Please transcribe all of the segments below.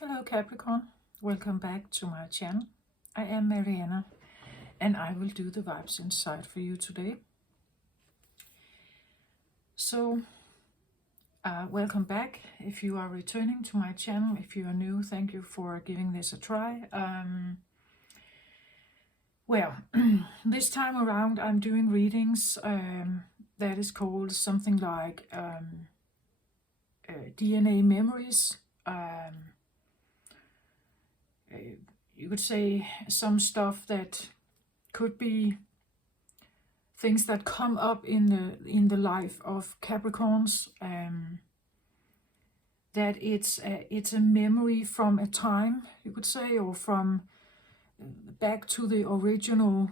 Hello Capricorn, welcome back to my channel. I am Mariana and I will do the vibes inside for you today. So, welcome back. If you are returning to my channel, if you are new, thank you for giving this a try. This time around I'm doing readings that is called something like DNA memories. You could say some stuff that could be things that come up in the life of Capricorns. That it's a memory from a time, you could say, or from back to the original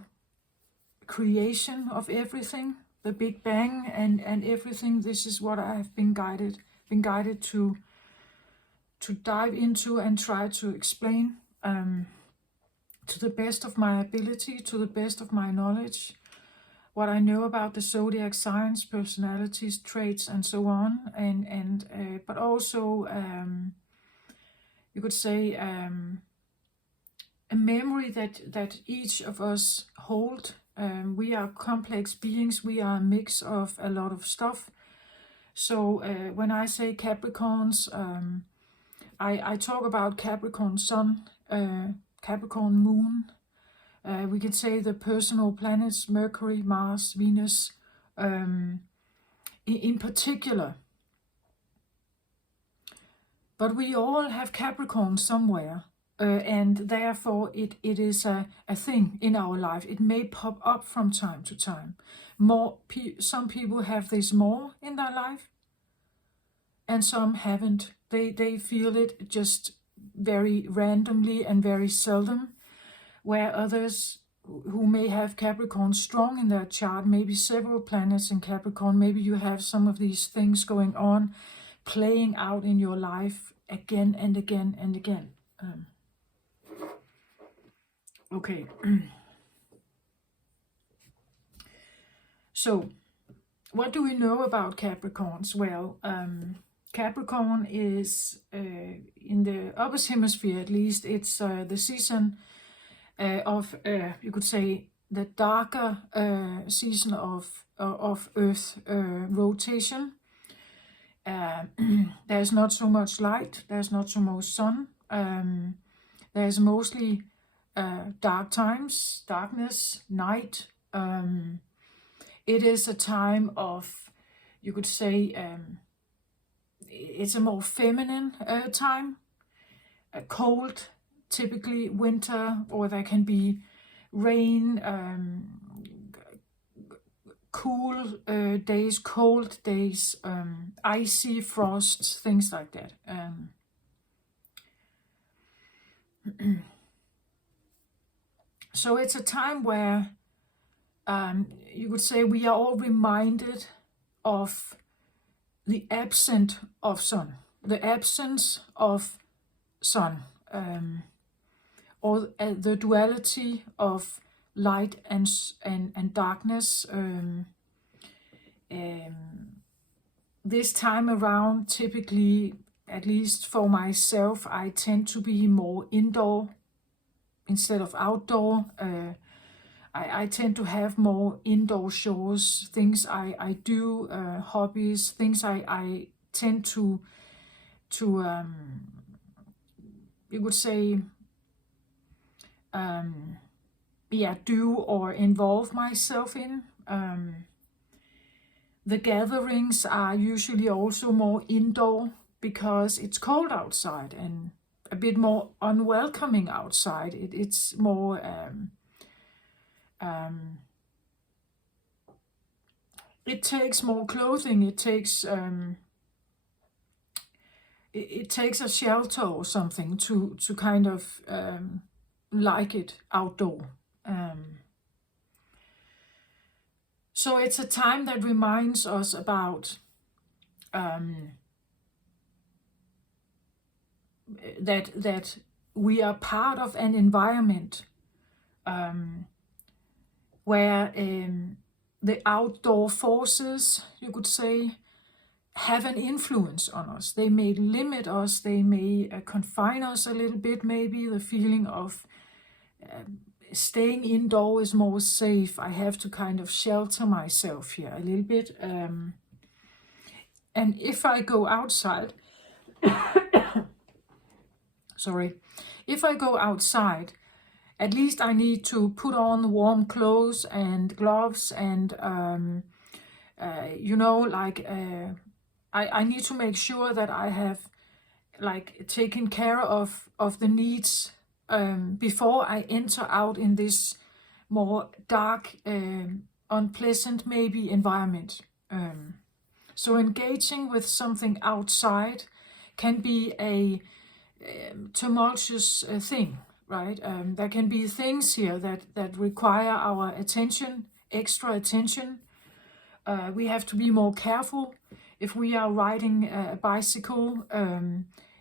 creation of everything, the Big Bang and everything. This is what I have been guided to dive into and try to explain to the best of my ability, to the best of my knowledge, what I know about the zodiac signs, personalities, traits, and so on, but also you could say a memory that each of us hold. We are complex beings. We are a mix of a lot of stuff. So when I say Capricorns, I talk about Capricorn Sun, Capricorn Moon. We can say the personal planets, Mercury, Mars, Venus, in particular. But we all have Capricorn somewhere, and therefore it is a thing in our life. It may pop up from time to time. Some people have this more in their life, and some haven't. They feel it just very randomly and very seldom, where others who may have Capricorn strong in their chart, maybe several planets in Capricorn, maybe you have some of these things going on, playing out in your life again and again and again. Okay. So, what do we know about Capricorns? Well, Capricorn is, in the upper hemisphere at least, it's the season of, you could say, the darker season of Earth rotation. There's not so much light, there's not so much sun, there's mostly dark times, darkness, night. It is a time of, you could say, it's a more feminine time, cold, typically winter, or there can be rain, cool days, cold days, icy frosts, things like that. So it's a time where you could say we are all reminded of the absence of sun, or the duality of light and darkness. This time around, typically, at least for myself, I tend to be more indoor instead of outdoor. I tend to have more indoor chores, things I do, hobbies, things I tend to you would say, do or involve myself in. The gatherings are usually also more indoor because it's cold outside and a bit more unwelcoming outside. It's more it takes more clothing. It takes it takes a shelter or something to kind of like it outdoor. So it's a time that reminds us about that we are part of an environment where the outdoor forces, you could say, have an influence on us. They may limit us, they may confine us a little bit, maybe the feeling of staying indoor is more safe. I have to kind of shelter myself here a little bit. And if I go outside, if I go outside, at least I need to put on warm clothes and gloves and, I need to make sure that I have taken care of the needs before I enter out in this more dark, unpleasant maybe environment. So engaging with something outside can be a tumultuous thing, right? There can be things here that require our attention, extra attention. We have to be more careful if we are riding a bicycle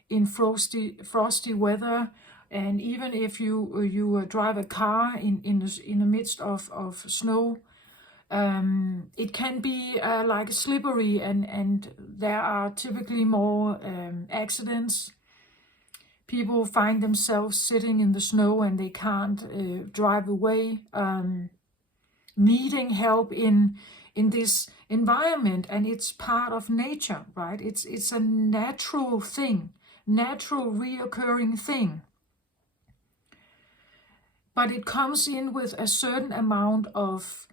in frosty weather, and even if you drive a car in the midst of snow. It can be slippery, and there are typically more accidents. People find themselves sitting in the snow and they can't drive away, needing help in this environment, and it's part of nature, right? It's a natural thing, natural reoccurring thing. But it comes in with a certain amount of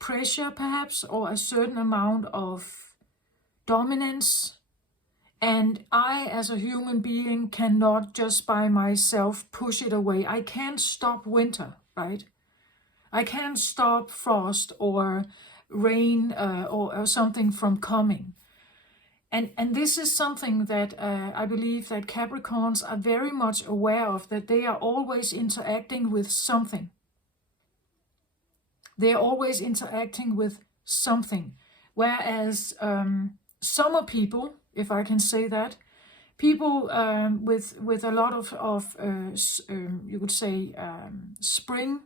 pressure perhaps, or a certain amount of dominance, and I as a human being cannot just by myself push it away. I can't stop winter, right? I can't stop frost or rain or something from coming. And this is something that I believe that Capricorns are very much aware of, that they are always interacting with something. They're always interacting with something. Whereas summer people, if I can say that, people with a lot of you could say spring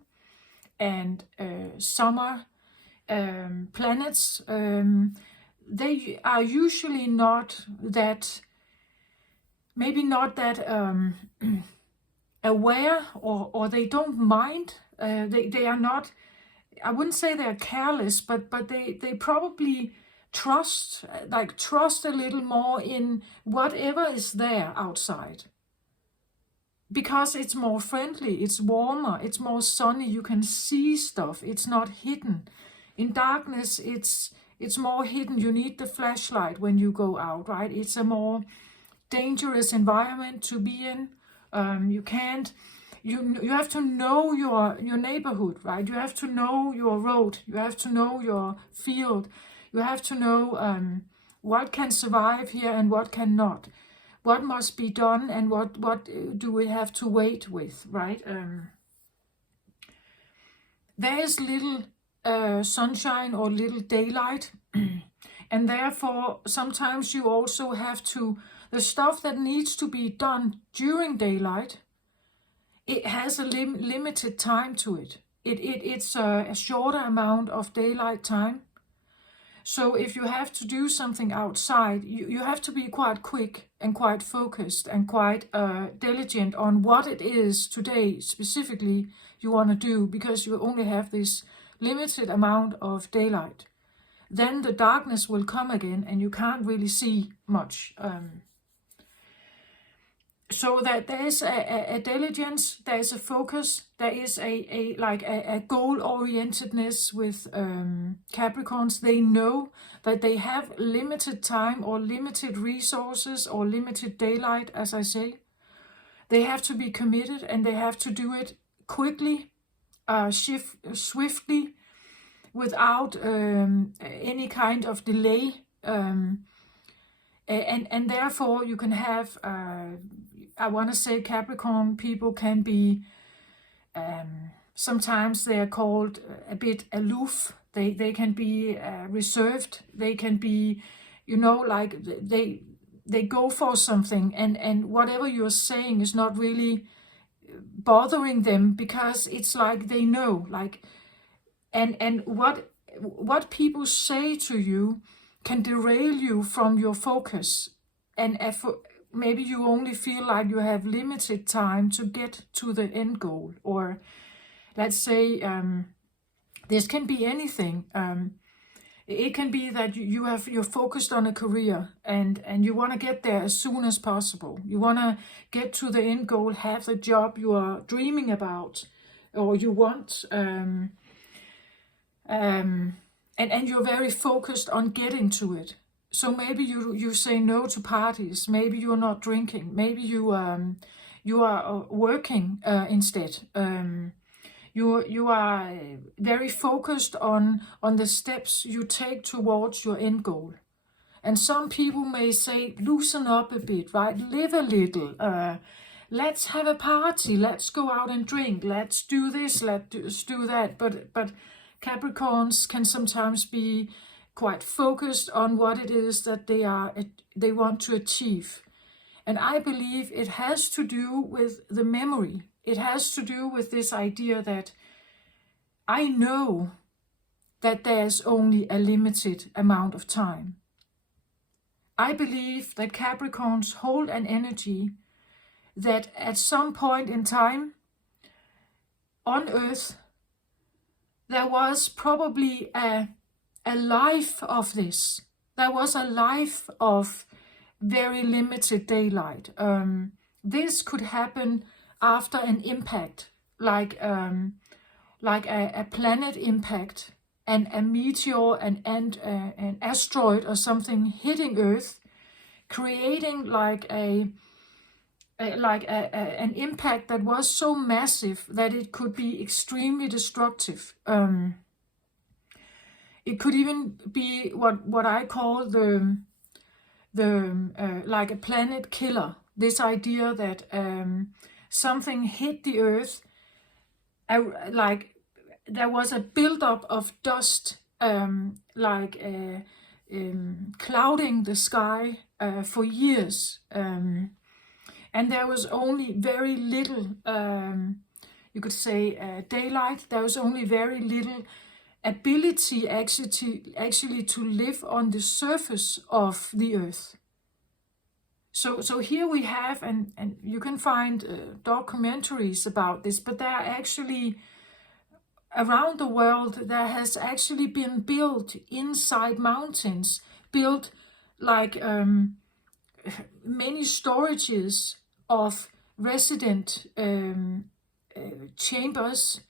and summer planets, they are usually not that, maybe not that aware, or they don't mind. They are not, I wouldn't say they're careless, but they probably trust a little more in whatever is there outside. Because it's more friendly, it's warmer, it's more sunny, you can see stuff, it's not hidden. In darkness, it's more hidden, you need the flashlight when you go out, right? It's a more dangerous environment to be in. You can't, you have to know your neighborhood, right? You have to know your road, you have to know your field, you have to know what can survive here and what cannot. What must be done and what do we have to wait with, right? There is little sunshine or little daylight, and therefore sometimes you also have to, the stuff that needs to be done during daylight, it has a limited time to it. It's a shorter amount of daylight time. So if you have to do something outside, you have to be quite quick and quite focused and quite diligent on what it is today specifically you want to do, because you only have this limited amount of daylight. Then the darkness will come again and you can't really see much. So that there is a diligence, there is a focus, there is a goal-orientedness with Capricorns. They know that they have limited time or limited resources or limited daylight, as I say. They have to be committed and they have to do it quickly, swiftly, without any kind of delay. And therefore you can have, I want to say Capricorn people can be, sometimes they are called a bit aloof. They can be reserved. They can be, like they go for something, and whatever you're saying is not really bothering them, because it's like they know, like, and what people say to you can derail you from your focus, and maybe you only feel like you have limited time to get to the end goal. Or let's say this can be anything. It can be that you're focused on a career and you want to get there as soon as possible. You want to get to the end goal, have the job you are dreaming about, or you want, and you're very focused on getting to it. So maybe you say no to parties. Maybe you're not drinking. Maybe you are working instead. You are very focused on the steps you take towards your end goal. And some people may say, loosen up a bit, right? Live a little. Let's have a party. Let's go out and drink. Let's do this. Let's do that. But Capricorns can sometimes be quite focused on what it is that they want to achieve. And I believe it has to do with the memory. It has to do with this idea that I know that there's only a limited amount of time. I believe that Capricorns hold an energy that at some point in time on Earth, there was probably a life of this. There was a life of very limited daylight. This could happen after an impact, like a planet impact, and a meteor and an asteroid or something hitting Earth, creating an impact that was so massive that it could be extremely destructive. It could even be what I call the like a planet killer. This idea that something hit the Earth, like there was a buildup of dust, clouding the sky for years, and there was only very little, you could say, daylight. There was only very little ability actually to live on the surface of the Earth. So here we have, and you can find documentaries about this, but there are actually, around the world, there has actually been built inside mountains, built like many storages of resident chambers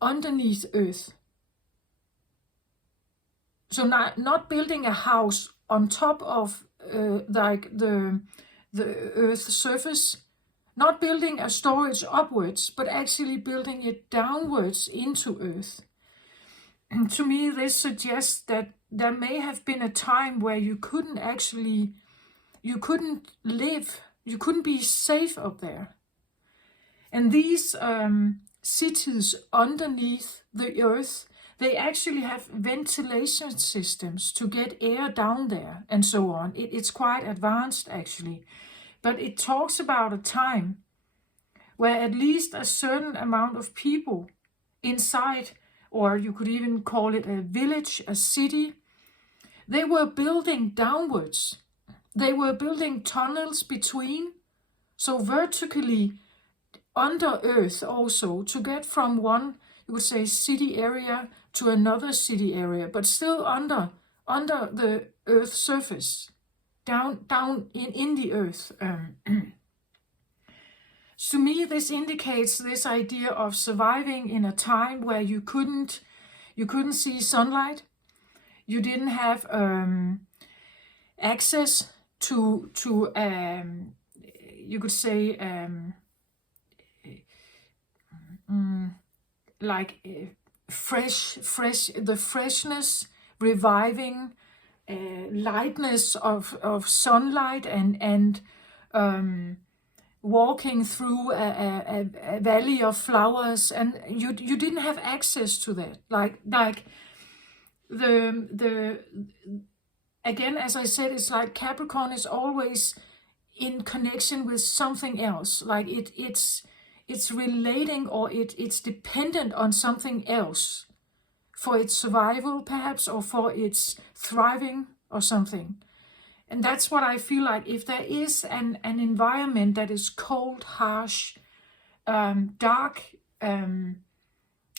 underneath Earth. So not building a house on top of like the Earth's surface, not building a storage upwards, but actually building it downwards into Earth. And to me, this suggests that there may have been a time where you couldn't live, you couldn't be safe up there. And these cities underneath the Earth, they actually have ventilation systems to get air down there and so on. It's quite advanced actually. But it talks about a time where at least a certain amount of people inside, or you could even call it a village, a city, they were building downwards. They were building tunnels between, so vertically under Earth also, to get from one, you would say, city area to another city area, but still under the Earth's surface, down in the Earth. To me, this indicates this idea of surviving in a time where you couldn't see sunlight, you didn't have access to you could say the freshness, reviving lightness of sunlight, and walking through a valley of flowers, and you didn't have access to that. Like the again, as I said, it's like Capricorn is always in connection with something else. Like it's relating, or it's dependent on something else for its survival, perhaps, or for its thriving or something. And that's what I feel like. If there is an environment that is cold, harsh, dark,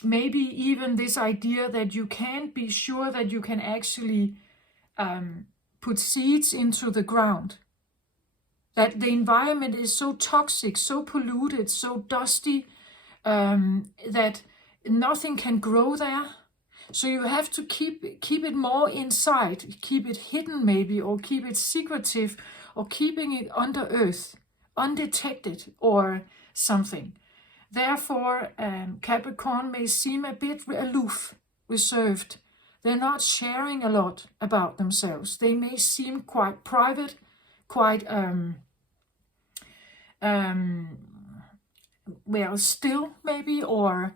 maybe even this idea that you can't be sure that you can actually put seeds into the ground, that the environment is so toxic, so polluted, so dusty, that nothing can grow there. So you have to keep it more inside, keep it hidden maybe, or keep it secretive, or keeping it under earth, undetected or something. Therefore, Capricorn may seem a bit aloof, reserved. They're not sharing a lot about themselves. They may seem quite private, quite well, still maybe, or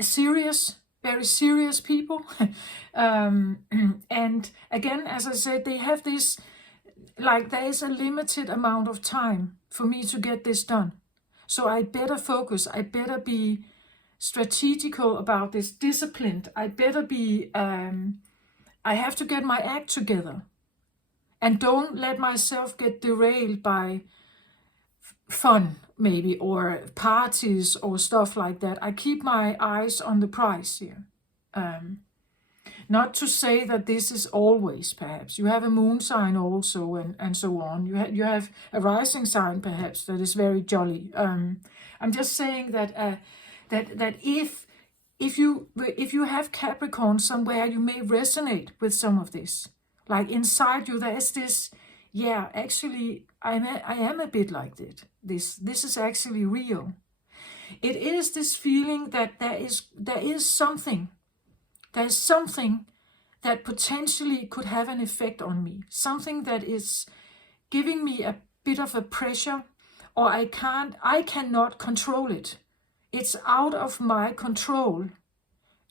serious, very serious people. And again, as I said, they have this, like, there is a limited amount of time for me to get this done. So I better focus, I better be strategical about this, disciplined. I better be, I have to get my act together. And don't let myself get derailed by fun, maybe, or parties or stuff like that. I keep my eyes on the prize here. Not to say that this is always, perhaps. You have a moon sign also, and so on. You have a rising sign, perhaps, that is very jolly. I'm just saying that that if you have Capricorn somewhere, you may resonate with some of this. Like inside you, there is this, yeah, actually, I am a bit like that. This is actually real. It is this feeling that there is something. There's something that potentially could have an effect on me. Something that is giving me a bit of a pressure, or I cannot control it. It's out of my control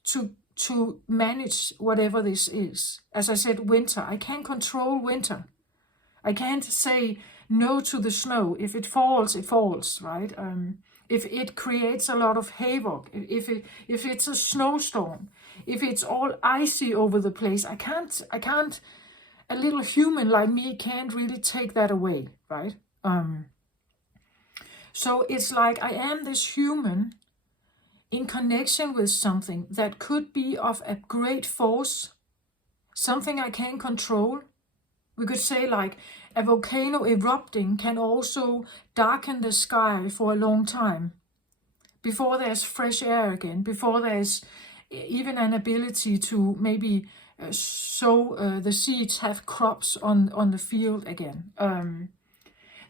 to manage whatever this is. As I said, winter. I can't control winter. I can't say no to the snow. If it falls, it falls, right? If it creates a lot of havoc, if it's a snowstorm, if it's all icy over the place, I can't, a little human like me can't really take that away, right? So it's like I am this human in connection with something that could be of a great force, something I can't control. We could say like a volcano erupting can also darken the sky for a long time, before there's fresh air again, before there's even an ability to maybe sow the seeds, have crops on the field again.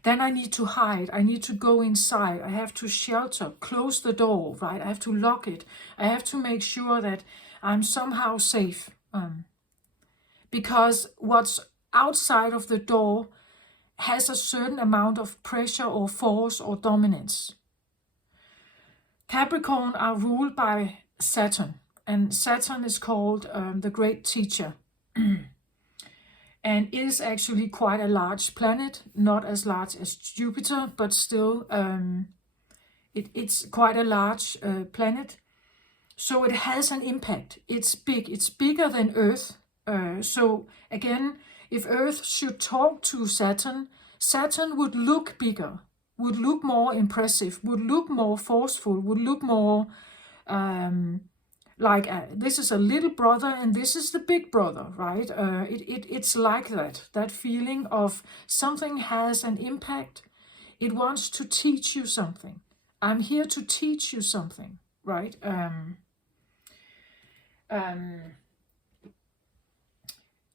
Then I need to hide, I need to go inside, I have to shelter, close the door, right? I have to lock it. I have to make sure that I'm somehow safe. Because what's outside of the door has a certain amount of pressure or force or dominance. Capricorn are ruled by Saturn, and Saturn is called the great teacher. And is actually quite a large planet, not as large as Jupiter, but still it's quite a large planet. So it has an impact. It's big. It's bigger than Earth. So again, if Earth should talk to Saturn, Saturn would look bigger, would look more impressive, would look more forceful, would look more like this is a little brother and this is the big brother, right? It's like that feeling of something has an impact. It wants to teach you something. I'm here to teach you something, right?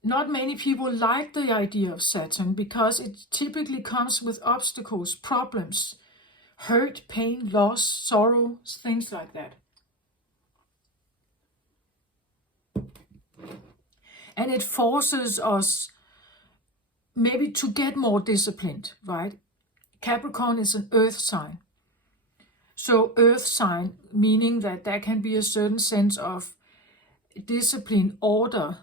Not many people like the idea of Saturn because it typically comes with obstacles, problems, hurt, pain, loss, sorrow, things like that. And it forces us maybe to get more disciplined, right? Capricorn is an earth sign. So earth sign, meaning that there can be a certain sense of discipline, order,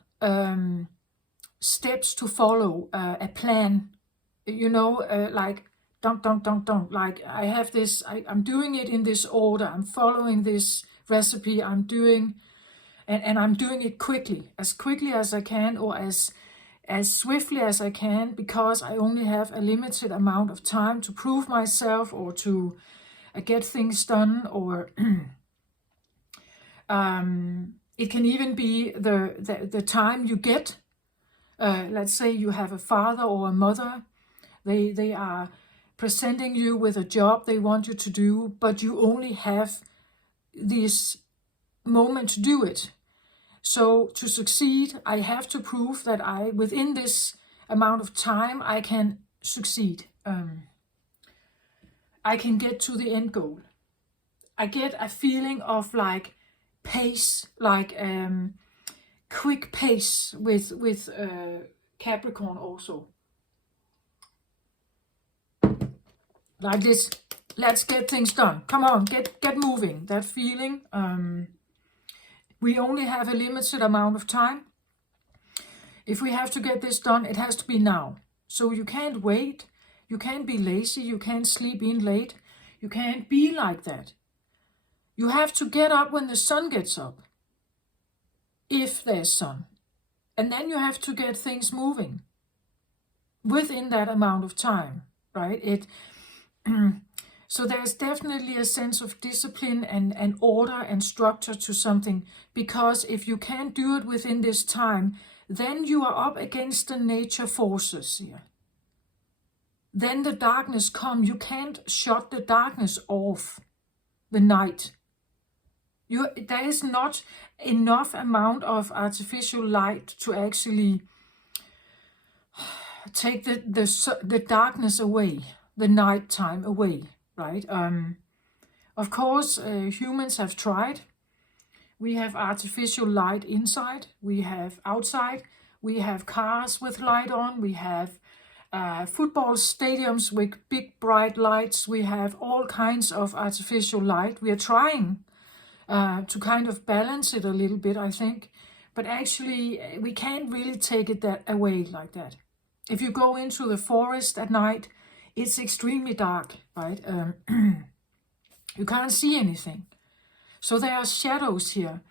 steps to follow, a plan, like don't. Like I have this, I'm doing it in this order. I'm following this recipe. I'm doing, and I'm doing it quickly as I can, or as as swiftly as I can, because I only have a limited amount of time to prove myself or to get things done, or it can even be the time you get. Let's say you have a father or a mother, they are presenting you with a job they want you to do, but you only have this moment to do it. So to succeed, I have to prove that within this amount of time, I can succeed. I can get to the end goal. I get a feeling of like pace, like quick pace with Capricorn also. Like this, let's get things done. Come on, get moving. That feeling. We only have a limited amount of time. If we have to get this done, it has to be now. So you can't wait. You can't be lazy. You can't sleep in late. You can't be like that. You have to get up when the sun gets up, if there's sun. And then you have to get things moving within that amount of time, right? So there's definitely a sense of discipline and order and structure to something, because if you can't do it within this time, then you are up against the nature forces here. Then the darkness comes. You can't shut the darkness off, the night. There is not enough amount of artificial light to actually take the darkness away, the nighttime away, right? Of course, humans have tried. We have artificial light inside, we have outside, we have cars with light on, we have football stadiums with big bright lights, we have all kinds of artificial light. We are trying to kind of balance it a little bit, I think, but actually we can't really take it that away like that. If you go into the forest at night, it's extremely dark, right? You can't see anything. So there are shadows here,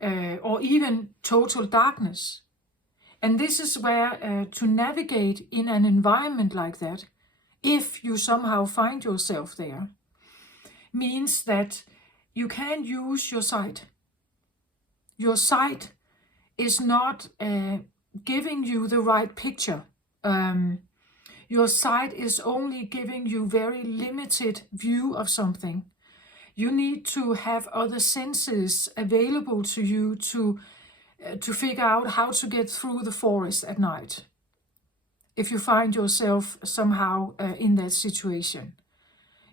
or even total darkness. And this is where to navigate in an environment like that, if you somehow find yourself there, means that you can use your sight. Your sight is not giving you the right picture. Your sight is only giving you very limited view of something. You need to have other senses available to you to figure out how to get through the forest at night, if you find yourself somehow in that situation.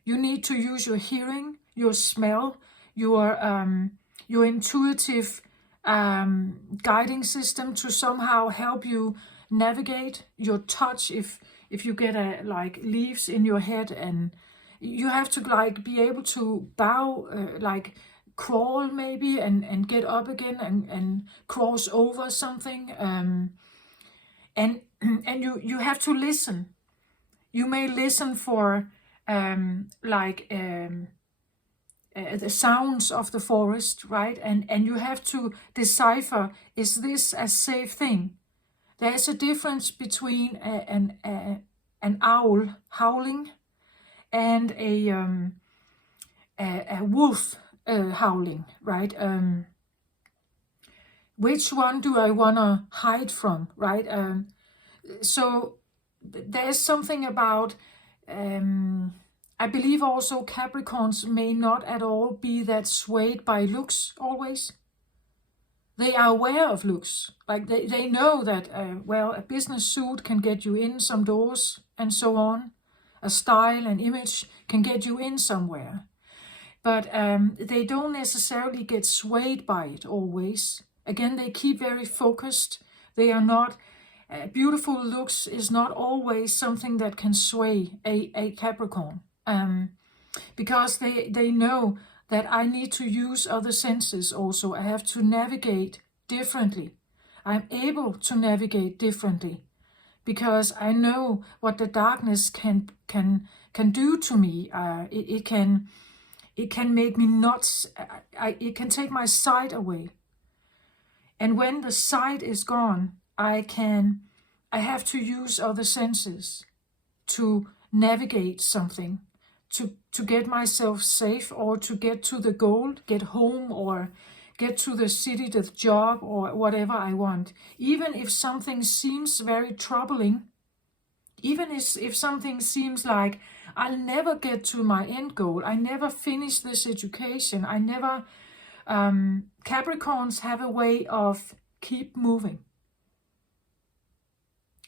You need to use your hearing, your smell, your intuitive guiding system to somehow help you navigate. Your touch, if you get like leaves in your head, and you have to like be able to bow, like crawl maybe, and get up again and cross over something, and you have to listen. You may listen for the sounds of the forest, right? And you have to decipher, is this a safe thing? There's a difference between an owl howling and a wolf howling, right? Which one do I want to hide from, right? So there's something about, I believe also Capricorns may not at all be that swayed by looks always. They are aware of looks. Like they know that, well, a business suit can get you in some doors and so on. A style and image can get you in somewhere. But they don't necessarily get swayed by it always. Again, they keep very focused. They are not, beautiful looks is not always something that can sway a Capricorn. Because they know that I need to use other senses also. I have to navigate differently. I'm able to navigate differently because I know what the darkness can do to me. It can make me nuts. It can take my sight away. And when the sight is gone, I can I have to use other senses to navigate something, to get myself safe, or to get to the goal, get home, or get to the city, the job, or whatever I want. Even if something seems very troubling, even if something seems like I'll never get to my end goal, I never finish this education, I never... Capricorns have a way of keep moving.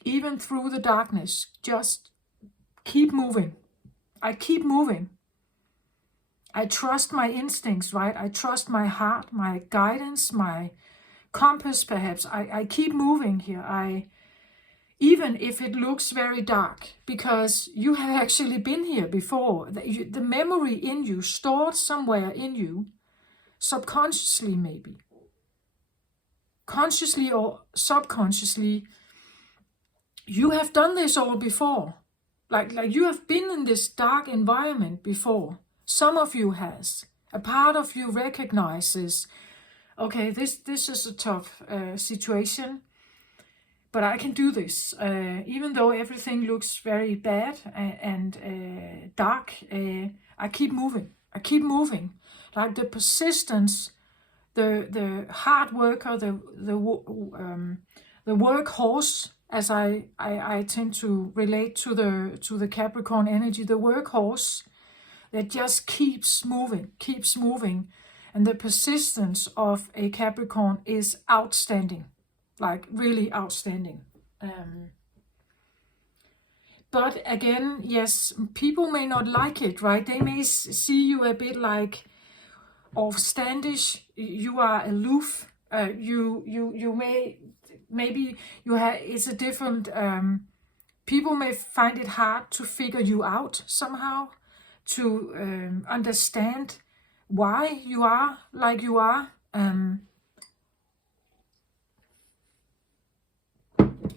Even through the darkness, just keep moving. I keep moving. I trust my instincts, right? I trust my heart, my guidance, my compass, perhaps. I keep moving here. Even if it looks very dark, because you have actually been here before. The memory in you, stored somewhere in you, subconsciously maybe, consciously or subconsciously, you have done this all before. Like you have been in this dark environment before. Some of you has. A part of you recognizes, okay, this is a tough situation, but I can do this. Even though everything looks very bad and dark, I keep moving. I keep moving. Like the persistence, the hard worker, the workhorse, as I tend to relate to the Capricorn energy, the workhorse that just keeps moving, and the persistence of a Capricorn is outstanding, like really outstanding. But again, yes, people may not like it, right? They may see you a bit like off-standish. You are aloof. You may maybe you have. It's a different. People may find it hard to figure you out somehow, to understand why you are like you are.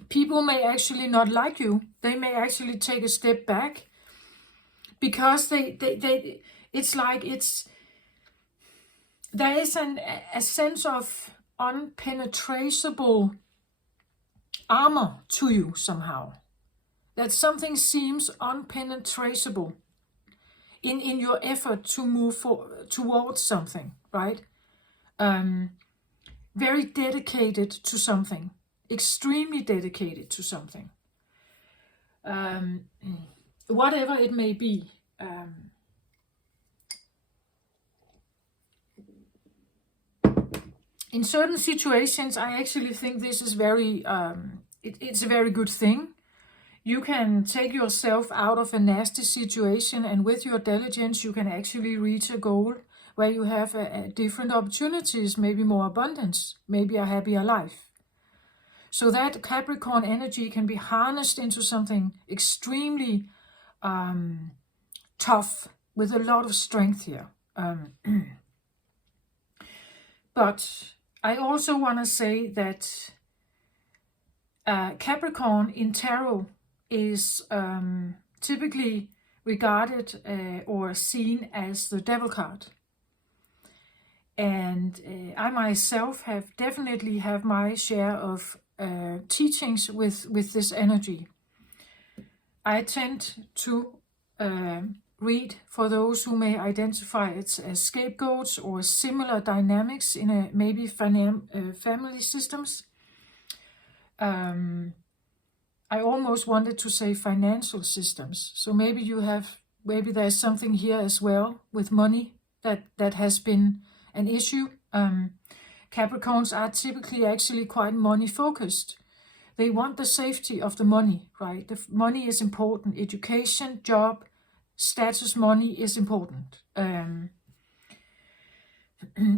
People may actually not like you. They may actually take a step back, because it's like there is a sense of unpenetrable armor to you somehow. That something seems unpenetrable in your effort to move towards something, right? Very dedicated to something. Extremely dedicated to something. Whatever it may be. In certain situations, I actually think this is very, it's a very good thing. You can take yourself out of a nasty situation, and with your diligence, you can actually reach a goal where you have different opportunities, maybe more abundance, maybe a happier life. So that Capricorn energy can be harnessed into something extremely tough, with a lot of strength here. But I also want to say that Capricorn in tarot is typically regarded or seen as the devil card. And I myself definitely have my share of teachings with this energy. I tend to read for those who may identify it as scapegoats or similar dynamics in maybe family systems. I almost wanted to say financial systems. So maybe there's something here as well with money that has been an issue. Capricorns are typically actually quite money focused. They want the safety of the money, right? The money is important. Education, job, status, money is important. And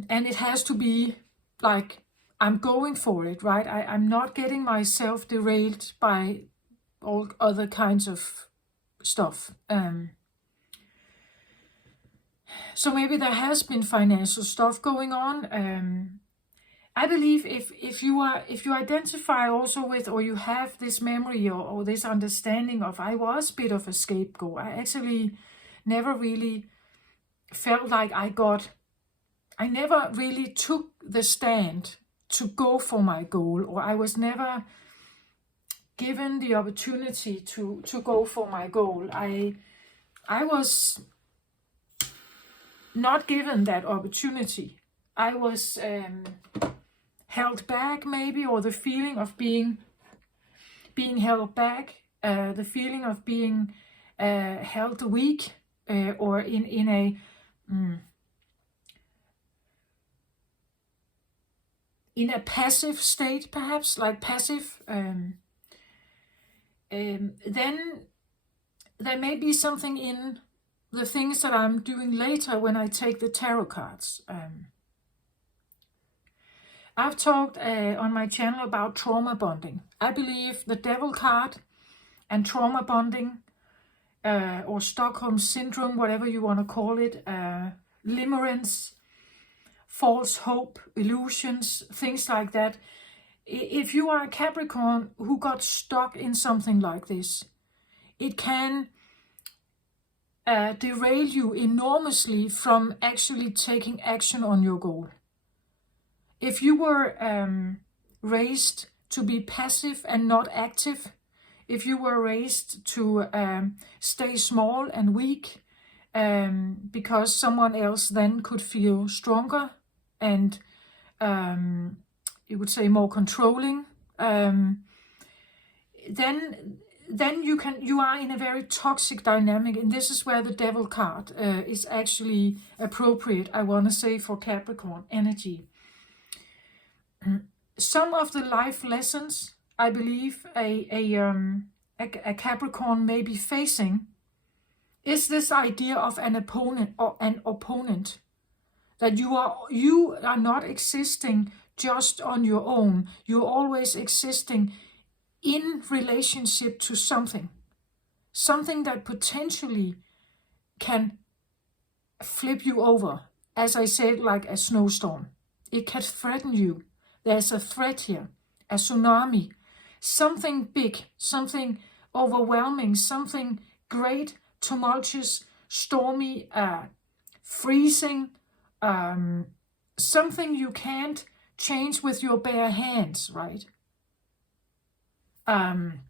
it has to be like, I'm going for it, right? I'm not getting myself derailed by all other kinds of stuff. So maybe there has been financial stuff going on. I believe if you identify also with, or you have this memory or this understanding of, I was a bit of a scapegoat. I actually never really felt like I never really took the stand to go for my goal, or I was never given the opportunity to go for my goal. I was not given that opportunity. I was held back maybe, or the feeling of being held back, the feeling of being held weak, or in a passive state, perhaps, like passive. Then there may be something in the things that I'm doing later when I take the tarot cards. I've talked on my channel about trauma bonding. I believe the devil card and trauma bonding, or Stockholm syndrome, whatever you want to call it, limerence, false hope, illusions, things like that. If you are a Capricorn who got stuck in something like this, it can derail you enormously from actually taking action on your goal. If you were raised to be passive and not active, if you were raised to stay small and weak because someone else then could feel stronger and you would say more controlling, then you are in a very toxic dynamic, and this is where the devil card is actually appropriate, I want to say, for Capricorn energy. Some of the life lessons I believe a Capricorn may be facing is this idea of an opponent, that you are not existing just on your own. You're always existing in relationship to something that potentially can flip you over. As I said, like a snowstorm. It can threaten you. There's a threat here, a tsunami, something big, something overwhelming, something great, tumultuous, stormy, freezing, something you can't change with your bare hands, right? And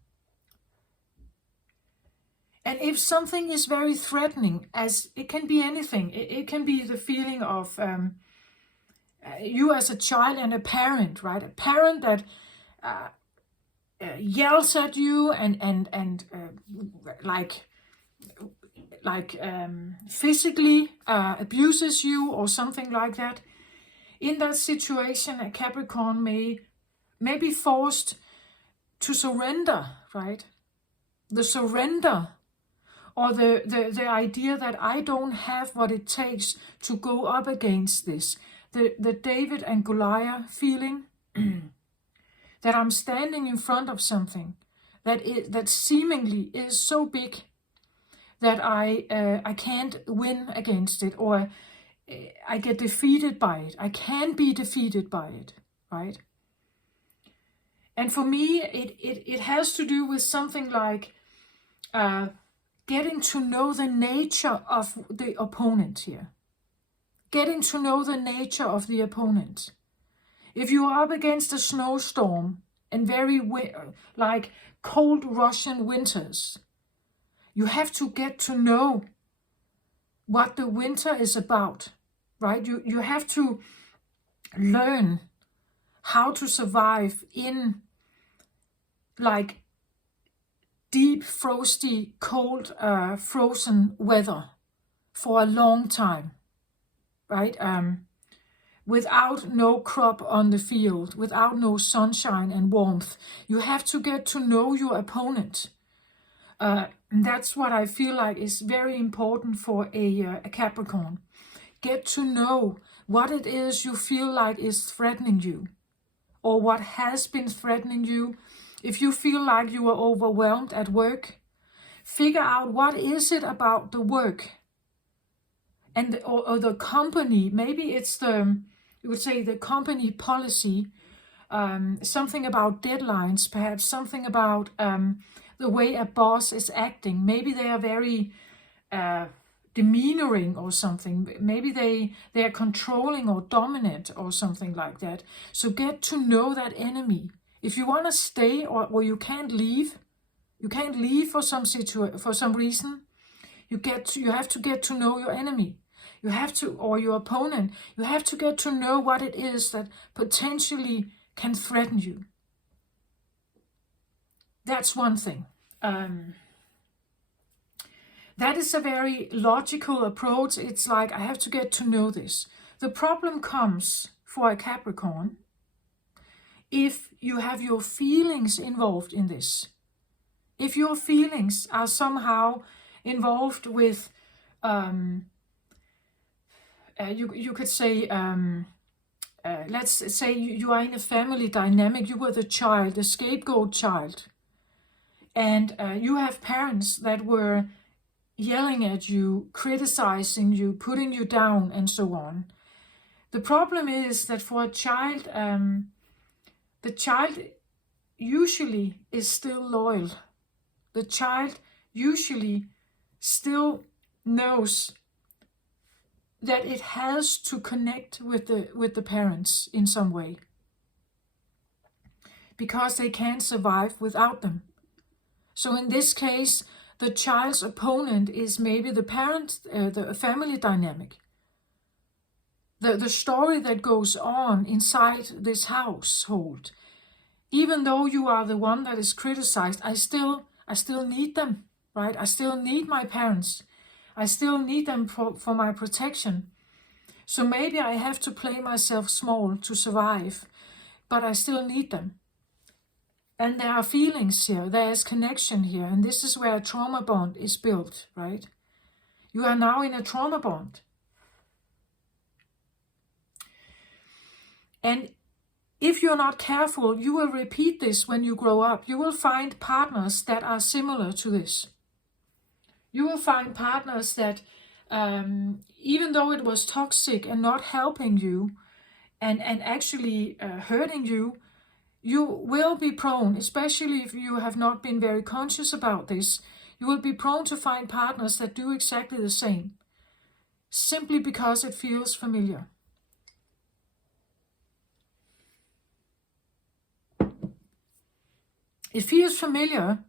if something is very threatening, as it can be anything, it can be the feeling of you as a child and a parent, right? A parent that yells at you and physically abuses you or something like that. In that situation, a Capricorn may be forced to surrender, right? The surrender, or the idea that I don't have what it takes to go up against this. The David and Goliath feeling, that I'm standing in front of something that seemingly is so big that I can't win against it, or I get defeated by it. I can be defeated by it, right? And for me, it has to do with something like getting to know the nature of the opponent here. Getting to know the nature of the opponent. If you are up against a snowstorm and very like cold Russian winters, you have to get to know what the winter is about, right? You have to learn how to survive in like deep, frosty, cold, frozen weather for a long time, right? Without no crop on the field, without no sunshine and warmth. You have to get to know your opponent. That's what I feel like is very important for a Capricorn. Get to know what it is you feel like is threatening you, or what has been threatening you. If you feel like you are overwhelmed at work, figure out what is it about the work and or the company. Maybe it's you would say the company policy, something about deadlines, perhaps something about the way a boss is acting. Maybe they are very demeanoring or something. Maybe they are controlling or dominant or something like that. So get to know that enemy If you want to stay or you can't leave for some reason, you have to get to know your enemy. You have to, or your opponent, you have to get to know what it is that potentially can threaten you. That's one thing. That is a very logical approach. It's like, I have to get to know this. The problem comes for a Capricorn if you have your feelings involved in this. If your feelings are somehow involved with, you could say, let's say you are in a family dynamic, you were the child, the scapegoat child, and you have parents that were yelling at you, criticizing you, putting you down, and so on. The problem is that for a child, the child usually is still loyal. The child usually still knows that it has to connect with the parents in some way, because they can't survive without them. So in this case, the child's opponent is maybe the parent, the family dynamic. The story that goes on inside this household. Even though you are the one that is criticized, I still need them, right? I still need my parents. I still need them for my protection. So maybe I have to play myself small to survive, but I still need them. And there are feelings here, there is connection here, and this is where a trauma bond is built, right? You are now in a trauma bond. And if you're not careful, you will repeat this when you grow up. You will find partners that are similar to this. You will find partners that, even though it was toxic and not helping you and actually hurting you, you will be prone, especially if you have not been very conscious about this, you will be prone to find partners that do exactly the same, simply because it feels familiar. It feels familiar.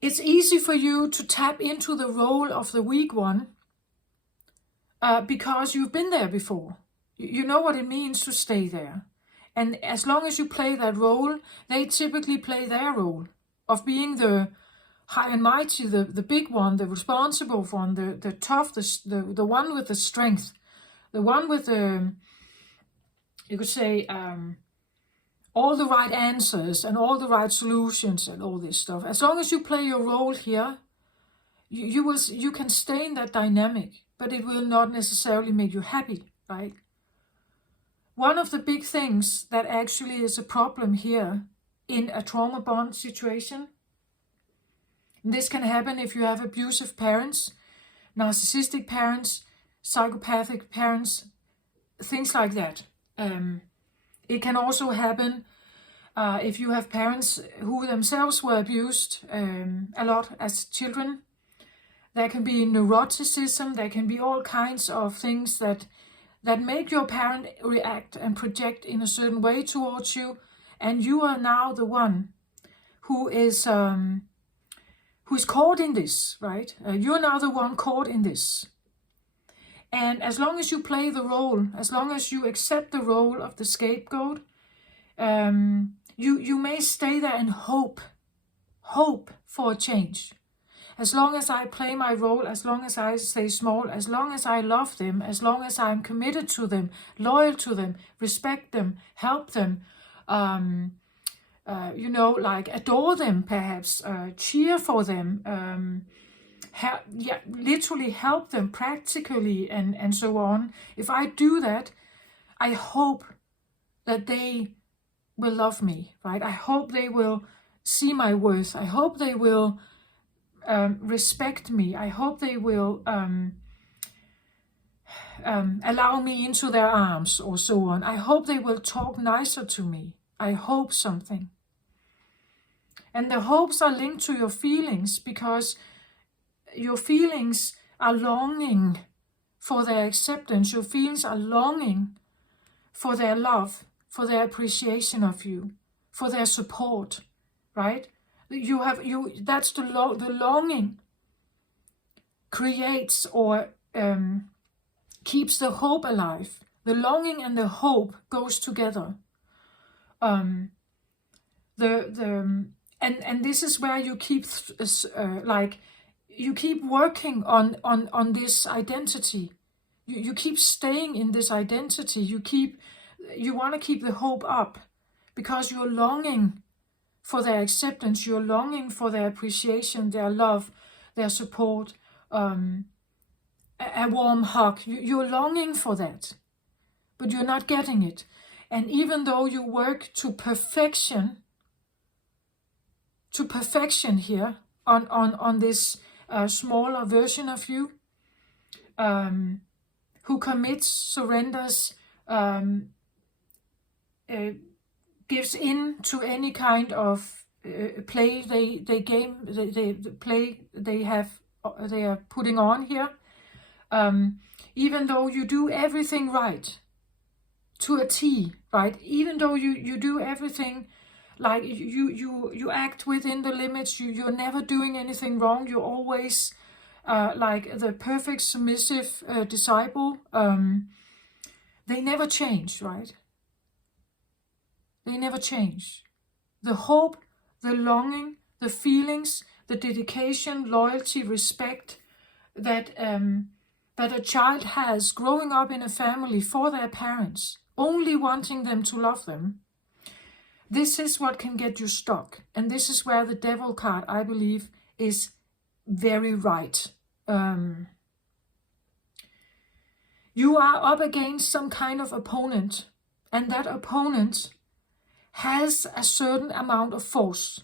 It's easy for you to tap into the role of the weak one because you've been there before. You know what it means to stay there. And as long as you play that role, they typically play their role of being the high and mighty, the big one, the responsible one, the tough, the one with the strength, the one with the, you could say, all the right answers and all the right solutions and all this stuff. As long as you play your role here, you can stay in that dynamic, but it will not necessarily make you happy, right? One of the big things that actually is a problem here in a trauma bond situation, and this can happen if you have abusive parents, narcissistic parents, psychopathic parents, things like that. It can also happen if you have parents who themselves were abused a lot as children. There can be neuroticism, there can be all kinds of things that make your parent react and project in a certain way towards you, and you are now the one who is caught in this, right? You're now the one caught in this. And as long as you play the role, as long as you accept the role of the scapegoat, you may stay there and hope for a change. As long as I play my role, as long as I stay small, as long as I love them, as long as I'm committed to them, loyal to them, respect them, help them, like adore them perhaps, cheer for them, literally help them practically and so on. If I do that, I hope that they will love me, right? I hope they will see my worth. I hope they will respect me. I hope they will allow me into their arms or so on. I hope they will talk nicer to me. I hope something. And the hopes are linked to your feelings, because your feelings are longing for their acceptance. Your feelings are longing for their love, for their appreciation of you, for their support, right? That's the longing creates or keeps the hope alive. The longing and the hope goes together. And this is where you keep you keep working on this identity. You keep staying in this identity. You want to keep the hope up because you're longing for their acceptance. You're longing for their appreciation, their love, their support, a warm hug. You're longing for that, but you're not getting it. And even though you work to perfection here on this smaller version of you, who commits, surrenders, gives in to any kind of play they are putting on here. Even though you do everything right to a T, right? Even though you do everything like you act within the limits, you're never doing anything wrong. You're always like the perfect submissive disciple. They never change, right? They never change. The hope, the longing, the feelings, the dedication, loyalty, respect that a child has growing up in a family for their parents, only wanting them to love them. This is what can get you stuck. And this is where the devil card, I believe, is very right. You are up against some kind of opponent, and that opponent has a certain amount of force.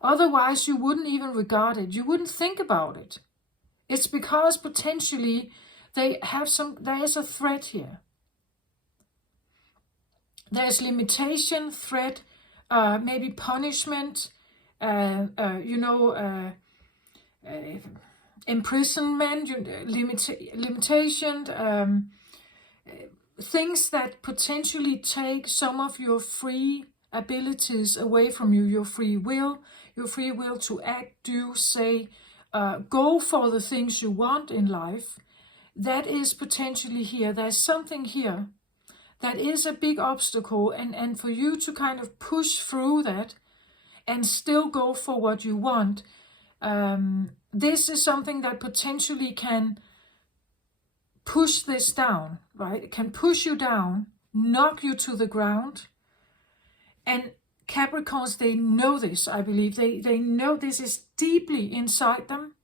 Otherwise, you wouldn't even regard it. You wouldn't think about it. It's because potentially there is a threat here. There's limitation, threat, maybe punishment, imprisonment, limitation, things that potentially take some of your free abilities away from you, your free will to act, do, say, go for the things you want in life. That is potentially here. There's something here that is a big obstacle, and for you to kind of push through that and still go for what you want, this is something that potentially can push this down, right? It can push you down, knock you to the ground. And Capricorns, they know this, I believe. They know this is deeply inside them.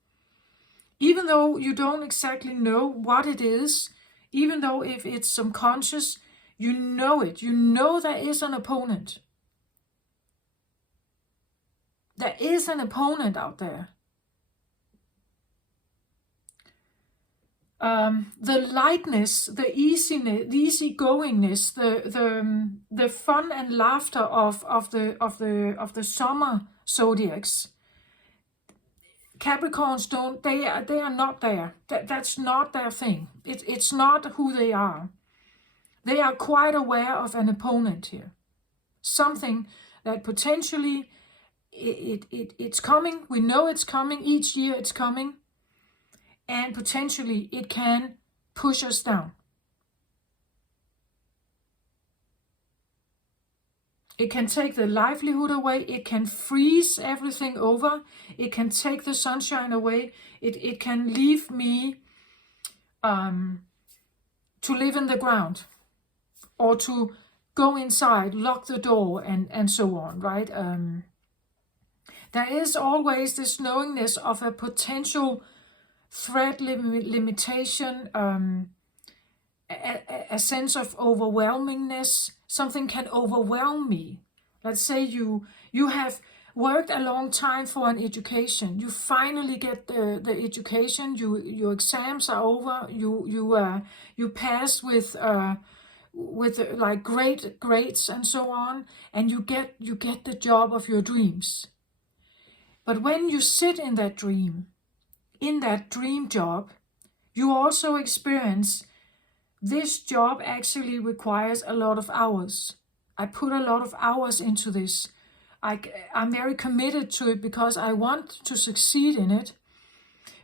Even though you don't exactly know what it is, even though if it's subconscious, you know it. You know there is an opponent. There is an opponent out there. The lightness, the easiness, the easygoingness, the fun and laughter of the summer zodiacs. Capricorns they are not there. That's not their thing. It's not who they are. They are quite aware of an opponent here. Something that potentially it's coming. We know it's coming. Each year it's coming. And potentially it can push us down. It can take the livelihood away. It can freeze everything over. It can take the sunshine away. It can leave me to live in the ground, or to go inside, lock the door, and so on, right? There is always this knowingness of a potential threat, limitation, a sense of overwhelmingness. Something can overwhelm me. Let's say you have worked a long time for an education. You finally get the education. Your exams are over. You pass with like great grades and so on, and you get the job of your dreams. But when you sit in that dream job, you also experience this job actually requires a lot of hours. I put a lot of hours into this. I'm very committed to it because I want to succeed in it.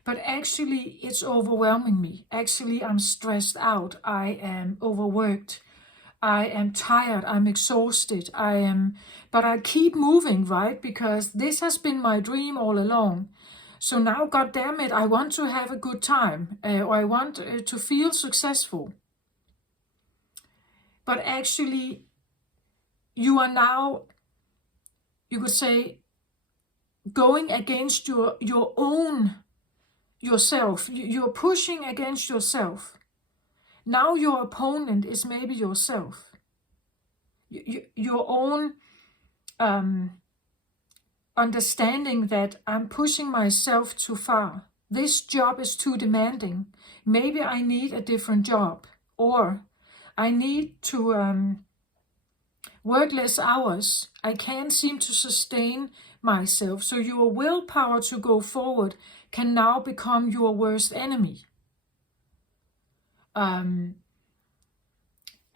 But actually, it's overwhelming me. Actually, I'm stressed out. I am overworked. I am tired. I'm exhausted. But I keep moving, right? Because this has been my dream all along. So now, God damn it, I want to have a good time, or I want to feel successful. But actually, you are now, you could say, going against your own yourself. You're pushing against yourself. Now your opponent is maybe yourself. Your own understanding that I'm pushing myself too far. This job is too demanding. Maybe I need a different job. Or I need to work less hours. I can't seem to sustain myself. So your willpower to go forward can now become your worst enemy.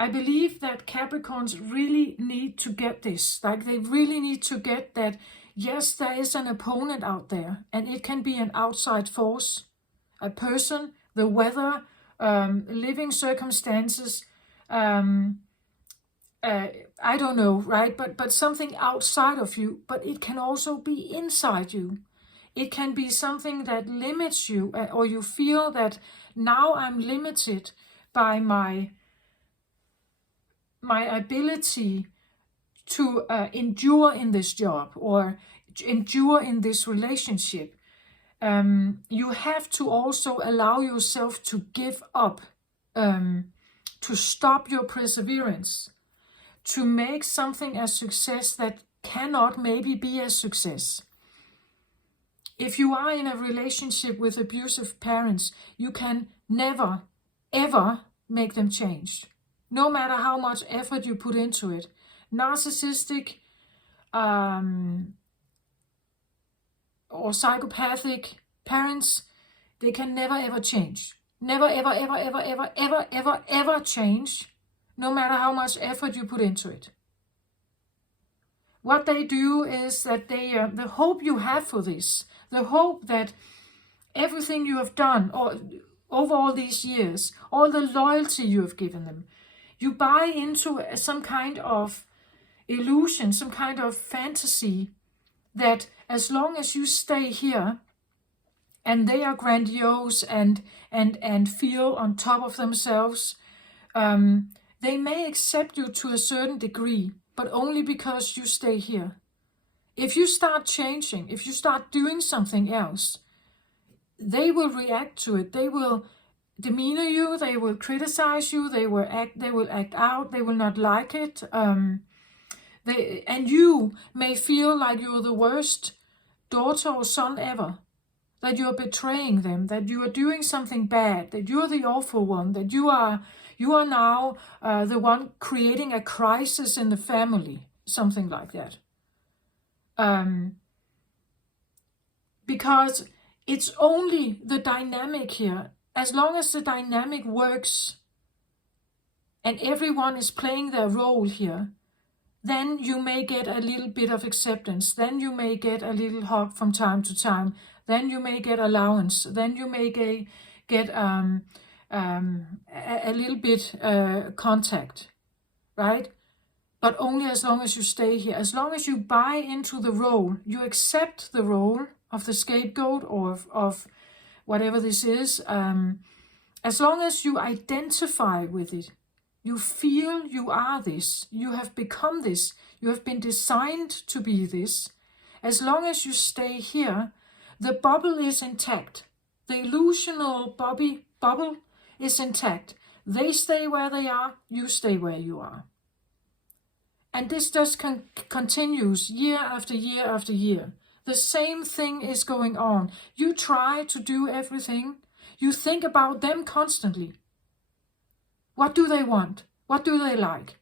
I believe that Capricorns really need to get this. Like, they really need to get that, yes, there is an opponent out there, and it can be an outside force, a person, the weather, living circumstances, I don't know, right? But something outside of you, but it can also be inside you. It can be something that limits you, or you feel that now I'm limited by my ability to endure in this job or endure in this relationship. You have to also allow yourself to give up, to stop your perseverance, to make something a success that cannot maybe be a success. If you are in a relationship with abusive parents, you can never, ever make them change, no matter how much effort you put into it. Narcissistic or psychopathic parents, they can never, ever change. Never, ever, ever, ever, ever, ever, ever, ever change, no matter how much effort you put into it. What they do is that they, the hope you have for this, the hope that everything you have done or over all these years, all the loyalty you have given them, you buy into some kind of illusion, some kind of fantasy that as long as you stay here and they are grandiose and feel on top of themselves, they may accept you to a certain degree, but only because you stay here. If you start changing, if you start doing something else, they will react to it. They will demeanor you, they will criticize you, they will act out, they will not like it. And you may feel like you're the worst daughter or son ever, that you're betraying them, that you are doing something bad, that you're the awful one, that you are now the one creating a crisis in the family, something like that. Because it's only the dynamic here. As long as the dynamic works and everyone is playing their role here, then you may get a little bit of acceptance. Then you may get a little hug from time to time. Then you may get allowance. Then you may get a little bit contact, right? But only as long as you stay here. As long as you buy into the role, you accept the role of the scapegoat or of whatever this is. As long as you identify with it, you feel you are this, you have become this, you have been designed to be this. As long as you stay here, the bubble is intact. The illusional bubble is intact. They stay where they are, you stay where you are. And this just continues year after year after year. The same thing is going on. You try to do everything. You think about them constantly. What do they want? What do they like?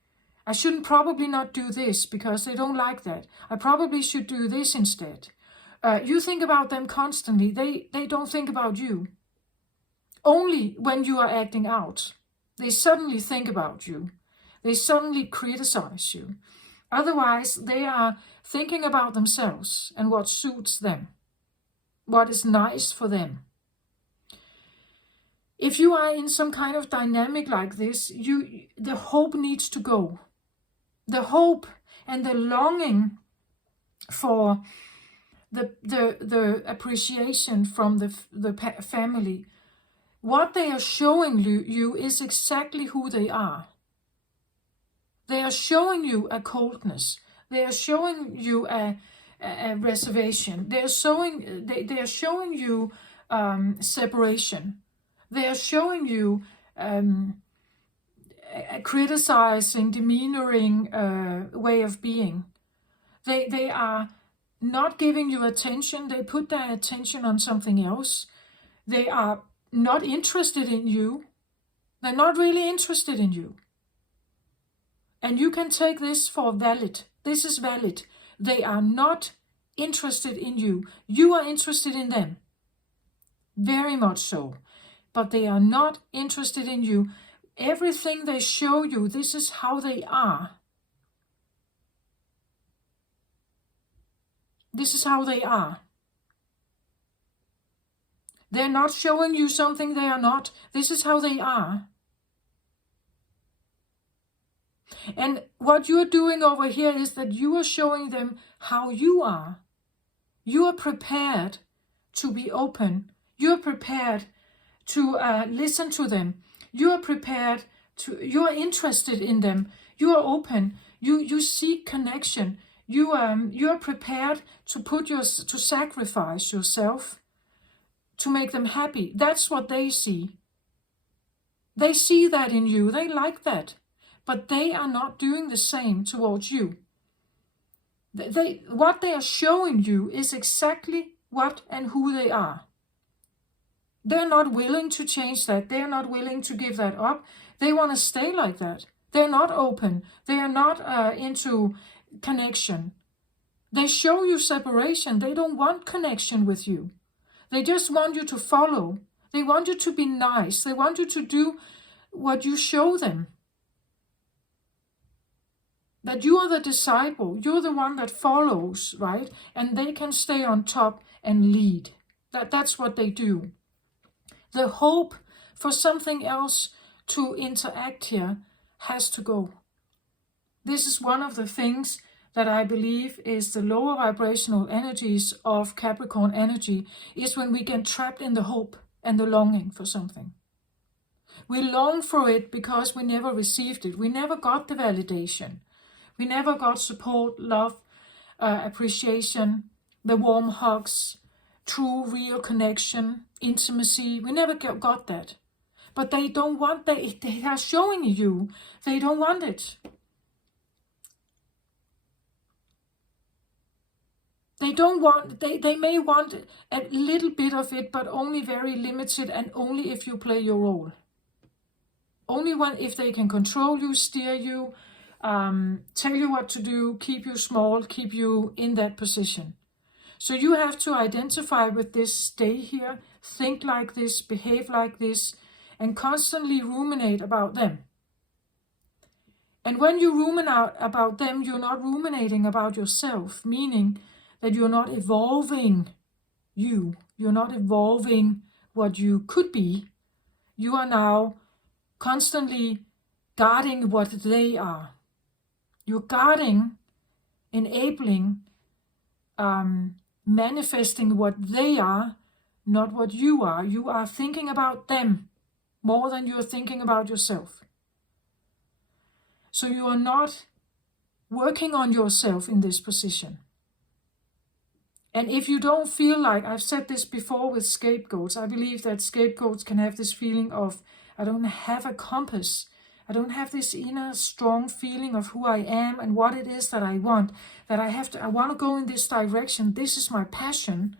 I shouldn't probably not do this because they don't like that. I probably should do this instead. You think about them constantly. They don't think about you. Only when you are acting out, they suddenly think about you. They suddenly criticize you. Otherwise, they are thinking about themselves and what suits them, what is nice for them. If you are in some kind of dynamic like this, the hope needs to go. The hope and the longing for the appreciation from the family, what they are showing you is exactly who they are. They are showing you a coldness. They are showing you a reservation. They are showing you separation. They are showing you a criticizing, demeanoring way of being. They are not giving you attention. They put their attention on something else. They are not interested in you. They're not really interested in you. And you can take this for valid. This is valid. They are not interested in you. You are interested in them. Very much so. But they are not interested in you. Everything they show you, this is how they are. This is how they are. They're not showing you something they are not. This is how they are. And what you're doing over here is that you are showing them how you are. You are prepared to be open. You are prepared to listen to them. You are prepared to, you are interested in them. You are open. You seek connection. You are prepared to sacrifice yourself to make them happy. That's what they see. They see that in you. They like that. But they are not doing the same towards you. What they are showing you is exactly what and who they are. They're not willing to change that. They're not willing to give that up. They want to stay like that. They're not open. They are not into connection. They show you separation. They don't want connection with you. They just want you to follow. They want you to be nice. They want you to do what you show them. That you are the disciple. You're the one that follows, right? And they can stay on top and lead. That's what they do. The hope for something else to interact here has to go. This is one of the things that I believe is the lower vibrational energies of Capricorn energy, is when we get trapped in the hope and the longing for something. We long for it because we never received it. We never got the validation. We never got support, love, appreciation, the warm hugs, true, real connection, intimacy. We never got that. But they don't want that. They are showing you they don't want it. They don't want, they may want a little bit of it, but only very limited, and only if you play your role. Only if they can control you, steer you, tell you what to do, keep you small, keep you in that position. So you have to identify with this, stay here, think like this, behave like this, and constantly ruminate about them. And when you ruminate about them, you're not ruminating about yourself, meaning that you're not evolving you. You're not evolving what you could be. You are now constantly guarding what they are. You're guarding, enabling, manifesting what they are, not what you are. You are thinking about them more than you're thinking about yourself. So you are not working on yourself in this position. And if you don't feel like, I've said this before with scapegoats, I believe that scapegoats can have this feeling of, I don't have a compass. I don't have this inner strong feeling of who I am and what it is that I want, that I want to go in this direction. This is my passion.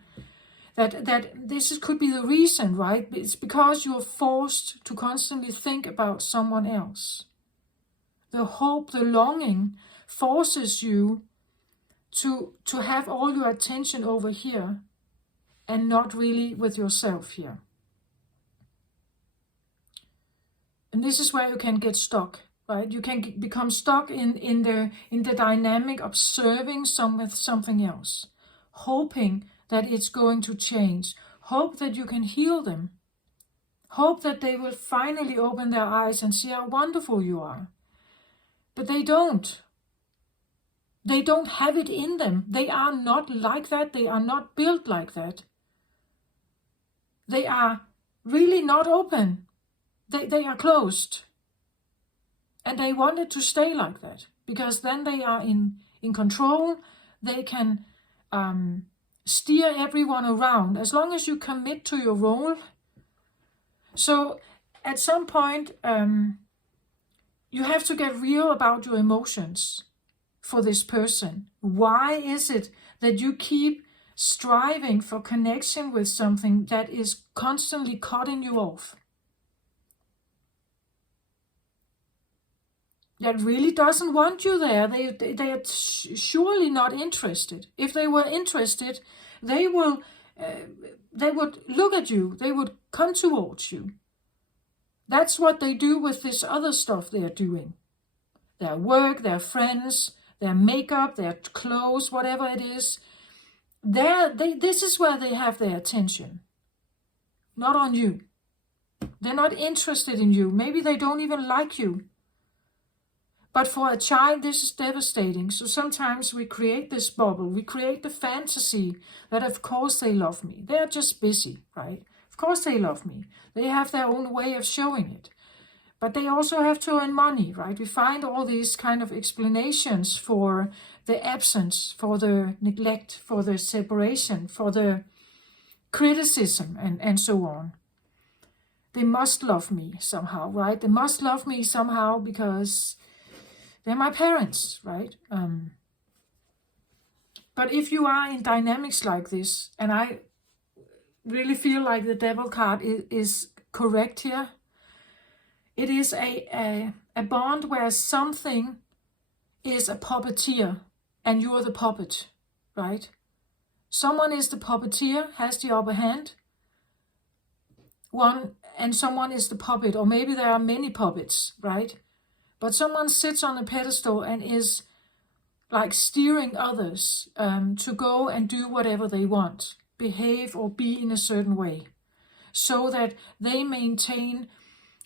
That this could be the reason, right? It's because you're forced to constantly think about someone else. The hope, the longing forces you to have all your attention over here and not really with yourself here. And this is where you can get stuck. right? You can become stuck in the dynamic, observing something else, hoping that it's going to change, hope that you can heal them, hope that they will finally open their eyes and see how wonderful you are. But they don't. They don't have it in them. They are not like that. They are not built like that. They are really not open. They are closed. And they want it to stay like that, because then they are in control. They can steer everyone around as long as you commit to your role. So at some point, you have to get real about your emotions for this person. Why is it that you keep striving for connection with something that is constantly cutting you off? That really doesn't want you there. They are surely not interested. If they were interested, they would look at you. They would come towards you. That's what they do with this other stuff they're doing. Their work, their friends, their makeup, their clothes, whatever it is. This is where they have their attention. Not on you. They're not interested in you. Maybe they don't even like you. But for a child, this is devastating. So sometimes we create this bubble. We create the fantasy that, of course, they love me. They're just busy, right? Of course they love me. They have their own way of showing it. But they also have to earn money, right? We find all these kind of explanations for the absence, for the neglect, for the separation, for the criticism, and so on. They must love me somehow, right? They must love me somehow because they're my parents, right? But if you are in dynamics like this, and I really feel like the devil card is correct here, it is a bond where something is a puppeteer and you're the puppet, right? Someone is the puppeteer, has the upper hand, and someone is the puppet, or maybe there are many puppets, right? But someone sits on a pedestal and is like steering others to go and do whatever they want, behave or be in a certain way, so that they maintain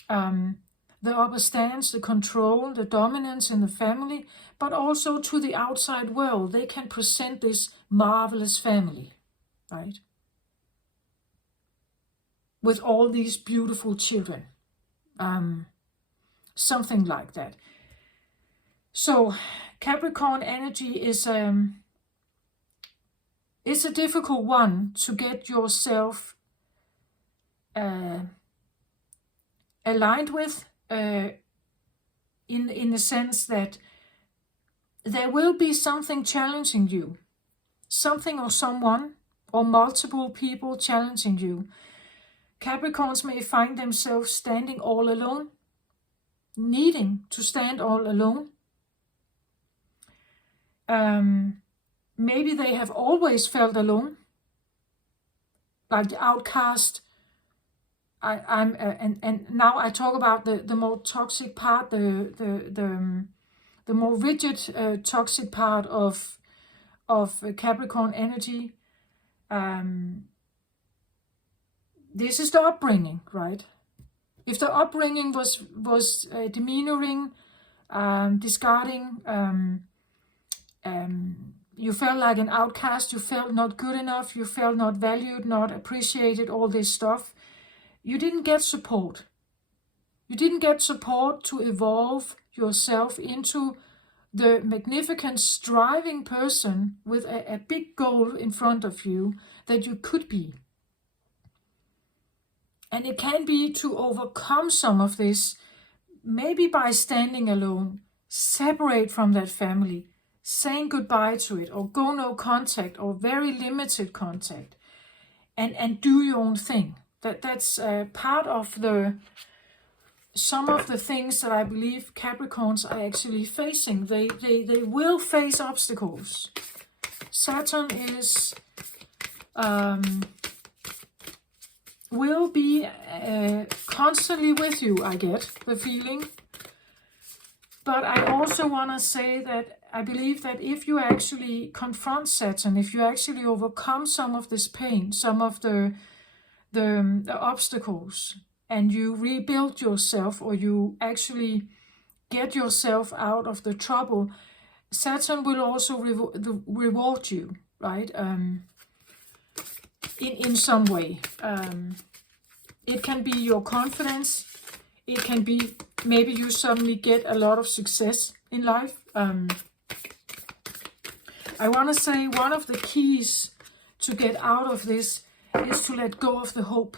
the upper stance, the control, the dominance in the family, but also to the outside world. They can present this marvelous family, right? With all these beautiful children. Something like that. So Capricorn energy is a difficult one to get yourself aligned with, in the sense that there will be something challenging you, something or someone or multiple people challenging you. Capricorns may find themselves standing all alone, needing to stand all alone. Maybe they have always felt alone, like the outcast. And now I talk about the more toxic part, the more rigid toxic part of Capricorn energy. This is the upbringing, right? If the upbringing was demeaning, discarding, you felt like an outcast, you felt not good enough, you felt not valued, not appreciated, all this stuff, you didn't get support. You didn't get support to evolve yourself into the magnificent, striving person with a big goal in front of you that you could be. And it can be to overcome some of this, maybe by standing alone, separate from that family, saying goodbye to it, or go no contact, or very limited contact, and do your own thing. That's part of some of the things that I believe Capricorns are actually facing. They will face obstacles. Saturn is will be constantly with you, I get the feeling. But I also want to say that I believe that if you actually confront Saturn, if you actually overcome some of this pain, some of the obstacles, and you rebuild yourself, or you actually get yourself out of the trouble, Saturn will also reward you, right? In some way. It can be your confidence. It can be maybe you suddenly get a lot of success in life. I want to say one of the keys to get out of this is to let go of the hope.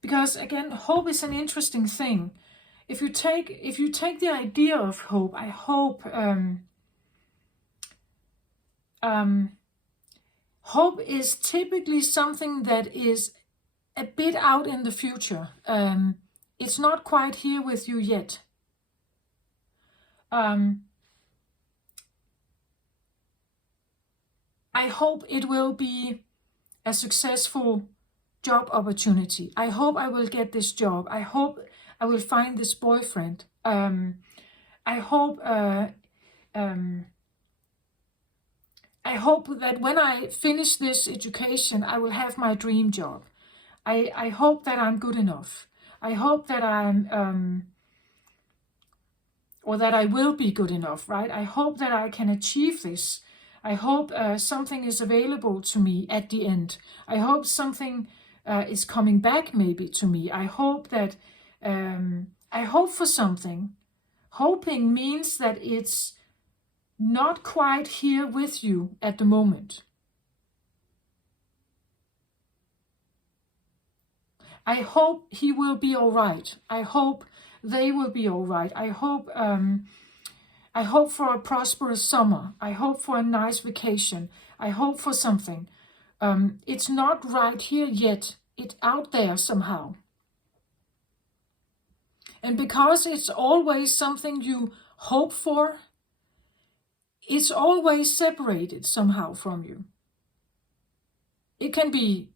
Because again, hope is an interesting thing. If you take the idea of hope, I hope hope is typically something that is a bit out in the future. It's not quite here with you yet. I hope it will be a successful job opportunity. I hope I will get this job. I hope I will find this boyfriend. I hope that when I finish this education, I will have my dream job. I hope that I'm good enough. I hope that or that I will be good enough, right? I hope that I can achieve this. I hope something is available to me at the end. I hope something is coming back maybe to me. I hope that, I hope for something. Hoping means that it's not quite here with you at the moment. I hope he will be all right. I hope they will be all right. I hope for a prosperous summer. I hope for a nice vacation. I hope for something. It's not right here yet. It's out there somehow. And because it's always something you hope for, it's always separated somehow from you. It can be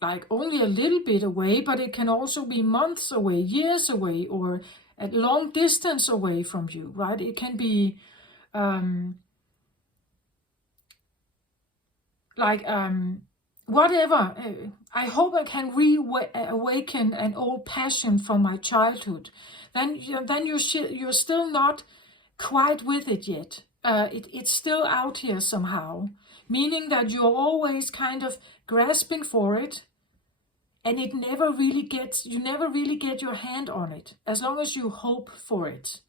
like only a little bit away, but it can also be months away, years away, or at long distance away from you, right? It can be whatever. I hope I can reawaken an old passion from my childhood. Then you're still not quite with it yet. It's still out here somehow, meaning that you're always kind of grasping for it, and you never really get your hand on it, as long as you hope for it.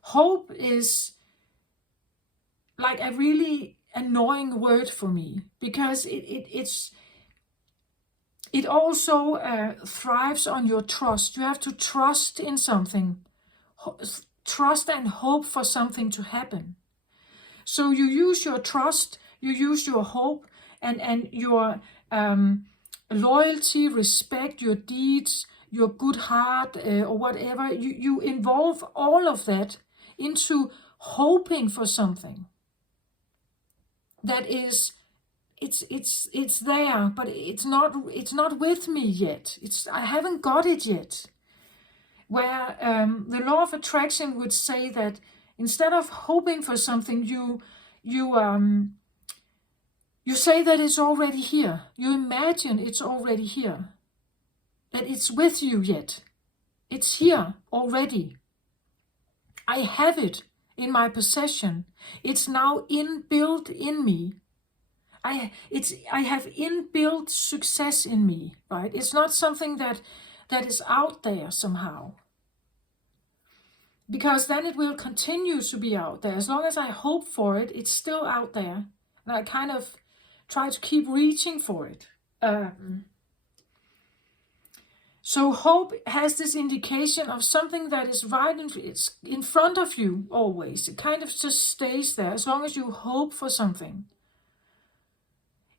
Hope is like a really annoying word for me, because it also thrives on your trust. You have to trust in something, trust and hope for something to happen. So you use your trust, you use your hope, and your loyalty, respect, your deeds, your good heart, or whatever. You involve all of that into hoping for something that is, it's there, but it's not with me yet. I haven't got it yet. Where the law of attraction would say that instead of hoping for something, you say that it's already here. You imagine it's already here. That it's with you yet. It's here already. I have it in my possession. It's now inbuilt in me. I have inbuilt success in me, right? It's not something that is out there somehow. Because then it will continue to be out there. As long as I hope for it, it's still out there. And I kind of try to keep reaching for it. So hope has this indication of something that is right it's in front of you always. It kind of just stays there as long as you hope for something.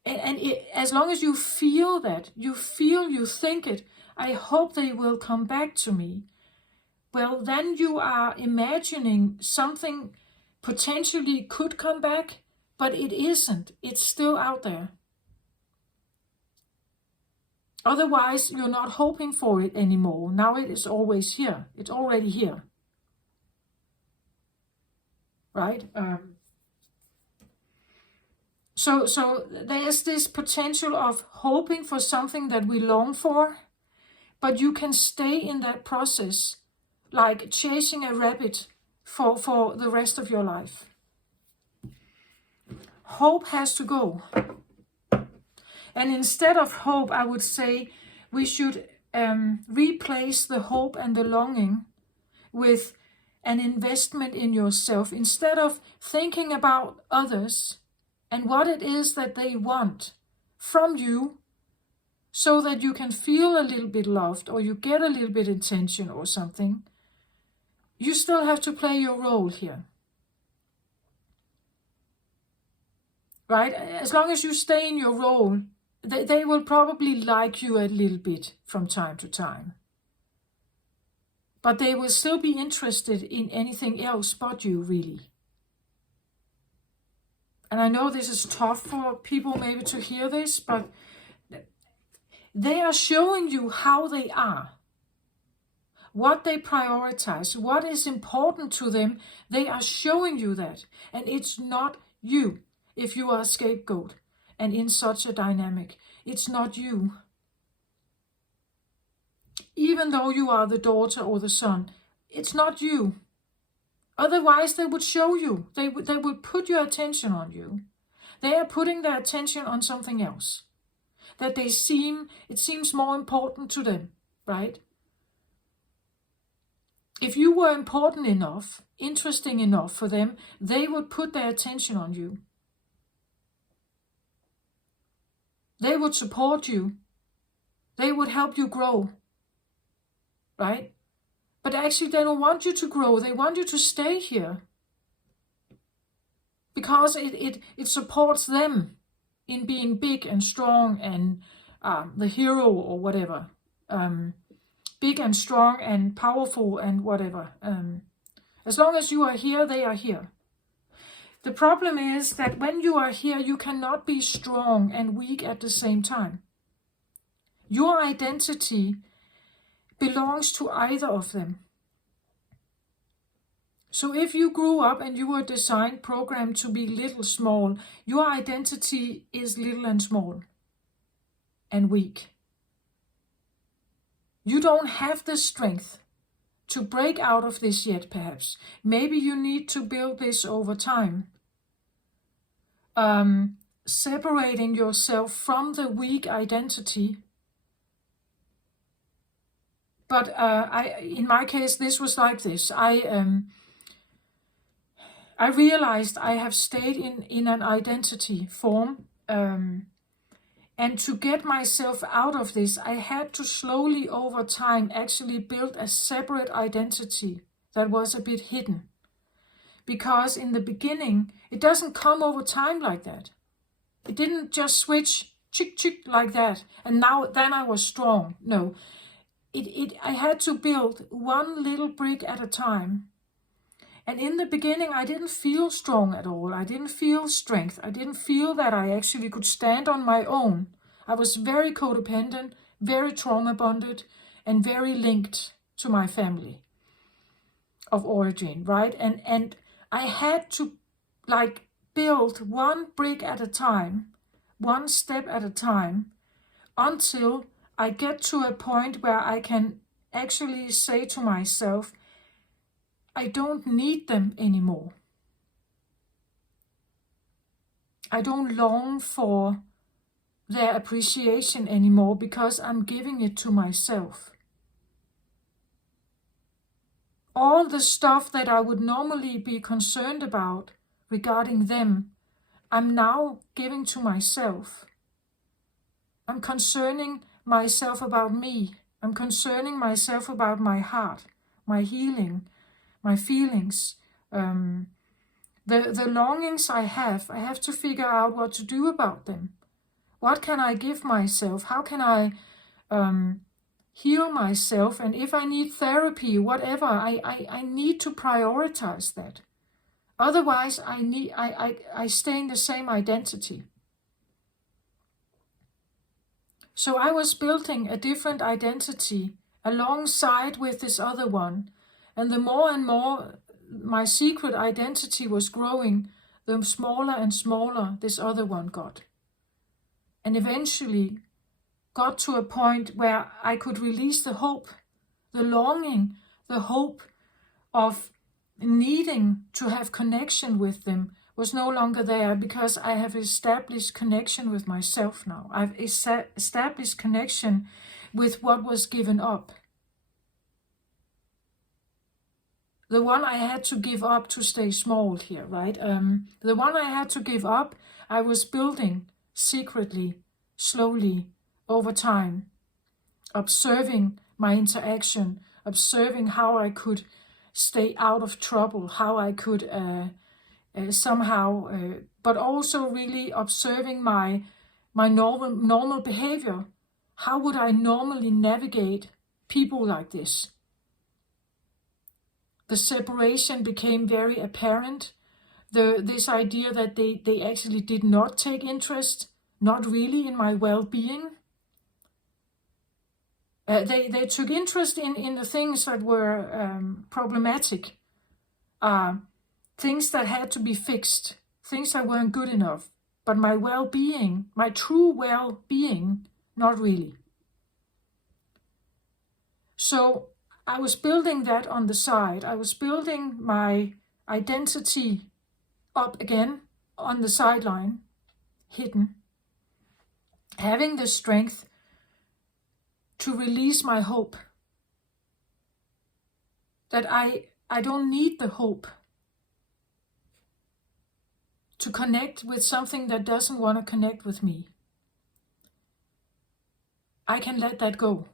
And as long as you feel that, you think it, I hope they will come back to me. Well, then you are imagining something potentially could come back, but it isn't. It's still out there. Otherwise, you're not hoping for it anymore. Now it is always here. It's already here. right? So there's this potential of hoping for something that we long for, but you can stay in that process like chasing a rabbit for the rest of your life. Hope has to go. And instead of hope, I would say we should replace the hope and the longing with an investment in yourself. Instead of thinking about others and what it is that they want from you so that you can feel a little bit loved or you get a little bit attention or something, you still have to play your role here. Right? As long as you stay in your role, they will probably like you a little bit from time to time. But they will still be interested in anything else but you, really. And I know this is tough for people maybe to hear this, but they are showing you how they are, what they prioritize, what is important to them. They are showing you that. And it's not you if you are a scapegoat and in such a dynamic. It's not you. Even though you are the daughter or the son, it's not you. Otherwise, they would show you. They would put your attention on you. They are putting their attention on something else. That it seems more important to them, right? If you were important enough, interesting enough for them, they would put their attention on you. They would support you. They would help you grow, right? But actually, they don't want you to grow. They want you to stay here. Because it supports them in being big and strong and the hero or whatever. Big and strong and powerful and whatever. As long as you are here, they are here. The problem is that when you are here, you cannot be strong and weak at the same time. Your identity belongs to either of them. So if you grew up and you were designed, programmed to be little, small, your identity is little and small and weak. You don't have the strength to break out of this yet, perhaps. Maybe you need to build this over time. Separating yourself from the weak identity. But in my case, this was like this. I realized I have stayed in an identity form, and to get myself out of this, I had to slowly over time actually build a separate identity that was a bit hidden. Because in the beginning, it doesn't come over time like that. It didn't just switch chick like that, and then I was strong. No, I had to build one little brick at a time. And in the beginning, I didn't feel strong at all. I didn't feel strength. I didn't feel that I actually could stand on my own. I was very codependent, very trauma bonded, and very linked to my family of origin, right? And I had to build one brick at a time, one step at a time, until I get to a point where I can actually say to myself, I don't need them anymore. I don't long for their appreciation anymore because I'm giving it to myself. All the stuff that I would normally be concerned about regarding them, I'm now giving to myself. I'm concerning myself about me. I'm concerning myself about my heart, my healing, my feelings, the longings I have to figure out what to do about them. What can I give myself? How can I heal myself? And if I need therapy, whatever, I need to prioritize that. Otherwise, I stay in the same identity. So I was building a different identity alongside with this other one. And the more and more my secret identity was growing, the smaller and smaller this other one got. And eventually got to a point where I could release the hope, the longing, the hope of needing to have connection with them was no longer there, because I have established connection with myself now. I've established connection with what was given up. The one I had to give up to stay small here, right? The one I had to give up, I was building secretly, slowly, over time, observing my interaction, observing how I could stay out of trouble, how I could somehow, but also really observing my normal behavior. How would I normally navigate people like this? The separation became very apparent. This idea that they actually did not take interest, not really, in my well-being. They took interest in the things that were problematic, things that had to be fixed, things that weren't good enough. But my well-being, my true well-being, not really. So I was building that on the side. I was building my identity up again on the sideline, hidden, having the strength to release my hope. That I don't need the hope to connect with something that doesn't want to connect with me. I can let that go.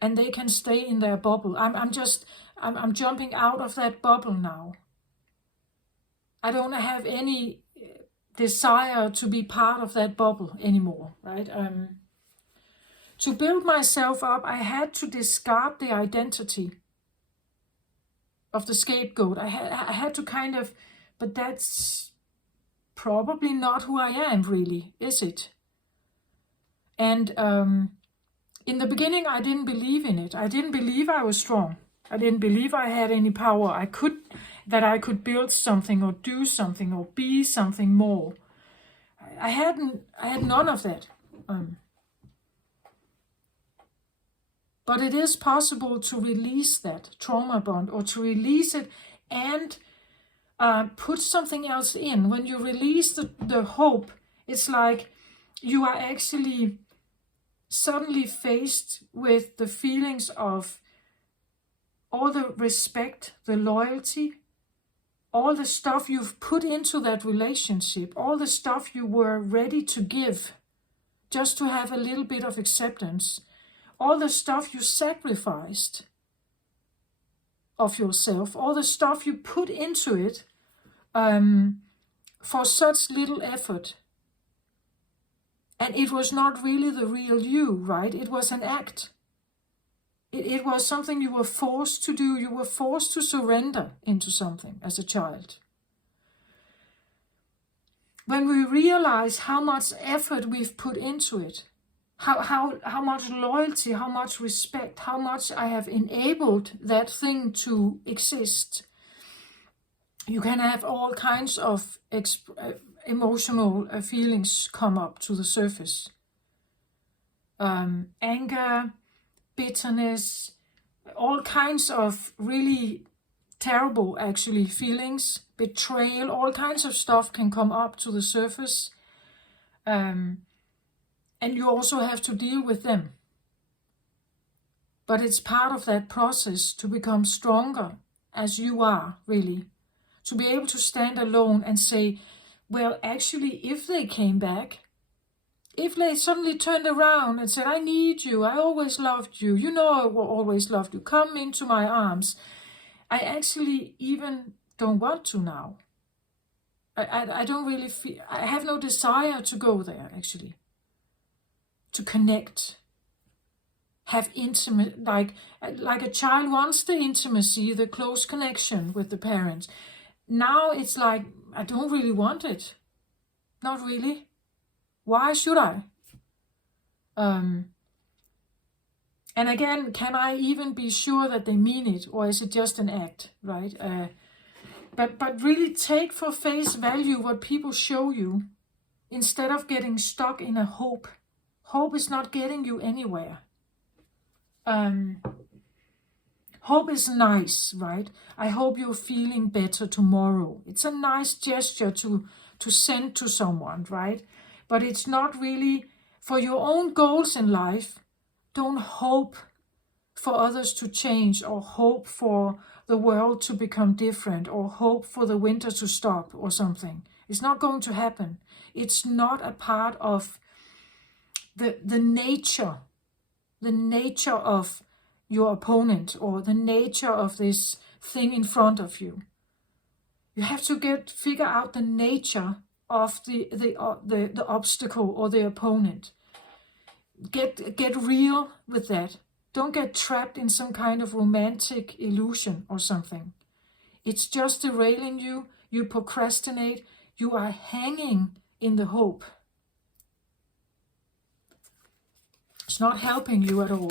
And they can stay in their bubble. I'm jumping out of that bubble now. I don't have any desire to be part of that bubble anymore, right? To build myself up, I had to discard the identity of the scapegoat. I had to kind of, but that's probably not who I am really, is it? And in the beginning, I didn't believe in it. I didn't believe I was strong. I didn't believe I had any power. That I could build something or do something or be something more. I had none of that. But it is possible to release that trauma bond, or to release it and put something else in. When you release the hope, it's like you are actually suddenly faced with the feelings of all the respect, the loyalty, all the stuff you've put into that relationship, all the stuff you were ready to give just to have a little bit of acceptance, all the stuff you sacrificed of yourself, all the stuff you put into it for such little effort. And it was not really the real you, right? It was an act. It was something you were forced to do. You were forced to surrender into something as a child. When we realize how much effort we've put into it, how much loyalty, how much respect, how much I have enabled that thing to exist, you can have all kinds of emotional feelings come up to the surface. Anger, bitterness, all kinds of really terrible, actually, feelings, betrayal, all kinds of stuff can come up to the surface. And you also have to deal with them. But it's part of that process to become stronger as you are, really. To be able to stand alone and say, well, actually, if they came back, if they suddenly turned around and said, I need you, I always loved you, you know I always loved you, come into my arms, I actually even don't want to now. I don't really feel, I have no desire to go there, actually. To connect, have intimate, like a child wants the intimacy, the close connection with the parents. Now it's like, I don't really want it. Not really. Why should I? And And again, can I even be sure that they mean it, or is it just an act, right? But really take for face value what people show you, instead of getting stuck in a hope. Hope is not getting you anywhere. Hope is nice, right? I hope you're feeling better tomorrow. It's a nice gesture to send to someone, right? But it's not really for your own goals in life. Don't hope for others to change, or hope for the world to become different, or hope for the winter to stop or something. It's not going to happen. It's not a part of the nature of your opponent, or the nature of this thing in front of you. You have to figure out the nature of the obstacle or the opponent. Get real with that. Don't get trapped in some kind of romantic illusion or something. It's just derailing you. You procrastinate. You are hanging in the hope. It's not helping you at all.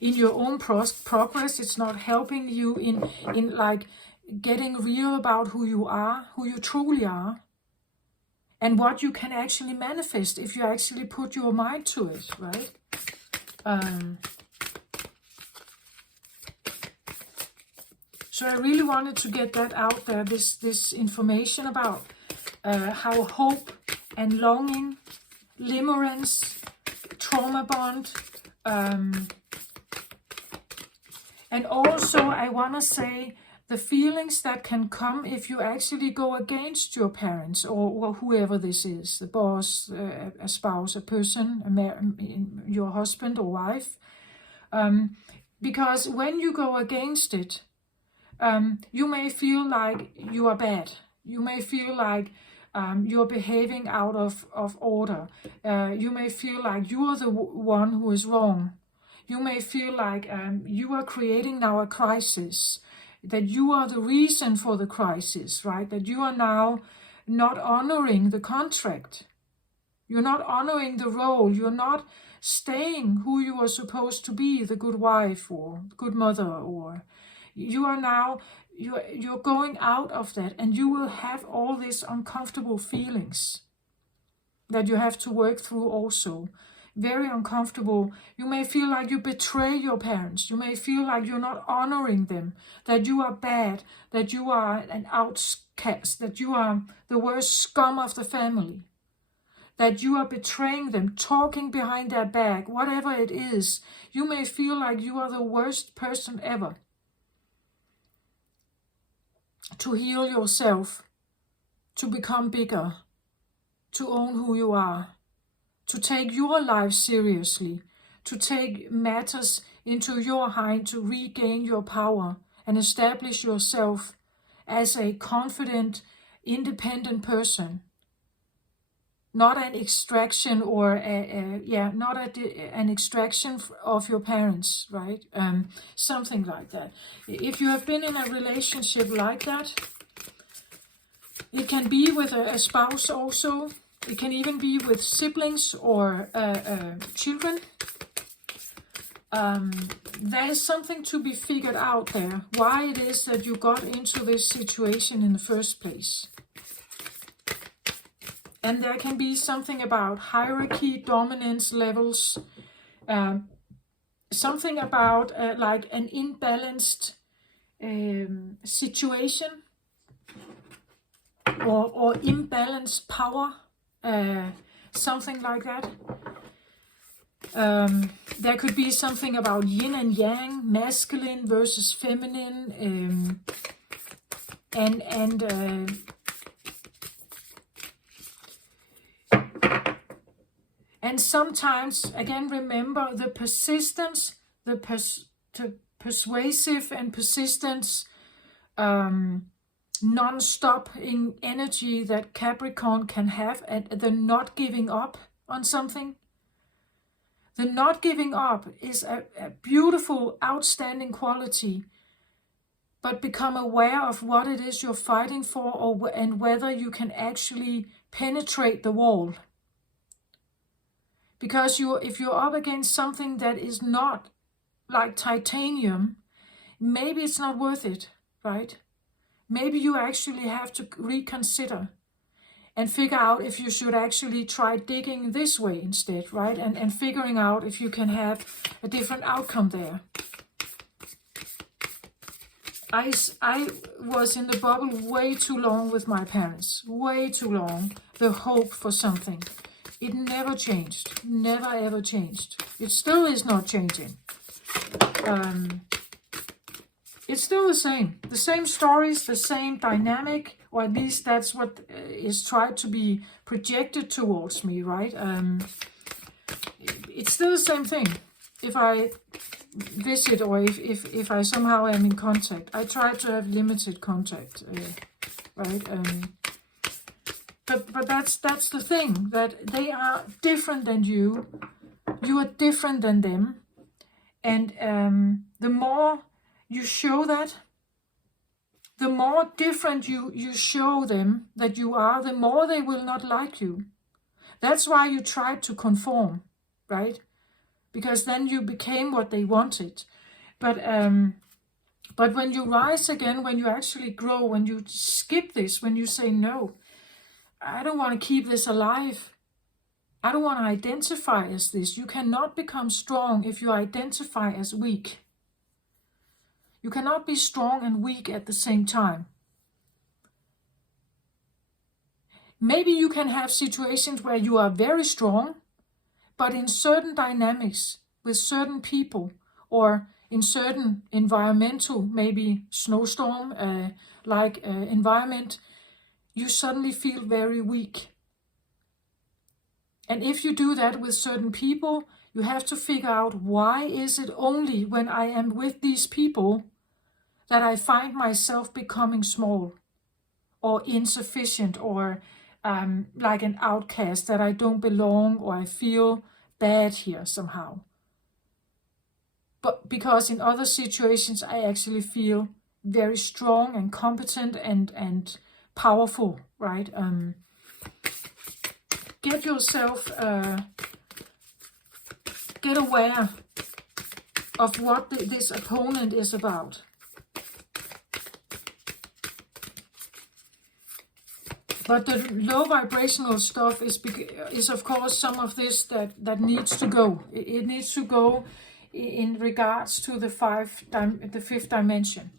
In your own progress, it's not helping you in like getting real about who you are, who you truly are, and what you can actually manifest if you actually put your mind to it, right? So I really wanted to get that out there, this information about how hope and longing, limerence, trauma bond, and also I want to say the feelings that can come if you actually go against your parents, or whoever this is, the boss, a spouse, a person, your husband or wife. Because when you go against it, you may feel like you are bad. You may feel like you're behaving out of order. You may feel like you are the one who is wrong. You may feel like you are creating now a crisis, that you are the reason for the crisis, right? That you are now not honoring the contract. You're not honoring the role. You're not staying who you are supposed to be, the good wife or good mother, or you are now, you're going out of that, and you will have all these uncomfortable feelings that you have to work through also. Very uncomfortable. You may feel like you betray your parents. You may feel like you're not honoring them, that you are bad, that you are an outcast, that you are the worst scum of the family, that you are betraying them, talking behind their back, whatever it is. You may feel like you are the worst person ever. To heal yourself, to become bigger, to own who you are, to take your life seriously, to take matters into your hand, to regain your power and establish yourself as a confident, independent person. Not an extraction or an extraction of your parents, right? Something like that. If you have been in a relationship like that, it can be with a spouse also. It can even be with siblings or children. There is something to be figured out there, why it is that you got into this situation in the first place. And there can be something about hierarchy, dominance levels, something about like an imbalanced situation, or imbalanced power, something like that. There could be something about yin and yang, masculine versus feminine, and sometimes, again, remember the persistence, the persuasive and persistence, non-stopping energy that Capricorn can have, and the not giving up on something. The not giving up is a beautiful, outstanding quality, but become aware of what it is you're fighting for, and whether you can actually penetrate the wall. Because if you're up against something that is not like titanium, maybe it's not worth it, right? Maybe you actually have to reconsider and figure out if you should actually try digging this way instead, right? And figuring out if you can have a different outcome there. I was in the bubble way too long with my parents, way too long. The hope for something. It never changed, never ever changed. It still is not changing. It's still the same stories, the same dynamic, or at least that's what is tried to be projected towards me, right? It's still the same thing. If I visit or if I somehow am in contact, I try to have limited contact, right? But that's the thing, that they are different than you. You are different than them, and the more you show that, the more different you show them that you are, the more they will not like you. That's why you try to conform, right? Because then you became what they wanted. But when you rise again, when you actually grow, when you skip this, when you say, no, I don't want to keep this alive. I don't want to identify as this. You cannot become strong if you identify as weak. You cannot be strong and weak at the same time. Maybe you can have situations where you are very strong, but in certain dynamics with certain people, or in certain environmental, maybe snowstorm, environment, you suddenly feel very weak. And if you do that with certain people, you have to figure out, why is it only when I am with these people that I find myself becoming small or insufficient, or like an outcast, that I don't belong, or I feel bad here somehow. But because in other situations I actually feel very strong and competent and powerful, right? Get yourself, get aware of what this opponent is about. But the low vibrational stuff is of course some of this that needs to go. It needs to go in regards to the fifth dimension.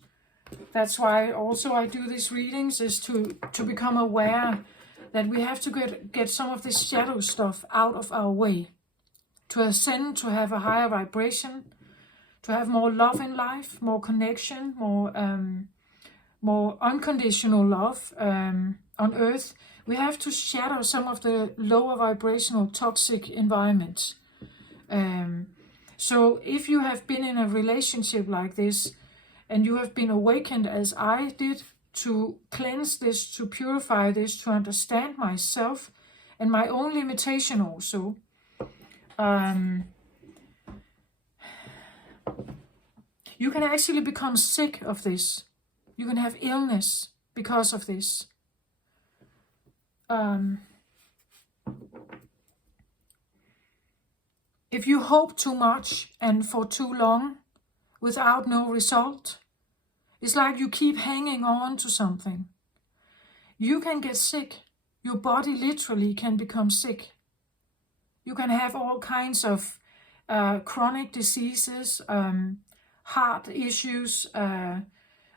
That's why also I do these readings, is to become aware that we have to get some of this shadow stuff out of our way. To ascend, to have a higher vibration, to have more love in life, more connection, more unconditional love on earth. We have to shatter some of the lower vibrational toxic environments. So if you have been in a relationship like this, and you have been awakened as I did, to cleanse this, to purify this, to understand myself and my own limitation also, you can actually become sick of this. You can have illness because of this. If you hope too much and for too long without no result, it's like you keep hanging on to something. You can get sick. Your body literally can become sick. You can have all kinds of chronic diseases, heart issues,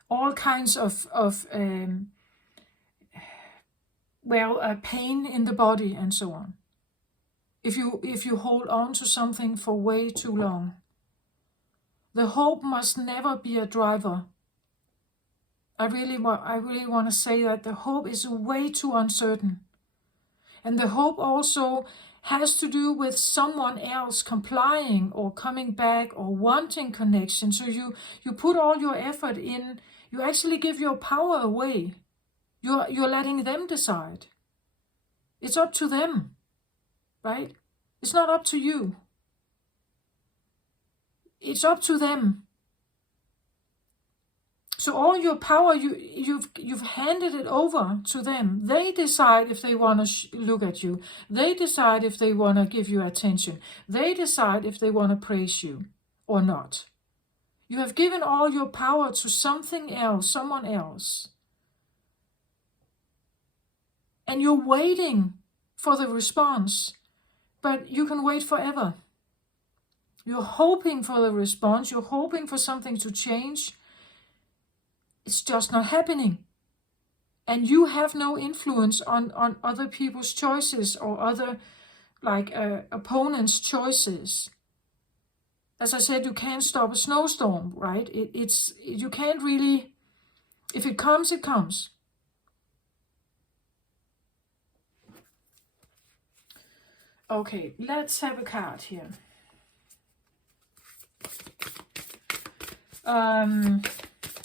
all kinds of pain in the body and so on. If you hold on to something for way too long. The hope must never be a driver. I really want to say that the hope is way too uncertain. And the hope also has to do with someone else complying or coming back or wanting connection. So you put all your effort in, you actually give your power away. You're letting them decide. It's up to them, right? It's not up to you. It's up to them. So all your power, you've handed it over to them. They decide if they want to look at you. They decide if they want to give you attention. They decide if they want to praise you or not. You have given all your power to something else, someone else. And you're waiting for the response, but you can wait forever. You're hoping for the response. You're hoping for something to change. It's just not happening. And you have no influence on other people's choices or other opponents' choices. As I said, you can't stop a snowstorm, right? You can't really, if it comes, it comes. Okay, let's have a card here.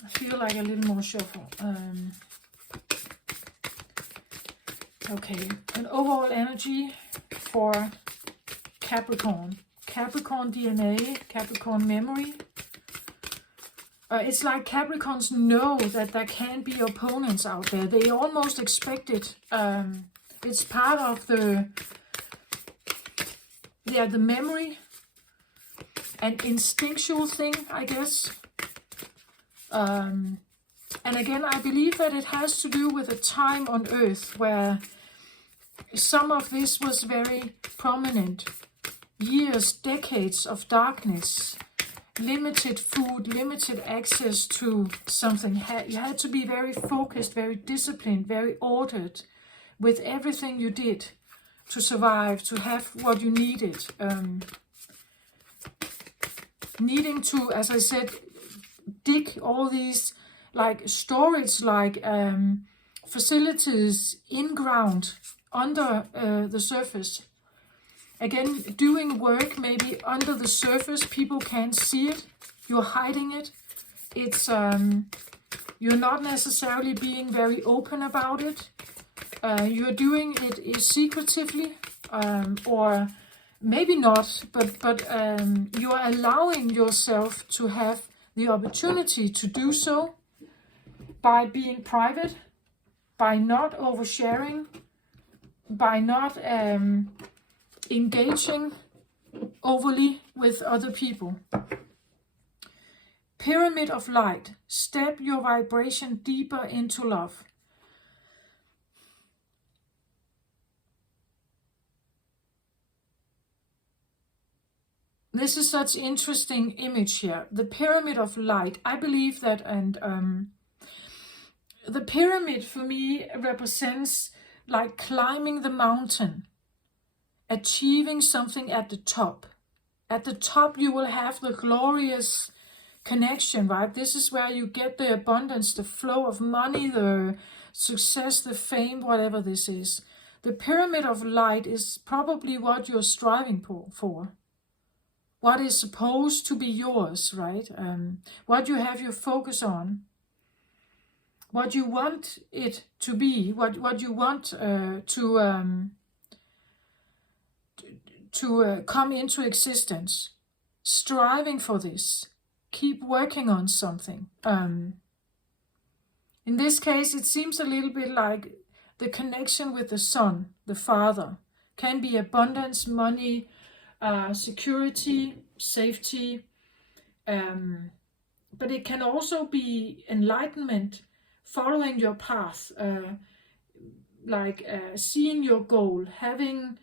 I feel like a little more shuffle. Okay, an overall energy for Capricorn. Capricorn DNA, Capricorn memory. It's like Capricorns know that there can be opponents out there. They almost expect it. It's part of the memory, an instinctual thing, I guess. And again, I believe that it has to do with a time on Earth where some of this was very prominent. Years, decades of darkness, limited food, limited access to something. You had to be very focused, very disciplined, very ordered with everything you did to survive, to have what you needed. Needing to, as I said, dig all these storage, facilities in ground, under the surface. Again, doing work maybe under the surface, people can't see it, you're hiding it. It's you're not necessarily being very open about it. You're doing it secretively, or maybe not, but you are allowing yourself to have the opportunity to do so by being private, by not oversharing, by not engaging overly with other people. Pyramid of light. Step your vibration deeper into love. This is such an interesting image here. The pyramid of light. I believe that, and the pyramid for me represents like climbing the mountain, achieving something at the top. At the top you will have the glorious connection, right? This is where you get the abundance, the flow of money, the success, the fame, whatever this is. The pyramid of light is probably what you're striving for. What is supposed to be yours, right? What you have your focus on. What you want it to be. What you want to come into existence. Striving for this. Keep working on something. In this case, it seems a little bit like the connection with the Son, the Father. Can be abundance, money, security, safety. But it can also be enlightenment, following your path, seeing your goal, having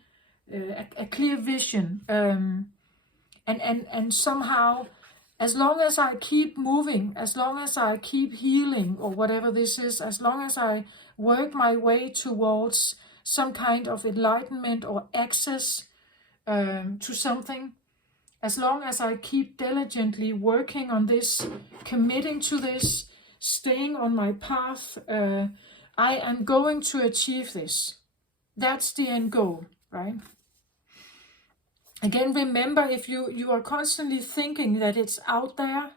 a clear vision, and somehow, as long as I keep moving, as long as I keep healing or whatever this is, as long as I work my way towards some kind of enlightenment or access to something, as long as I keep diligently working on this, committing to this, staying on my path, I am going to achieve this. That's the end goal, right? Again, remember, if you are constantly thinking that it's out there,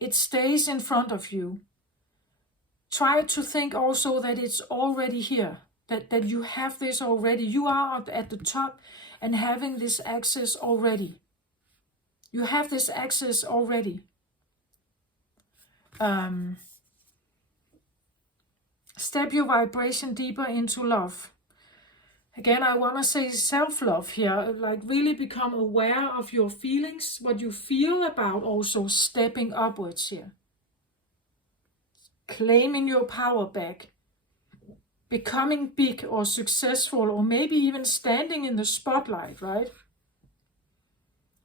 it stays in front of you. Try to think also that it's already here, that you have this already. You are at the top and having this access already. You have this access already. Step your vibration deeper into love. Again, I want to say self-love here, like really become aware of your feelings, what you feel about also stepping upwards here. Claiming your power back. Becoming big or successful, or maybe even standing in the spotlight, right?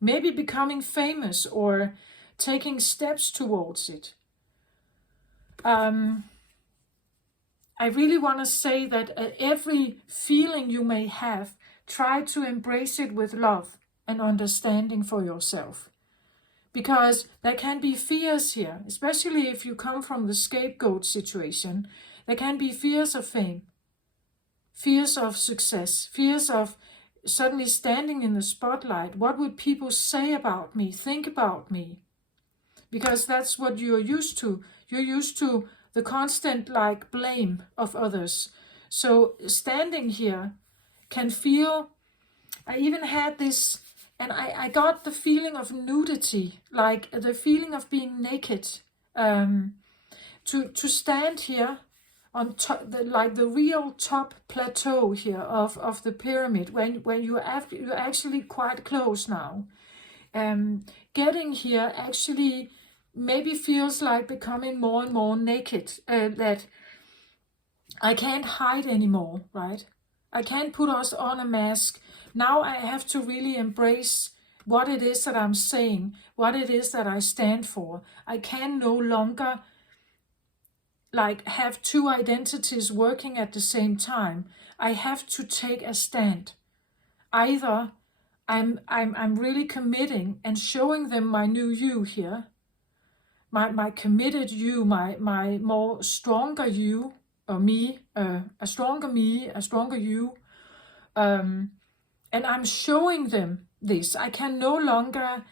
Maybe becoming famous or taking steps towards it. I really want to say that every feeling you may have, try to embrace it with love and understanding for yourself. Because there can be fears here, especially if you come from the scapegoat situation. There can be fears of fame, fears of success, fears of suddenly standing in the spotlight. What would people say about me, think about me? Because that's what you're used to. You're used to the constant blame of others. So standing here can feel, I even had this, and I got the feeling of nudity, like the feeling of being naked. To stand here on top, the real top plateau here of the pyramid, when you're actually quite close now. Getting here actually maybe feels like becoming more and more naked, that I can't hide anymore, right? I can't put us on a mask. Now I have to really embrace what it is that I'm saying, what it is that I stand for. I can no longer have two identities working at the same time. I have to take a stand. Either I'm really committing and showing them my new you here, my committed you, my more stronger you, or me, a stronger you, and I'm showing them this. I can no longer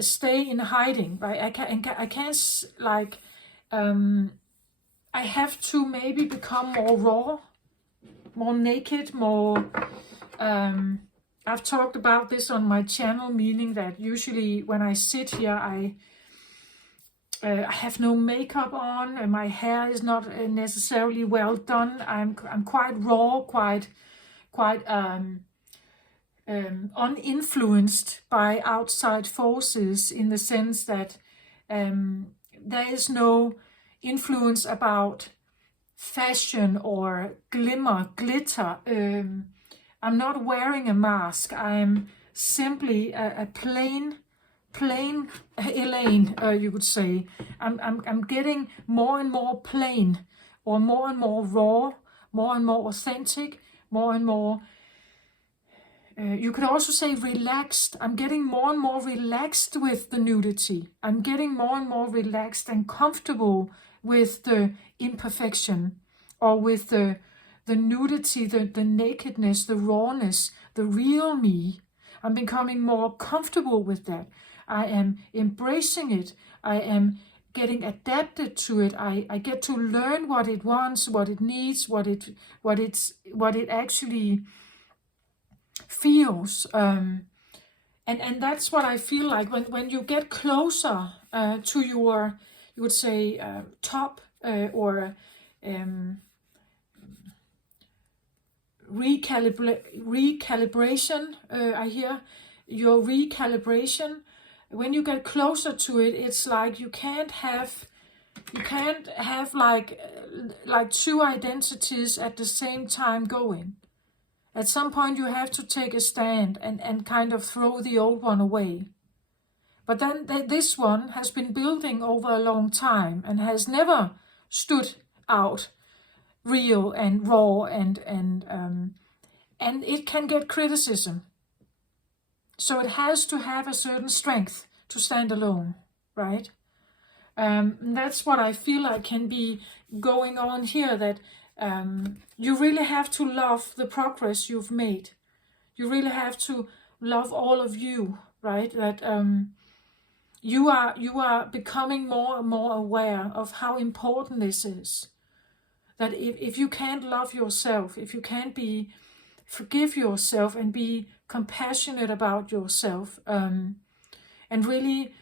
stay in hiding, right? I can't I have to maybe become more raw, more naked, more. I've talked about this on my channel, meaning that usually when I sit here, I have no makeup on, and my hair is not necessarily well done. I'm quite raw, quite uninfluenced by outside forces, in the sense that there is no influence about fashion or glitter. I'm not wearing a mask. I'm simply a plain Elaine, you could say. I'm getting more and more plain, or more and more raw, more and more authentic, more and more, you could also say relaxed. I'm getting more and more relaxed with the nudity. I'm getting more and more relaxed and comfortable with the imperfection, or with the nudity, the nakedness, the rawness, the real me. I'm becoming more comfortable with that. I am embracing it. I am getting adapted to it. I get to learn what it wants, what it needs, what it actually feels. And that's what I feel like when you get closer to your, you would say, top or recalibration. I hear your recalibration. When you get closer to it, it's like you can't have like two identities at the same time going. At some point you have to take a stand and kind of throw the old one away. But then this one has been building over a long time and has never stood out real and raw, and it can get criticism. So it has to have a certain strength to stand alone, right? That's what I feel like can be going on here, that you really have to love the progress you've made. You really have to love all of you, right? That you are becoming more and more aware of how important this is. That if you can't love yourself, if you can't forgive yourself and be compassionate about yourself, and really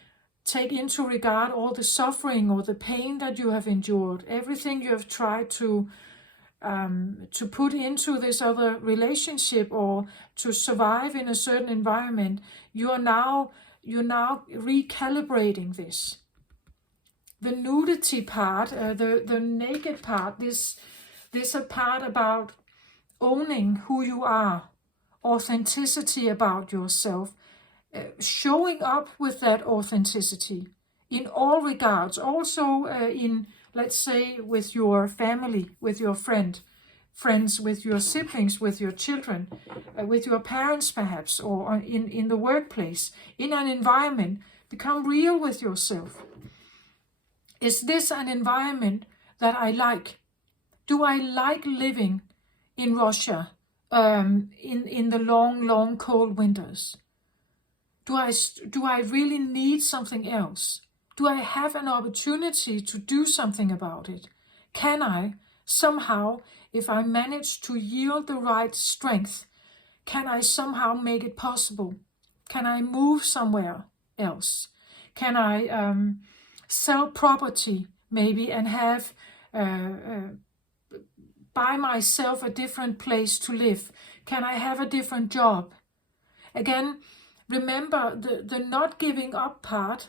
take into regard all the suffering or the pain that you have endured, everything you have tried to put into this other relationship or to survive in a certain environment, you're now recalibrating this. The nudity part, the naked part, this a part about owning who you are, authenticity about yourself, showing up with that authenticity in all regards, also in, let's say, with your family, with your friends, with your siblings, with your children, with your parents perhaps, or in the workplace, in an environment. Become real with yourself. Is this an environment that I like? Do I like living in Russia in the long cold winters? Do I really need something else? Do I have an opportunity to do something about it? Can I somehow, if I manage to yield the right strength, can I somehow make it possible? Can I move somewhere else? Can I sell property maybe and have buy myself a different place to live? Can I have a different job? Again, remember the not giving up part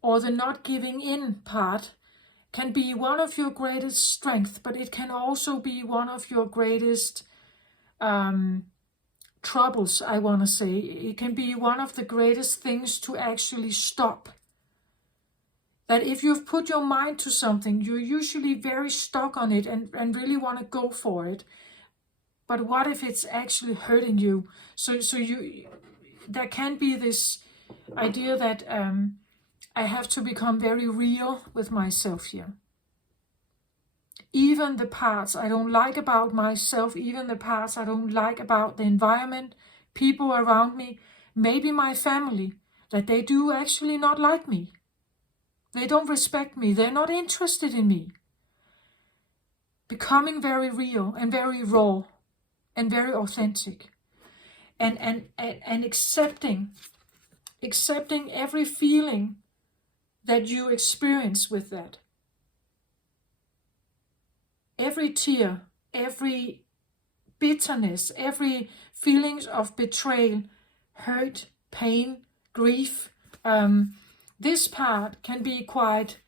or the not giving in part can be one of your greatest strengths, but it can also be one of your greatest troubles, I want to say. It can be one of the greatest things to actually stop. That if you've put your mind to something, you're usually very stuck on it and really want to go for it. But what if it's actually hurting you? So there can be this idea that I have to become very real with myself here. Even the parts I don't like about myself, even the parts I don't like about the environment, people around me, maybe my family, that they do actually not like me. They don't respect me. They're not interested in me. Becoming very real and very raw and very authentic. And accepting every feeling that you experience with that. Every tear, every bitterness, every feelings of betrayal, hurt, pain, grief. This part can be quite,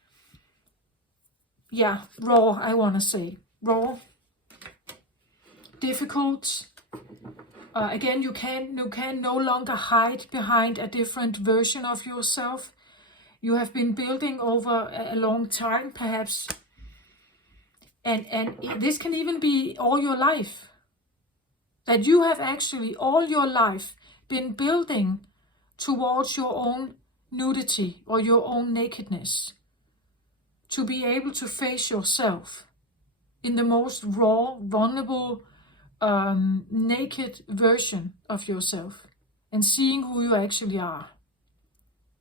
raw, I want to say. Raw, difficult. Again, you can no longer hide behind a different version of yourself. You have been building over a long time, perhaps. And this can even be all your life. That you have actually all your life been building towards your own nudity or your own nakedness. To be able to face yourself in the most raw, vulnerable, naked version of yourself. And seeing who you actually are.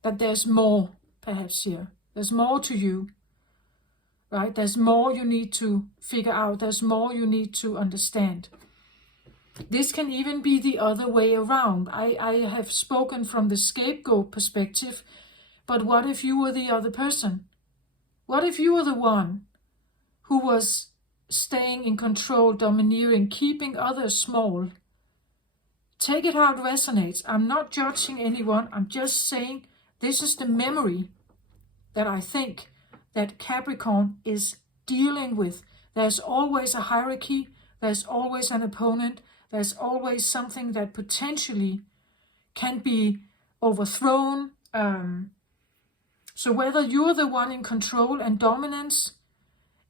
That there's more, perhaps, here. There's more to you. Right? There's more you need to figure out. There's more you need to understand. This can even be the other way around. I have spoken from the scapegoat perspective, but what if you were the other person? What if you were the one who was staying in control, domineering, keeping others small? Take it how it resonates. I'm not judging anyone. I'm just saying this is the memory that I think that Capricorn is dealing with. There's always a hierarchy. There's always an opponent. There's always something that potentially can be overthrown. So whether you're the one in control and dominance,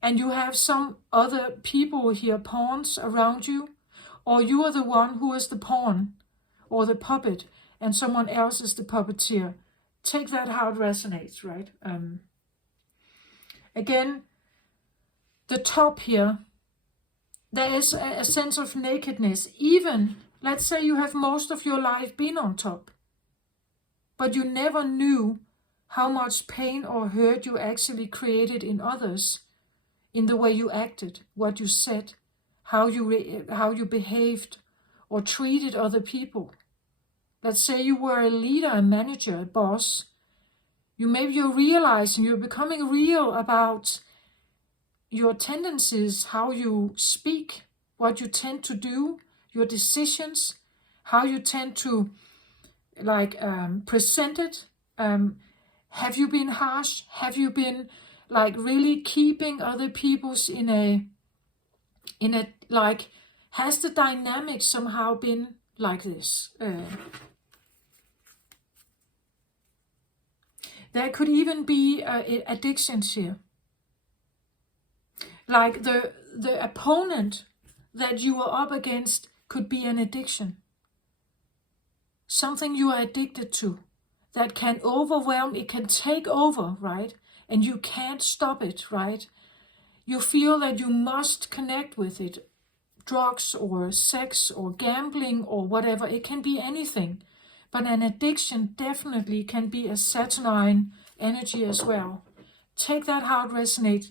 and you have some other people here, pawns around you, or you are the one who is the pawn or the puppet, and someone else is the puppeteer. Take that how it resonates, right? Again, the top here, there is a sense of nakedness. Even, let's say you have most of your life been on top, but you never knew how much pain or hurt you actually created in others, in the way you acted, what you said, how you behaved or treated other people. Let's say you were a leader, a manager, a boss. Maybe you're realizing, you're becoming real about your tendencies, how you speak, what you tend to do, your decisions, how you tend to present it. Have you been harsh? Have you been really keeping other people's in a has the dynamic somehow been like this? There could even be addictions here. Like the opponent that you are up against could be an addiction. Something you are addicted to that can overwhelm, it can take over, right? And you can't stop it, right? You feel that you must connect with it. Drugs or sex or gambling or whatever, it can be anything. But an addiction definitely can be a saturnine energy as well. Take that how it resonates.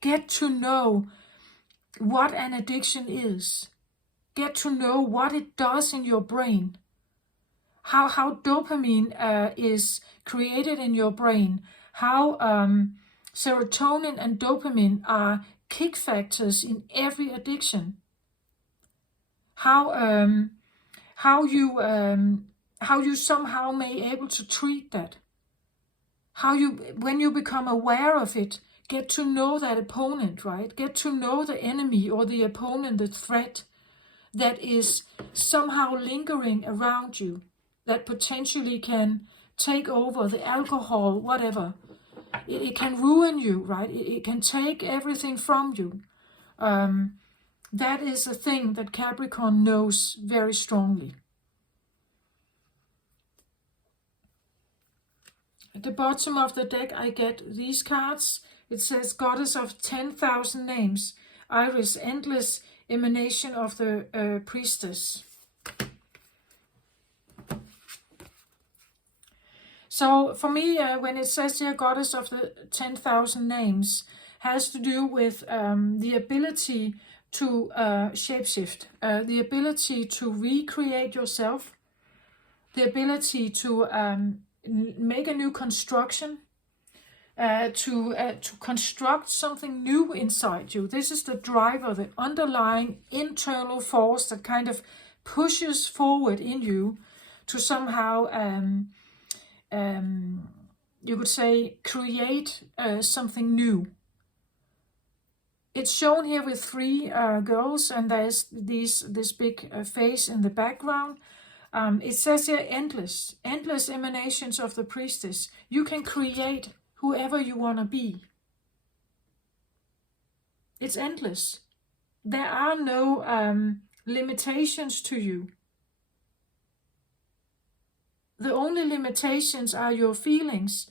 Get to know what an addiction is. Get to know what it does in your brain. How dopamine is created in your brain. How serotonin and dopamine are kick factors in every addiction. How you somehow may able to treat that. How you, when you become aware of it, get to know that opponent, right? Get to know the enemy or the opponent, the threat that is somehow lingering around you, that potentially can take over, the alcohol, whatever. It can ruin you, right? It can take everything from you. That is a thing that Capricorn knows very strongly. At the bottom of the deck, I get these cards. It says Goddess of 10,000 Names, Iris, endless emanation of the priestess. So for me, when it says here Goddess of the 10,000 Names, has to do with the ability to shapeshift, the ability to recreate yourself, the ability to make a new construction, to construct something new inside you. This is the driver, the underlying internal force that kind of pushes forward in you to somehow, you could say, create something new. It's shown here with three girls, and there's this big face in the background. It says here endless emanations of the priestess. You can create whoever you want to be. It's endless. There are no limitations to you. The only limitations are your feelings,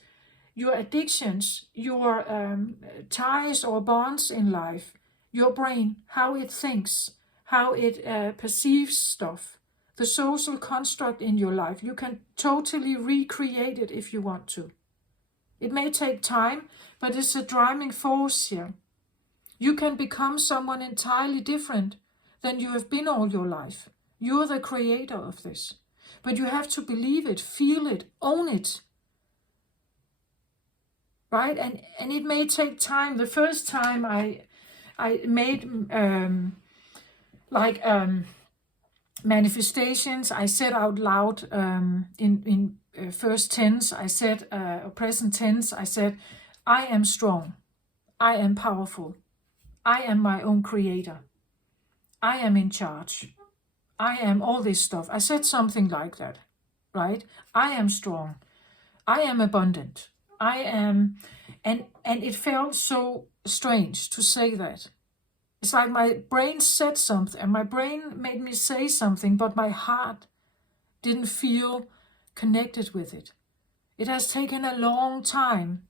your addictions, your ties or bonds in life, your brain, how it thinks, how it perceives stuff, the social construct in your life. You can totally recreate it if you want to. It may take time, but it's a driving force here. You can become someone entirely different than you have been all your life. You're the creator of this. But you have to believe it, feel it, own it. Right? And it may take time. The first time I made manifestations, I said out loud in first tense, I said, present tense, I said, I am strong, I am powerful, I am my own creator, I am in charge, I am all this stuff. I said something like that, right? I am strong, I am abundant, I am, and it felt so strange to say that. It's like my brain said something, and my brain made me say something, but my heart didn't feel connected with it. It has taken a long time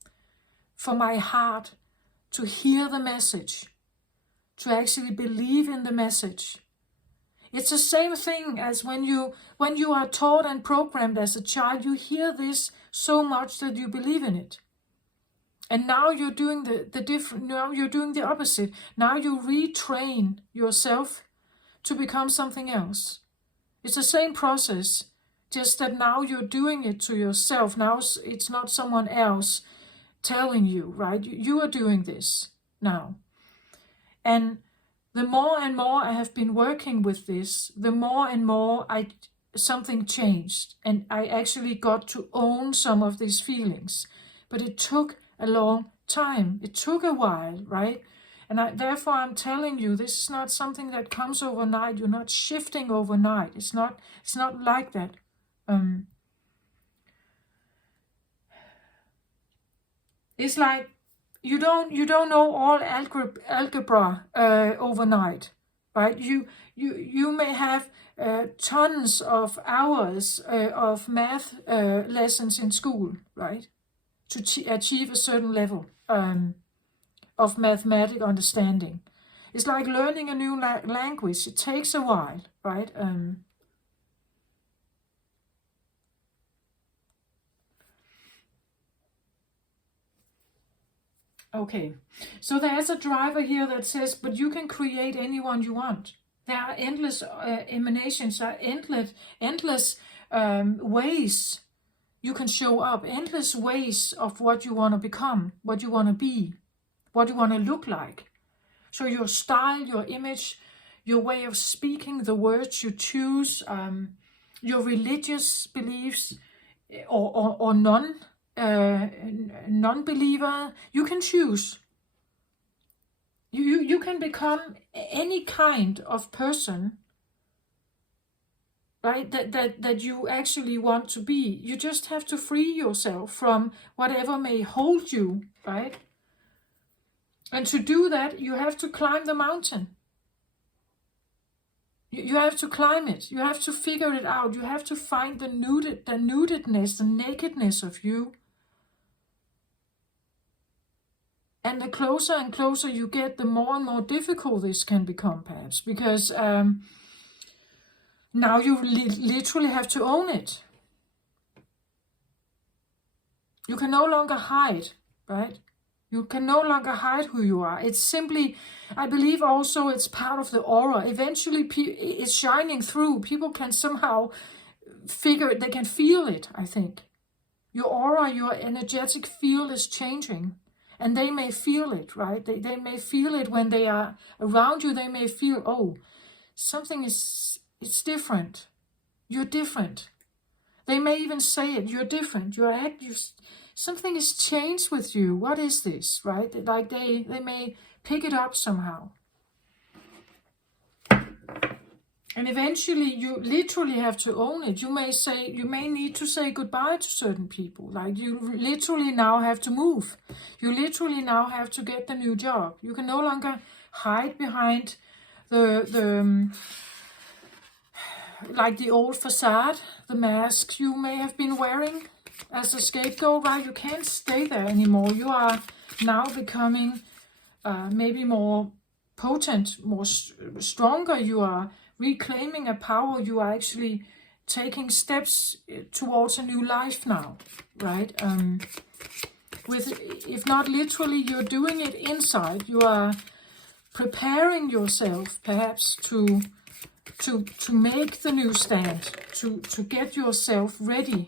for my heart to hear the message, to actually believe in the message. It's the same thing as when you are taught and programmed as a child. You hear this so much that you believe in it. And now you're doing the different. Now you're doing the opposite. Now you retrain yourself to become something else. It's the same process. Just that now you're doing it to yourself. Now it's not someone else telling you, right? You are doing this now. And the more and more I have been working with this, the more and more something changed. And I actually got to own some of these feelings. But it took a long time. It took a while, right? And therefore I'm telling you, this is not something that comes overnight. You're not shifting overnight. It's not like that. It's like you don't know all algebra overnight, right? You may have tons of hours of math lessons in school, right, to achieve a certain level of mathematic understanding. It's like learning a new language. It takes a while, right? Okay, so there's a driver here that says, but you can create anyone you want. There are endless emanations, there are endless ways you can show up, endless ways of what you want to become, what you want to be, what you want to look like. So your style, your image, your way of speaking, the words you choose, your religious beliefs or non-believer, you can choose. You can become any kind of person, right, that you actually want to be. You just have to free yourself from whatever may hold you, right? And to do that, you have to climb the mountain. You have to climb it. You have to figure it out. You have to find the nudedness, the nakedness of you. And the closer and closer you get, the more and more difficult this can become, perhaps, because now you literally have to own it. You can no longer hide, right? You can no longer hide who you are. It's simply, I believe also it's part of the aura. Eventually it's shining through. People can somehow figure it, they can feel it, I think. Your aura, your energetic field is changing. And they may feel it, right? They may feel it when they are around you. They may feel, oh, something it's different. You're different. They may even say it, you're different. Something has changed with you. What is this, right? Like they may pick it up somehow. And eventually you literally have to own it. You may need to say goodbye to certain people. Like you literally now have to move. You literally now have to get the new job. You can no longer hide behind the old facade, the mask you may have been wearing as a scapegoat, right? You can't stay there anymore. You are now becoming maybe more potent, more stronger. You are reclaiming a power. You are actually taking steps towards a new life now, right? If not literally, you're doing it inside. You are preparing yourself, perhaps, to make the new stand, to get yourself ready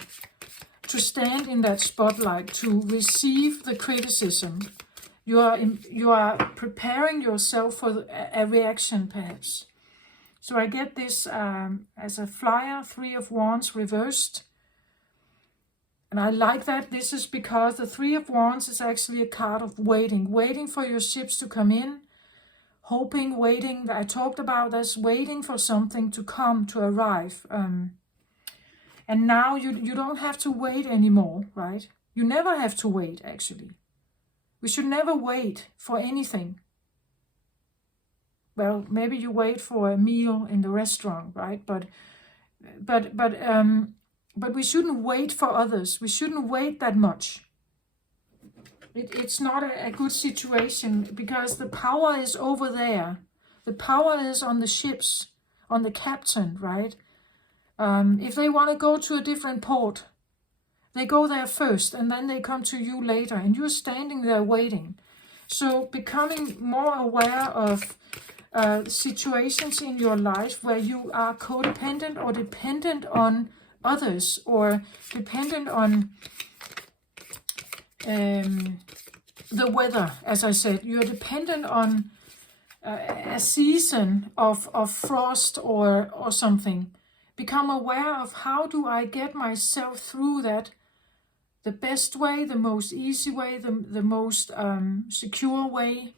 to stand in that spotlight, to receive the criticism. You are preparing yourself for a reaction, perhaps. So I get this as a flyer, 3 of Wands reversed. And I like that. This is because the 3 of Wands is actually a card of waiting for your ships to come in. Hoping, waiting, that I talked about, that's waiting for something to come, to arrive. And now you don't have to wait anymore, right? You never have to wait, actually. We should never wait for anything. Well, maybe you wait for a meal in the restaurant, right? But we shouldn't wait for others. We shouldn't wait that much. It's not a good situation because the power is over there. The power is on the ships, on the captain, right? If they want to go to a different port, they go there first and then they come to you later and you're standing there waiting. So becoming more aware of situations in your life where you are codependent or dependent on others, or dependent on the weather. As I said, you're dependent on a season of frost or something. Become aware of how do I get myself through that the best way, the most easy way, the most secure way,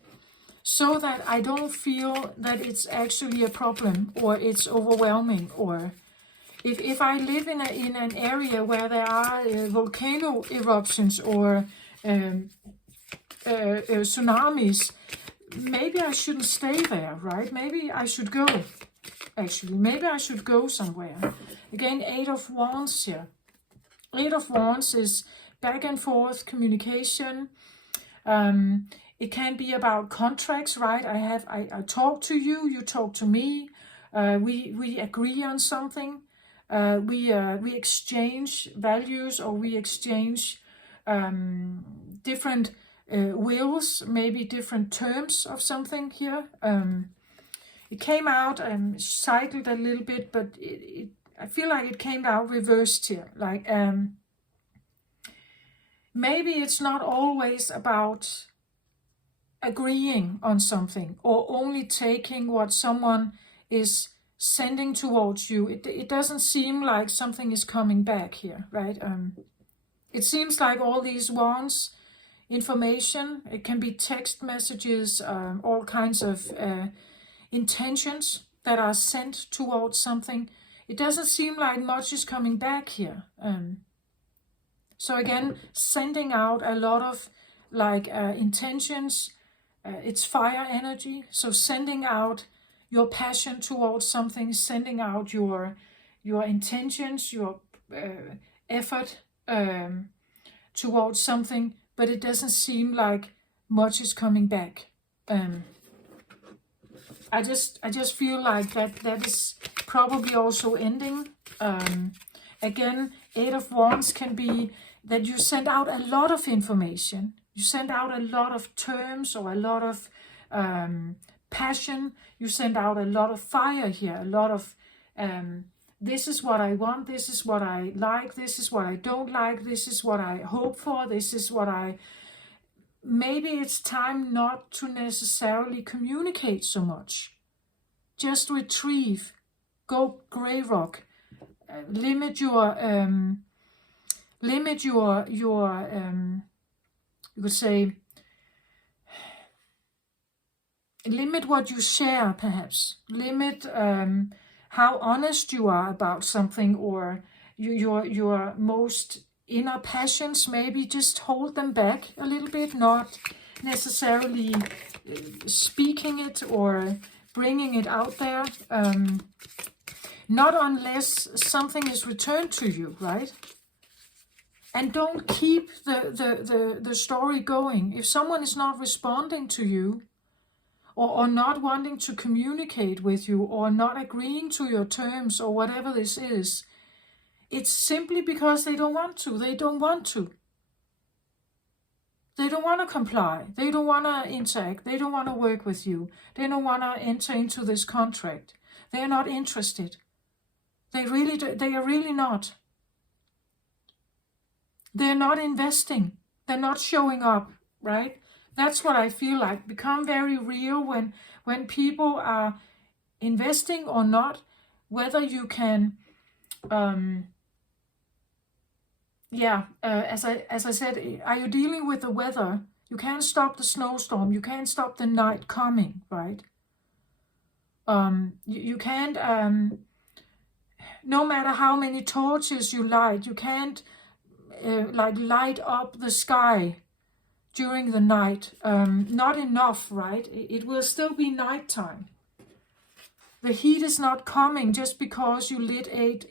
so that I don't feel that it's actually a problem or it's overwhelming. Or if I live in an area where there are volcano eruptions or tsunamis, maybe I shouldn't stay there, right? Maybe I should go. Actually, maybe I should go somewhere. Again, 8 of Wands here. 8 of Wands is back and forth communication. It can be about contracts, right? I talk to you, you talk to me. We agree on something. We exchange values, or we exchange different wills, maybe different terms of something here. It came out and cycled a little bit, but I feel like it came out reversed here. Like maybe it's not always about agreeing on something or only taking what someone is sending towards you. It doesn't seem like something is coming back here, right? It seems like all these wands, information, it can be text messages, all kinds of intentions that are sent towards something. It doesn't seem like much is coming back here. So again, sending out a lot of like intentions. It's fire energy. So sending out your passion towards something, sending out your intentions, your effort towards something, but it doesn't seem like much is coming back. I just feel like that is probably also ending. Again, 8 of Wands can be that you send out a lot of information. You send out a lot of terms or a lot of passion. You send out a lot of fire here, a lot of this is what I want, this is what I like, this is what I don't like, this is what I hope for, this is what I... Maybe it's time not to necessarily communicate so much. Just retrieve, go grey rock, limit your you could say, limit what you share, perhaps. Limit how honest you are about something, or your most inner passions. Maybe just hold them back a little bit, not necessarily speaking it or bringing it out there. Not unless something is returned to you, right? And don't keep the story going. If someone is not responding to you, or not wanting to communicate with you, or not agreeing to your terms, or whatever this is, it's simply because they don't want to. They don't want to. They don't want to comply. They don't want to interact. They don't want to work with you. They don't want to enter into this contract. They are not interested. They are really not. They're not investing. They're not showing up, right? That's what I feel like. Become very real when people are investing or not, whether you can, as I said, are you dealing with the weather? You can't stop the snowstorm. You can't stop the night coming, right? You can't, no matter how many torches you light, you can't like light up the sky during the night. Not enough, right? It will still be nighttime. The heat is not coming just because you lit eight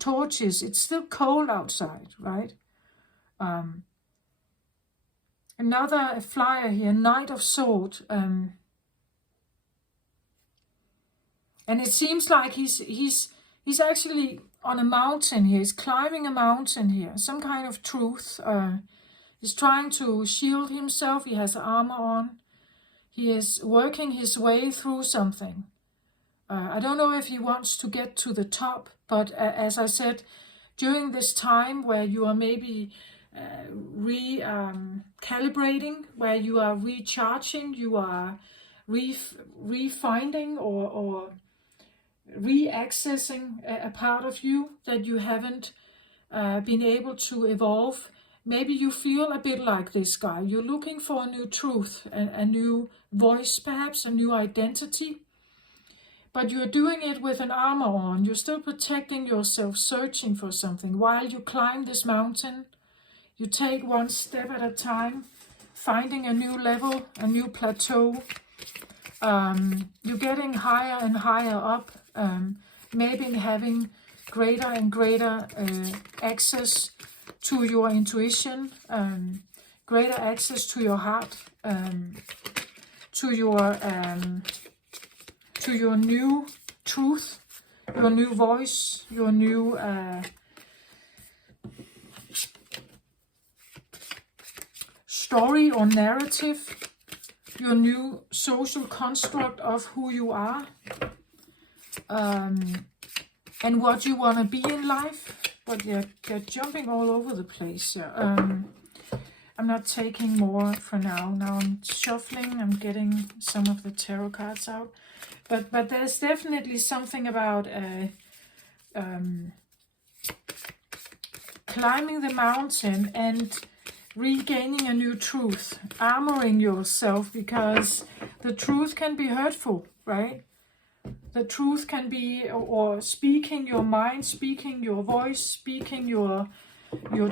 torches. It's still cold outside, right? Another flyer here, Knight of Swords. And it seems like he's actually on a mountain here. He's climbing a mountain here. Some kind of truth. He's trying to shield himself. He has armor on. He is working his way through something. I don't know if he wants to get to the top But as I said, during this time where you are maybe recalibrating, where you are recharging, you are refinding or re-accessing a part of you that you haven't been able to evolve. Maybe you feel a bit like this guy. You're looking for a new truth, a new voice, perhaps a new identity. But you're doing it with an armor on. You're still protecting yourself, searching for something. While you climb this mountain, you take one step at a time, finding a new level, a new plateau. You're getting higher and higher up, maybe having greater and greater access to your intuition, greater access to your heart, to your new truth, your new voice, your new story or narrative, your new social construct of who you are, and what you want to be in life. But you're jumping all over the place here. I'm not taking more for now. Now I'm shuffling, I'm getting some of the tarot cards out. But there's definitely something about climbing the mountain and regaining a new truth, armoring yourself, because the truth can be hurtful, right? The truth can be, or speaking your mind, speaking your voice, speaking your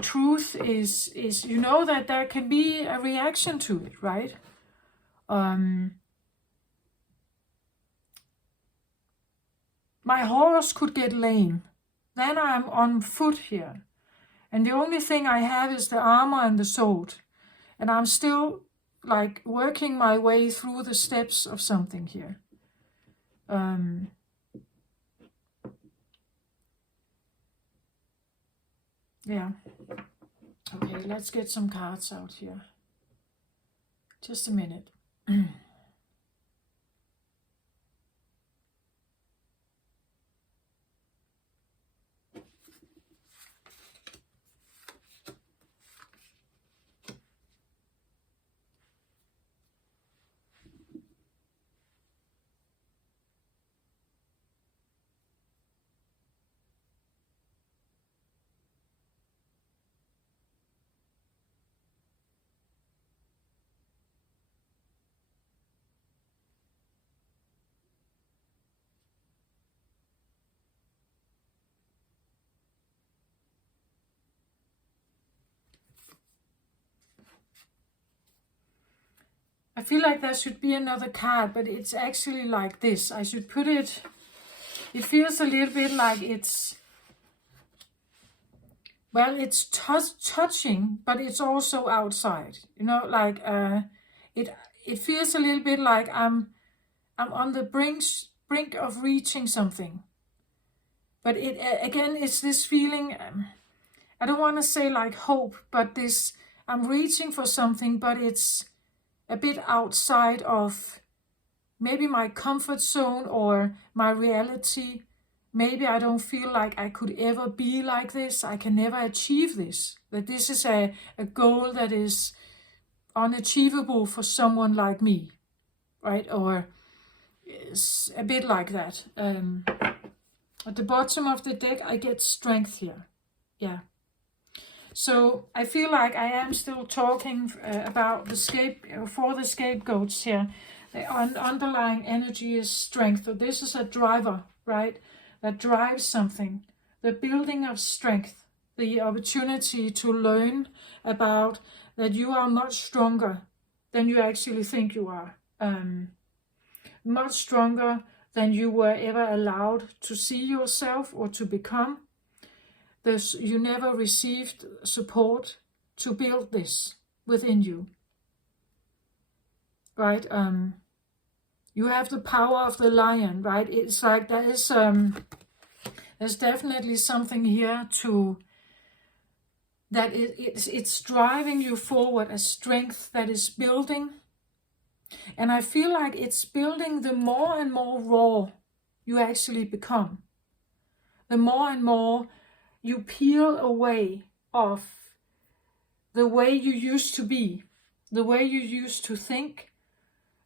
truth is you know that there can be a reaction to it, right? My horse could get lame. Then I'm on foot here. And the only thing I have is the armor and the sword. And I'm still like working my way through the steps of something here. Yeah. Okay, let's get some cards out here. Just a minute. I feel like there should be another card, but it's actually like this. I should put it, it feels a little bit like it's, well, it's touching, but it's also outside. You know, like it feels a little bit like I'm on the brink of reaching something. But it again, it's this feeling, I don't want to say like hope, but this, I'm reaching for something, but it's a bit outside of maybe my comfort zone or my reality. Maybe I don't feel like I could ever be like this. I can never achieve this. That this is a goal that is unachievable for someone like me, right? Or it's a bit like that. At the bottom of the deck, I get strength here. Yeah. So I feel like I am still talking about the scapegoats here. The underlying energy is strength. So this is a driver, right? That drives something. The building of strength. The opportunity to learn about that you are much stronger than you actually think you are. Much stronger than you were ever allowed to see yourself or to become. You never received support to build this within you, right? You have the power of the lion, right? It's like there's definitely something here to that it's driving you forward, a strength that is building, and I feel like it's building the more and more raw you actually become. the more and more you peel away of the way you used to be, the way you used to think,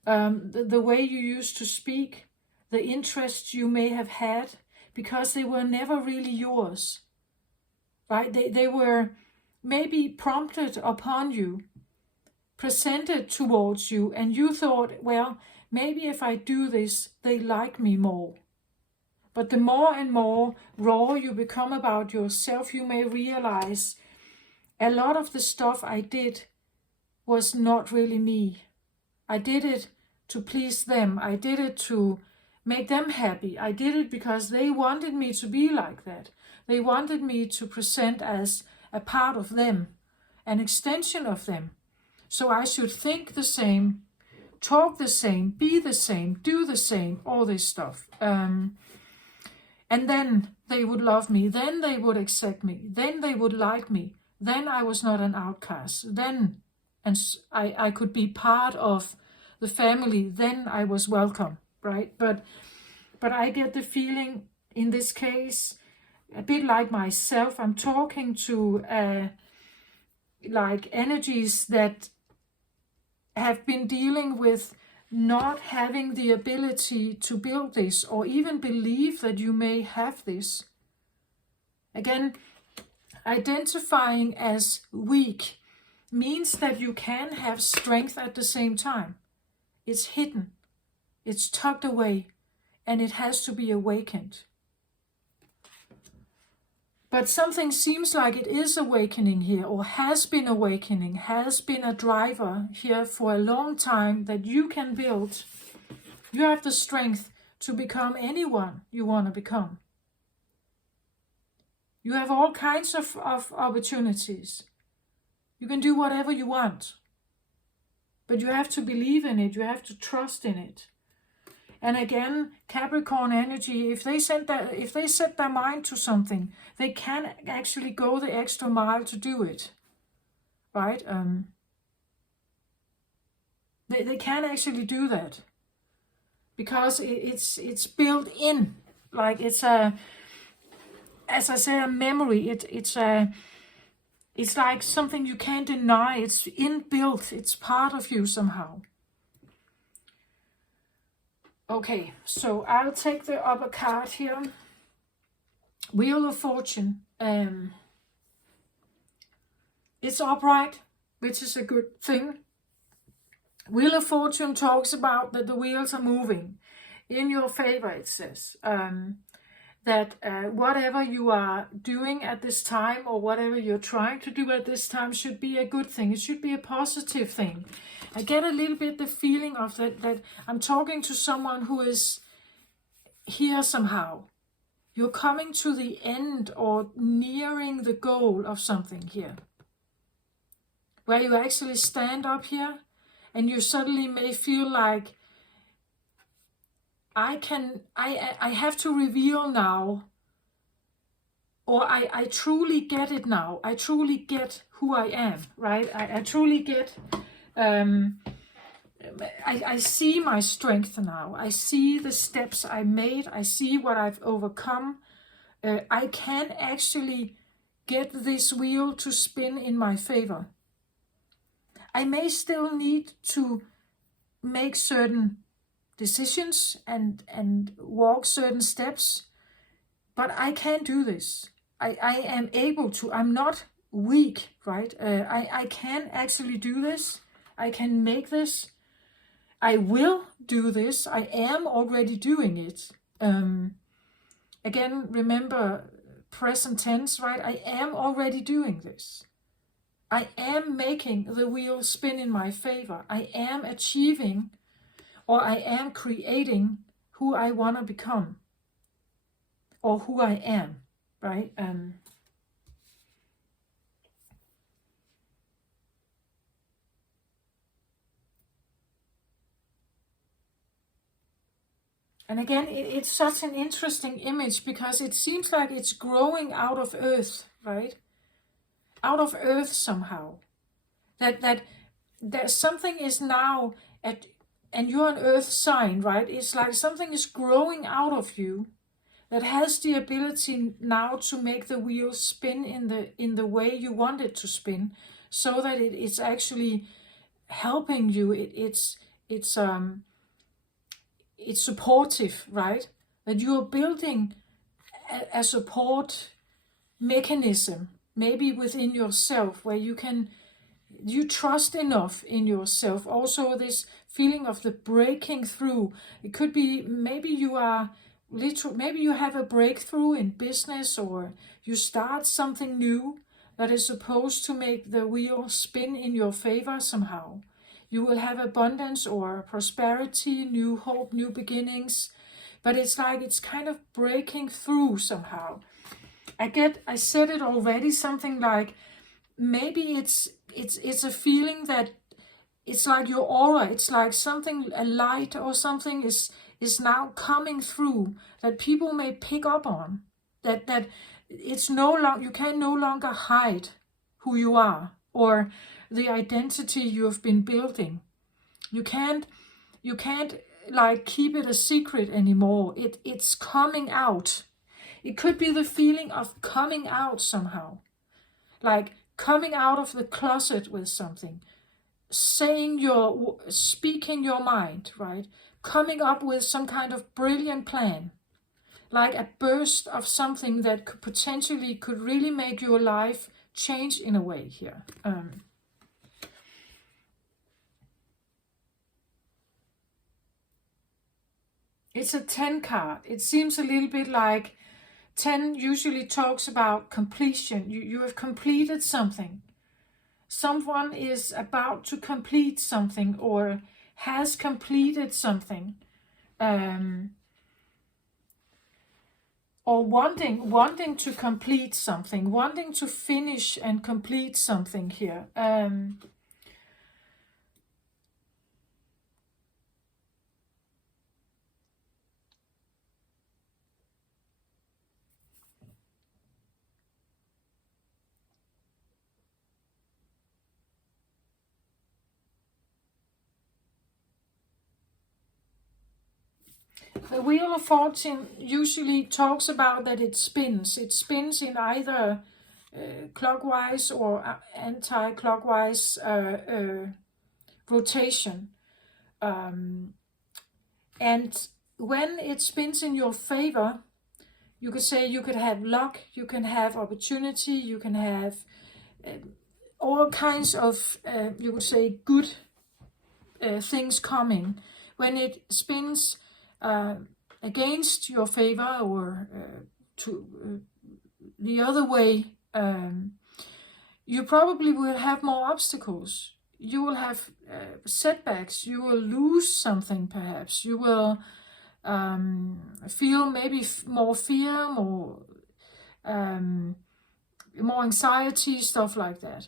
the way you used to speak, the interests you may have had, because they were never really yours, right? They were maybe prompted upon you, presented towards you, and you thought, well, maybe if I do this, they like me more. But the more and more raw you become about yourself, you may realize a lot of the stuff I did was not really me. I did it to please them. I did it to make them happy. I did it because they wanted me to be like that. They wanted me to present as a part of them, an extension of them. So I should think the same, talk the same, be the same, do the same, all this stuff. And then they would love me. Then they would accept me. Then they would like me. Then I was not an outcast. Then I could be part of the family. Then I was welcome, right? But I get the feeling in this case, a bit like myself, I'm talking to like energies that have been dealing with not having the ability to build this, or even believe that you may have this. Again, identifying as weak means that you can have strength at the same time. It's hidden, it's tucked away, and it has to be awakened. But something seems like it is awakening here, or has been awakening, has been a driver here for a long time, that you can build. You have the strength to become anyone you want to become. You have all kinds of opportunities. You can do whatever you want. But you have to believe in it. You have to trust in it. And again, Capricorn energy, if they set their mind to something, they can actually go the extra mile to do it, right? They can actually do that, because it's built in, like it's a, as I say, a memory. It's like something you can't deny. It's inbuilt. It's part of you somehow. Okay, so I'll take the upper card here. Wheel of Fortune. It's upright, which is a good thing. Wheel of Fortune talks about that the wheels are moving in your favor. It says that whatever you are doing at this time, or whatever you're trying to do at this time, should be a good thing. It should be a positive thing. I get a little bit the feeling of that I'm talking to someone who is here somehow. You're coming to the end or nearing the goal of something here, where you actually stand up here and you suddenly may feel like, I have to reveal now, or I truly get it now. I truly get who I am, right? I truly get, I see my strength now. I see the steps I made. I see what I've overcome. I can actually get this wheel to spin in my favor. I may still need to make certain decisions and walk certain steps, but I can do this. I am able to. I'm not weak, right? I can actually do this. I can make this. I will do this. I am already doing it. Again, remember present tense, right? I am already doing this. I am making the wheel spin in my favor. I am achieving, or I am creating who I want to become, or who I am, right? And again, it's such an interesting image, because it seems like it's growing out of earth, right? Out of earth somehow. That there's something is now and you're an earth sign, right? It's like something is growing out of you that has the ability now to make the wheel spin in the way you want it to spin, so that it's actually helping you. It's supportive, right? That you are building a support mechanism, maybe within yourself, where you trust enough in yourself. Also, this feeling of the breaking through. It could be maybe you are maybe you have a breakthrough in business, or you start something new that is supposed to make the wheel spin in your favor somehow. You will have abundance or prosperity, new hope, new beginnings, but it's like it's kind of breaking through somehow. I said it already, something like maybe it's a feeling that it's like your aura, it's like something, a light or something is now coming through that people may pick up on, that it's no longer, you can no longer hide who you are or the identity you have been building. You can't like keep it a secret anymore. It's coming out. It could be the feeling of coming out somehow, like coming out of the closet with something, speaking your mind, right? Coming up with some kind of brilliant plan, like a burst of something that could really make your life change in a way here. It's a 10 card. It seems a little bit like 10 usually talks about completion. You have completed something. Someone is about to complete something or has completed something. Or wanting to complete something, wanting to finish and complete something here. The Wheel of Fortune usually talks about that it spins. It spins in either clockwise or anti-clockwise rotation. And when it spins in your favor, you could say you could have luck, you can have opportunity, you can have all kinds of, you could say, good things coming. When it spins against your favor or to the other way, you probably will have more obstacles. You will have setbacks. You will lose something, perhaps. You will feel maybe more fear, more anxiety, stuff like that.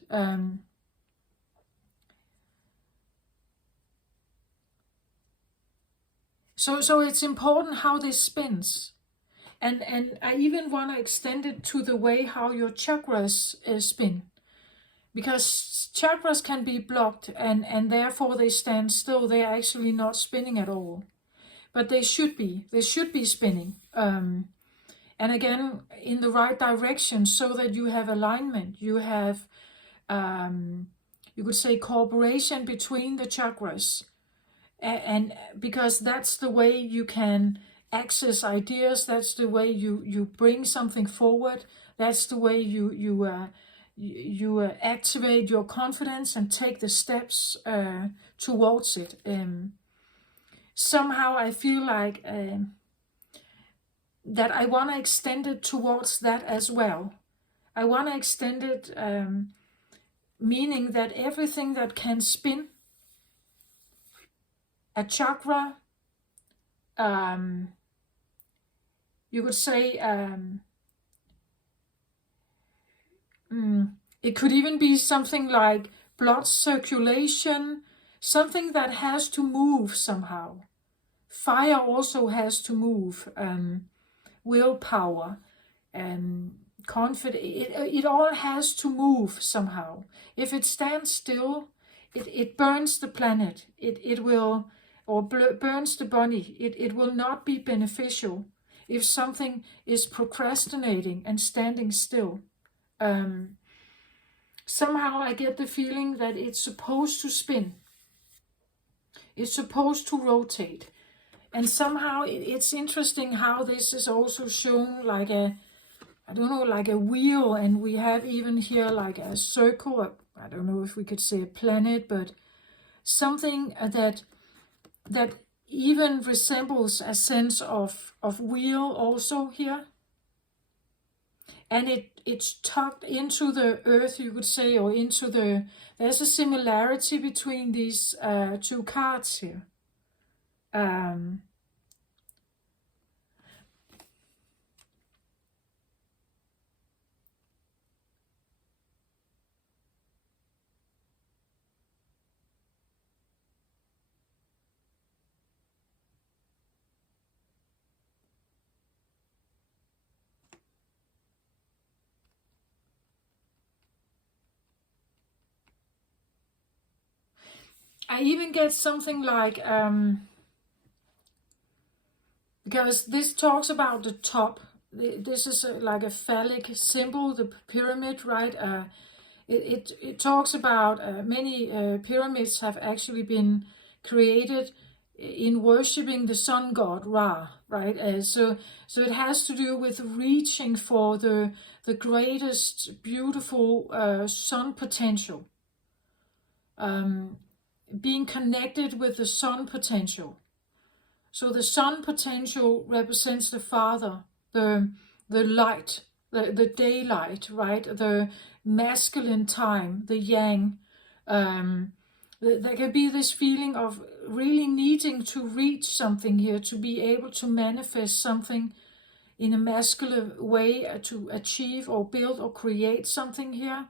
So it's important how this spins. And I even want to extend it to the way how your chakras spin. Because chakras can be blocked and therefore they stand still. They're actually not spinning at all. But they should be. They should be spinning. And again, in the right direction so that you have alignment. You have, you could say, cooperation between the chakras. And because that's the way you can access ideas, that's the way you bring something forward, that's the way you activate your confidence and take the steps towards it. Somehow I feel like that I want to extend it towards that as well. I want to extend it, meaning that everything that can spin, a chakra, you could say, it could even be something like blood circulation, something that has to move somehow. Fire also has to move, willpower, confidence. It all has to move somehow. If it stands still, it burns the planet. It will, or burns the body. It will not be beneficial. if something is procrastinating and standing still. Somehow I get the feeling that it's supposed to spin. It's supposed to rotate. And somehow it's interesting how this is also shown like a, I don't know, like a wheel, and we have even here like a circle, I don't know if we could say a planet, but something that even resembles a sense of wheel also here. And it's tucked into the earth, you could say, or into the, there's a similarity between these two cards here. I even get something like, because this talks about the top. This is like a phallic symbol, the pyramid, right? It talks about many pyramids have actually been created in worshipping the sun god Ra, right? So it has to do with reaching for the greatest beautiful sun potential. Being connected with the sun potential. So the sun potential represents the Father, the light, the daylight, right? The masculine time, the yang. There can be this feeling of really needing to reach something here, to be able to manifest something in a masculine way, to achieve or build or create something here.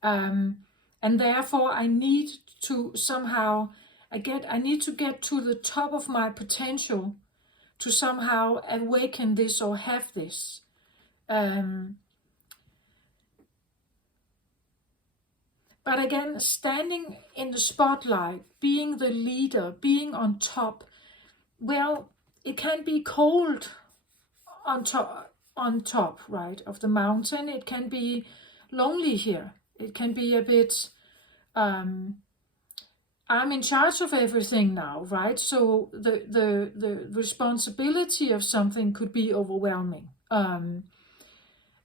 And therefore I need to somehow, I need to get to the top of my potential to somehow awaken this or have this. But again, standing in the spotlight, being the leader, being on top, well, it can be cold on top, right, of the mountain. It can be lonely here. It can be a bit, I'm in charge of everything now, right? So the responsibility of something could be overwhelming. I'm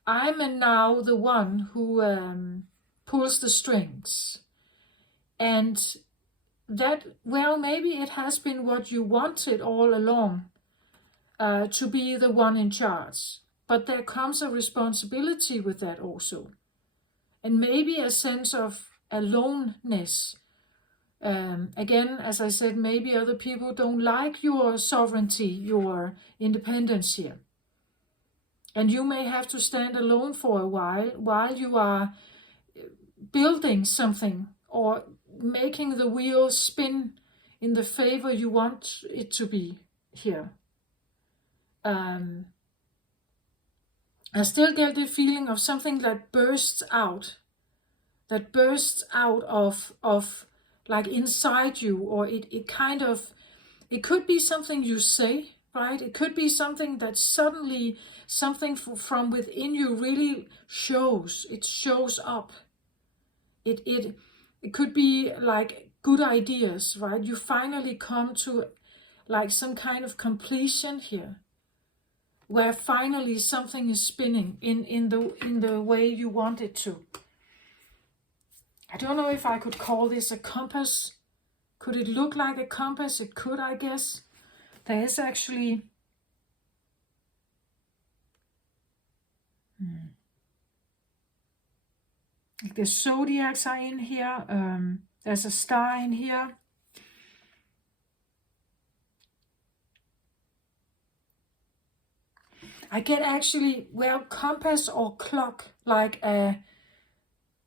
now the one who pulls the strings. And that, well, maybe it has been what you wanted all along, to be the one in charge. But there comes a responsibility with that also. And maybe a sense of aloneness. Again, as I said, maybe other people don't like your sovereignty, your independence here. And you may have to stand alone for a while you are building something or making the wheel spin in the favor you want it to be here. I still get the feeling of something that bursts out of like inside you, or it kind of, it could be something you say, right? It could be something that suddenly, something from within you really shows up. It could be like good ideas, right? You finally come to like some kind of completion here, where finally something is spinning in the way you want it to. I don't know if I could call this a compass. Could it look like a compass? It could, I guess. There is actually... The zodiacs are in here. There's a star in here. I get actually, well, compass or clock, like a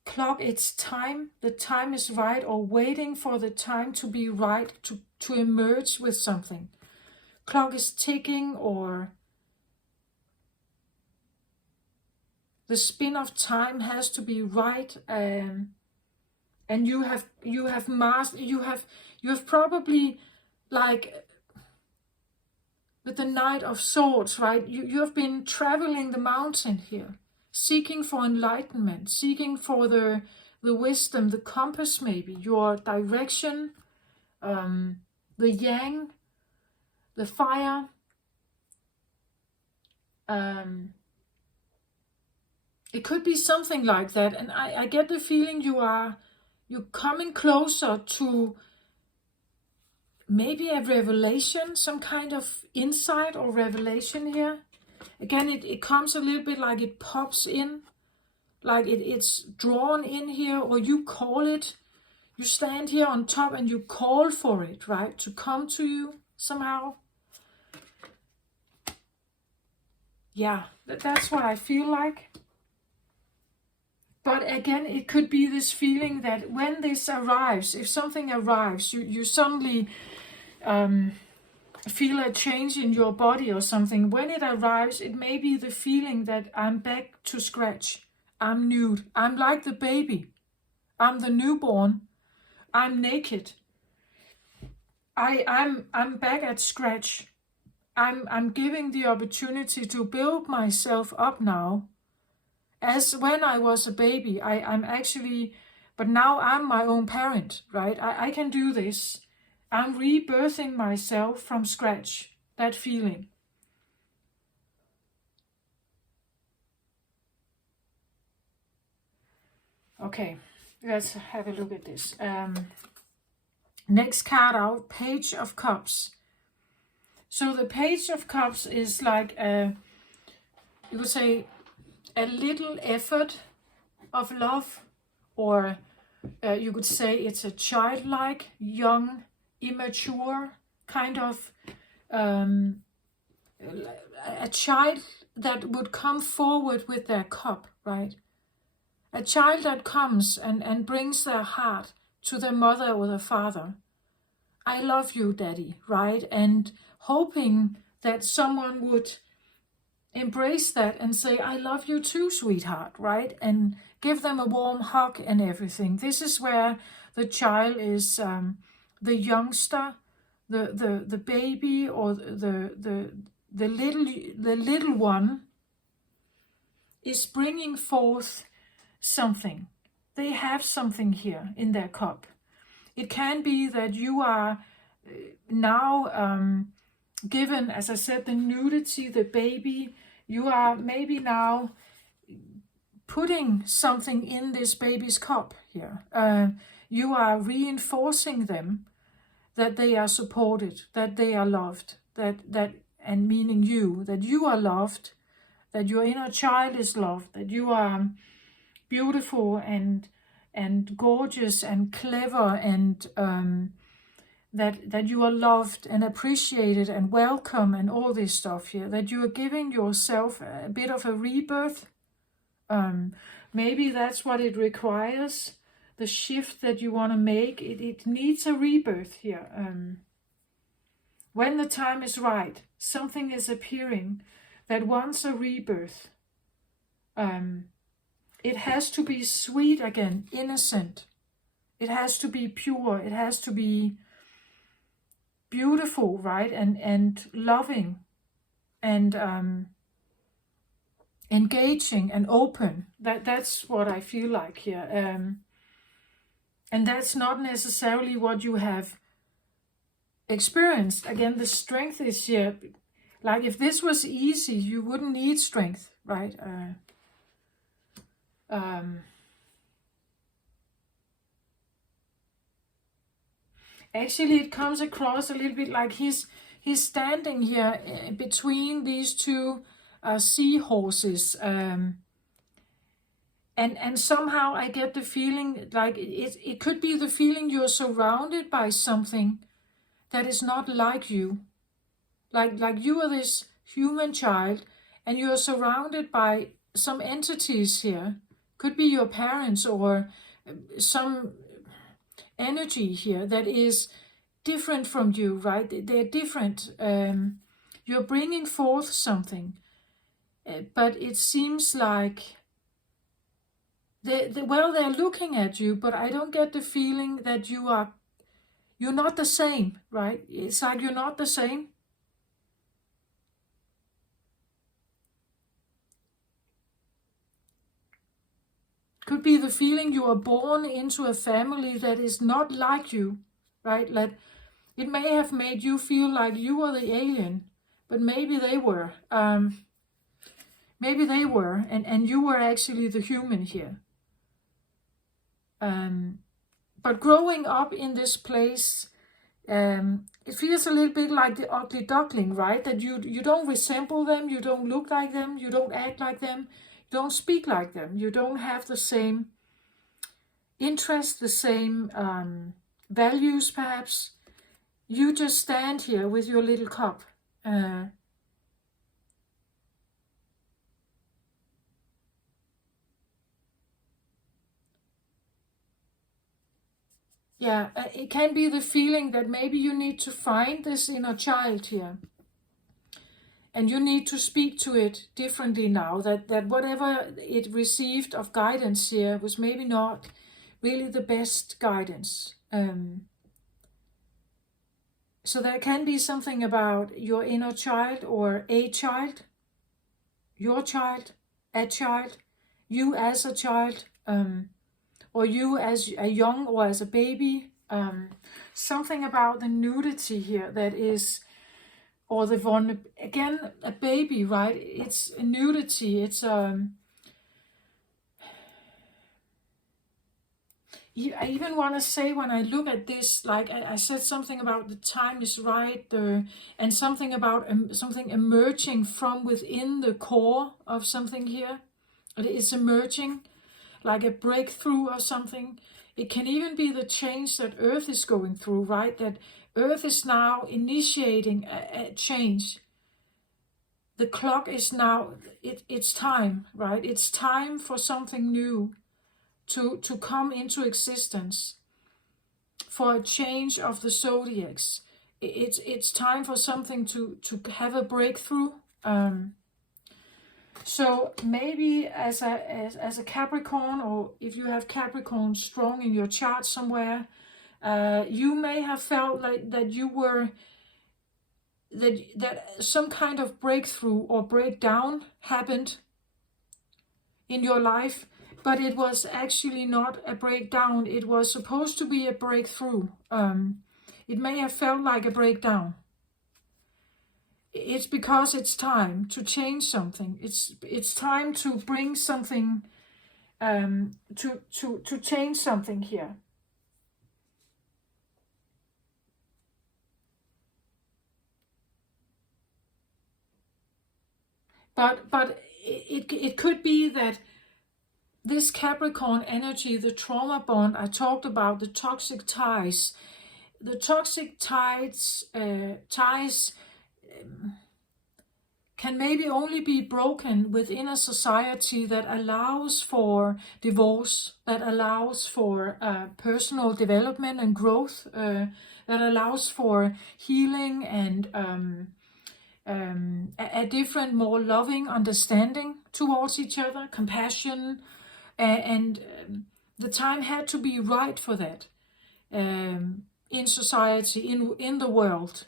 clock, it's time, the time is right, or waiting for the time to be right to emerge with something. Clock is ticking, or the spin of time has to be right, and you have probably like with the Knight of Swords, right? You have been traveling the mountain here, seeking for enlightenment, seeking for the wisdom, the compass maybe, your direction, the yang, the fire. It could be something like that. And I get the feeling you're coming closer to maybe a revelation, some kind of insight or revelation here. Again, it comes a little bit like it pops in, like it's drawn in here, or you call it. You stand here on top and you call for it, right? To come to you somehow. Yeah, that's what I feel like. But again, it could be this feeling that when this arrives, if something arrives, you suddenly feel a change in your body or something. When it arrives, it may be the feeling that I'm back to scratch. I'm nude. I'm like the baby. I'm the newborn. I'm naked. I'm back at scratch. I'm giving the opportunity to build myself up now. As when I was a baby, I'm actually, but now I'm my own parent, right? I can do this. I'm rebirthing myself from scratch, that feeling. Okay, let's have a look at this. Next card out, Page of Cups. So the Page of Cups is like, you would say, a little effort of love, or you could say it's a childlike, young, immature kind of a child that would come forward with their cup, right? A child that comes and brings their heart to their mother or their father. I love you, Daddy, right? And hoping that someone would embrace that and say, I love you too, sweetheart, right? And give them a warm hug and everything. This is where the child is the youngster, the baby, or the little one is bringing forth something. They have something here in their cup. It can be that you are now given, as I said, the nudity, the baby. You are maybe now putting something in this baby's cup here. You are reinforcing them that they are supported, that they are loved, that and meaning you, that you are loved, that your inner child is loved, that you are beautiful and gorgeous and clever, and that you are loved and appreciated and welcome and all this stuff here, that you are giving yourself a bit of a rebirth. Maybe that's what it requires, the shift that you want to make. It needs a rebirth here. When the time is right, something is appearing that wants a rebirth. It has to be sweet again, innocent. It has to be pure. It has to be beautiful, right? And loving and engaging and open. That's what I feel like here. And that's not necessarily what you have experienced. Again, the strength is here. Like if this was easy, you wouldn't need strength, right? Actually, it comes across a little bit like he's standing here between these two seahorses, and somehow I get the feeling like it could be the feeling you're surrounded by something that is not like you, like you are this human child and you are surrounded by some entities here. Could be your parents or some energy here that is different from you, right? They're different. You're bringing forth something, but it seems like they're looking at you, but I don't get the feeling that you're not the same, right? It's like you're not the same. Could be the feeling you are born into a family that is not like you, right? Like it may have made you feel like you were the alien, but maybe they were. Maybe they were, and you were actually the human here. But growing up in this place, it feels a little bit like the ugly duckling, right? That you don't resemble them, you don't look like them, you don't act like them, you don't speak like them, you don't have the same interest, the same values perhaps. You just stand here with your little cup. Yeah, it can be the feeling that maybe you need to find this inner child here. And you need to speak to it differently now. That whatever it received of guidance here was maybe not really the best guidance. So there can be something about your inner child or a child, your child, a child, you as a child, or you as a young or as a baby. Something about the nudity here that is, or the again, a baby, right? It's a nudity. It's I even want to say, when I look at this, like I said something about the time is right, and something about something emerging from within the core of something here. It is emerging, like a breakthrough or something. It can even be the change that Earth is going through, right? That Earth is now initiating a change. The clock is now, it's time, right? It's time for something new to come into existence, for a change of the zodiacs. It's time for something to have a breakthrough. So maybe as a Capricorn, or if you have Capricorn strong in your chart somewhere, you may have felt like that you were, that some kind of breakthrough or breakdown happened in your life, but it was actually not a breakdown. It was supposed to be a breakthrough. It may have felt like a breakdown. It's because it's time to change something. It's time to bring something, to change something here. But it could be that this Capricorn energy, the trauma bond I talked about, the toxic ties, can maybe only be broken within a society that allows for divorce, that allows for personal development and growth, that allows for healing and a different, more loving understanding towards each other, compassion, and the time had to be right for that, in society, in the world.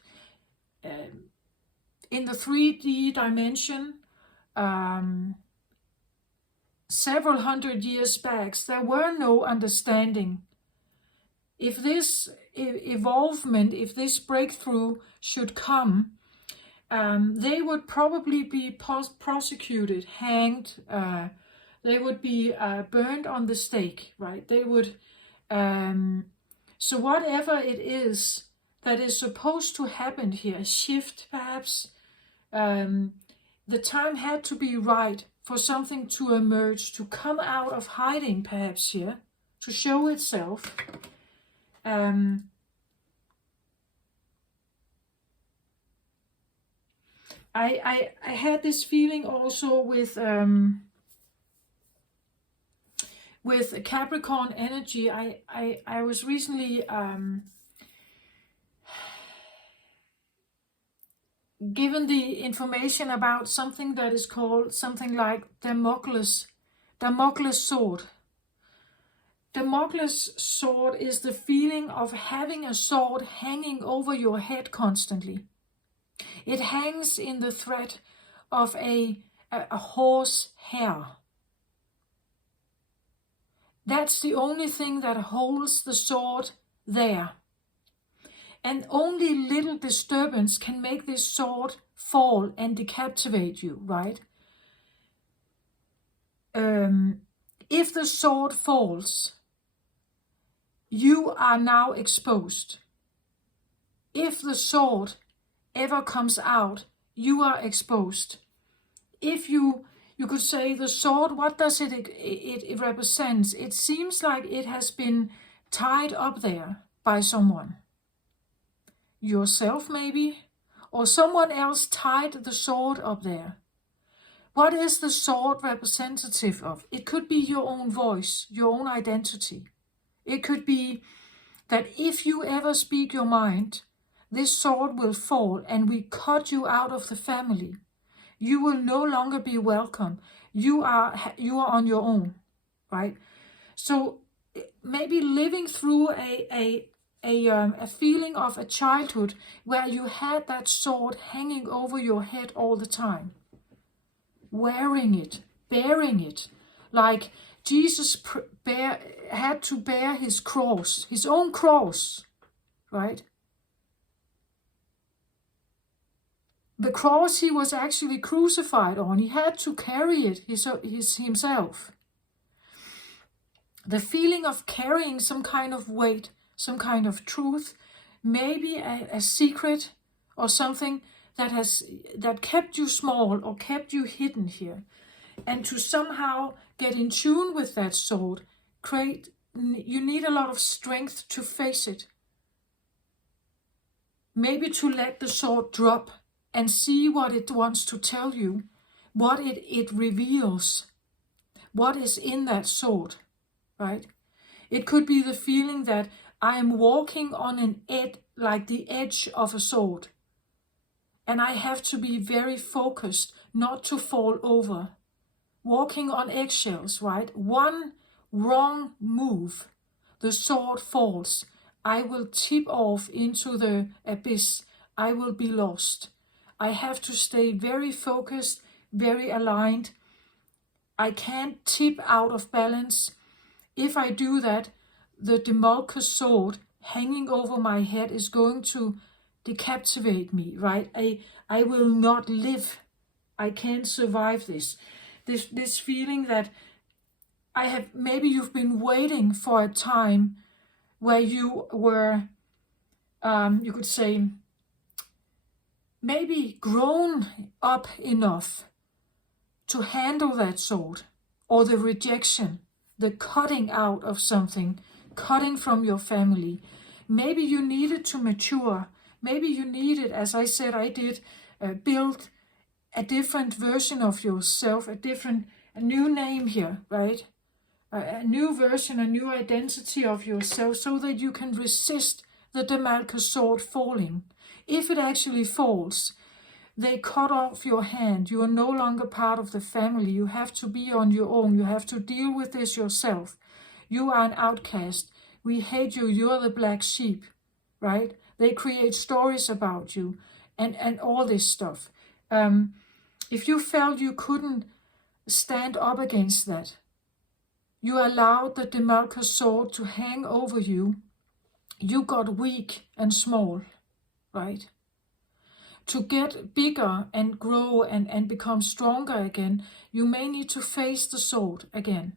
In the 3D dimension, several hundred years back, there were no understanding. If this evolvement, if this breakthrough should come, they would probably be prosecuted, hanged, they would be burned on the stake, right? They would, so whatever it is that is supposed to happen here, shift perhaps, the time had to be right for something to emerge, to come out of hiding perhaps here, to show itself. I had this feeling also with Capricorn energy. I was recently given the information about something that is called something like Damocles sword. Damocles sword is the feeling of having a sword hanging over your head constantly. It hangs in the thread of a horse hair. That's the only thing that holds the sword there. And only little disturbance can make this sword fall and decaptivate you, right? If the sword falls, you are now exposed. If the sword ever comes out, you are exposed. If you could say the sword, what does it represents? It seems like it has been tied up there by someone. Yourself maybe, or someone else tied the sword up there. What is the sword representative of? It could be your own voice, your own identity. It could be that if you ever speak your mind, this sword will fall and we cut you out of the family. You will no longer be welcome. You are on your own, right? So maybe living through a feeling of a childhood where you had that sword hanging over your head all the time, wearing it, bearing it, like Jesus had to bear his cross, his own cross, right? The cross he was actually crucified on, he had to carry it himself. The feeling of carrying some kind of weight, some kind of truth, maybe a secret or something that kept you small or kept you hidden here. And to somehow get in tune with that sword, you need a lot of strength to face it. Maybe to let the sword drop and see what it wants to tell you, what it reveals, what is in that sword, right? It could be the feeling that I am walking on an edge, like the edge of a sword. And I have to be very focused not to fall over. Walking on eggshells, right? One wrong move, the sword falls. I will tip off into the abyss. I will be lost. I have to stay very focused, very aligned. I can't tip out of balance. If I do that, the Damascus sword hanging over my head is going to decaptivate me, right? I will not live. I can't survive this. This feeling that maybe you've been waiting for a time where you were, you could say, maybe grown up enough to handle that sword, or the rejection, the cutting out of something, cutting from your family. Maybe you needed to mature. Maybe you needed, as I said I did, build a different version of yourself, a new name here, right? A new version, a new identity of yourself, so that you can resist the Damascus sword falling. If it actually falls, they cut off your hand. You are no longer part of the family. You have to be on your own. You have to deal with this yourself. You are an outcast. We hate you. You are the black sheep, right? They create stories about you and all this stuff. If you felt you couldn't stand up against that, you allowed the Damascus sword to hang over you. You got weak and small, right? To get bigger and grow and become stronger again, you may need to face the sword again.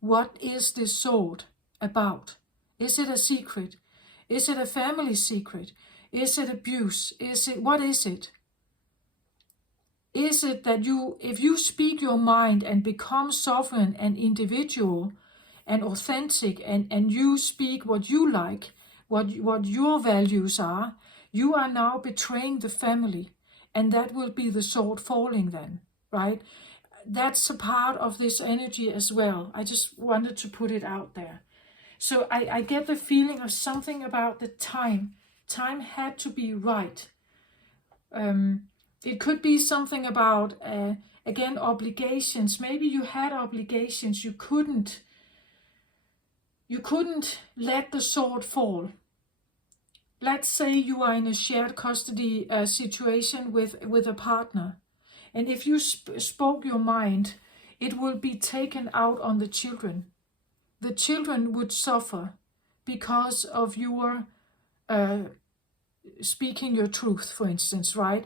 What is this sword about? Is it a secret? Is it a family secret? Is it abuse? What is it? Is it that if you speak your mind and become sovereign and individual and authentic and you speak what you like, what your values are, you are now betraying the family, and that will be the sword falling then, right? That's a part of this energy as well. I just wanted to put it out there. So I get the feeling of something about the time. Time had to be right. It could be something about, again, obligations. Maybe you had obligations. You couldn't let the sword fall. Let's say you are in a shared custody situation with a partner. And if you spoke your mind, it will be taken out on the children. the children would suffer because of your speaking your truth, for instance, right?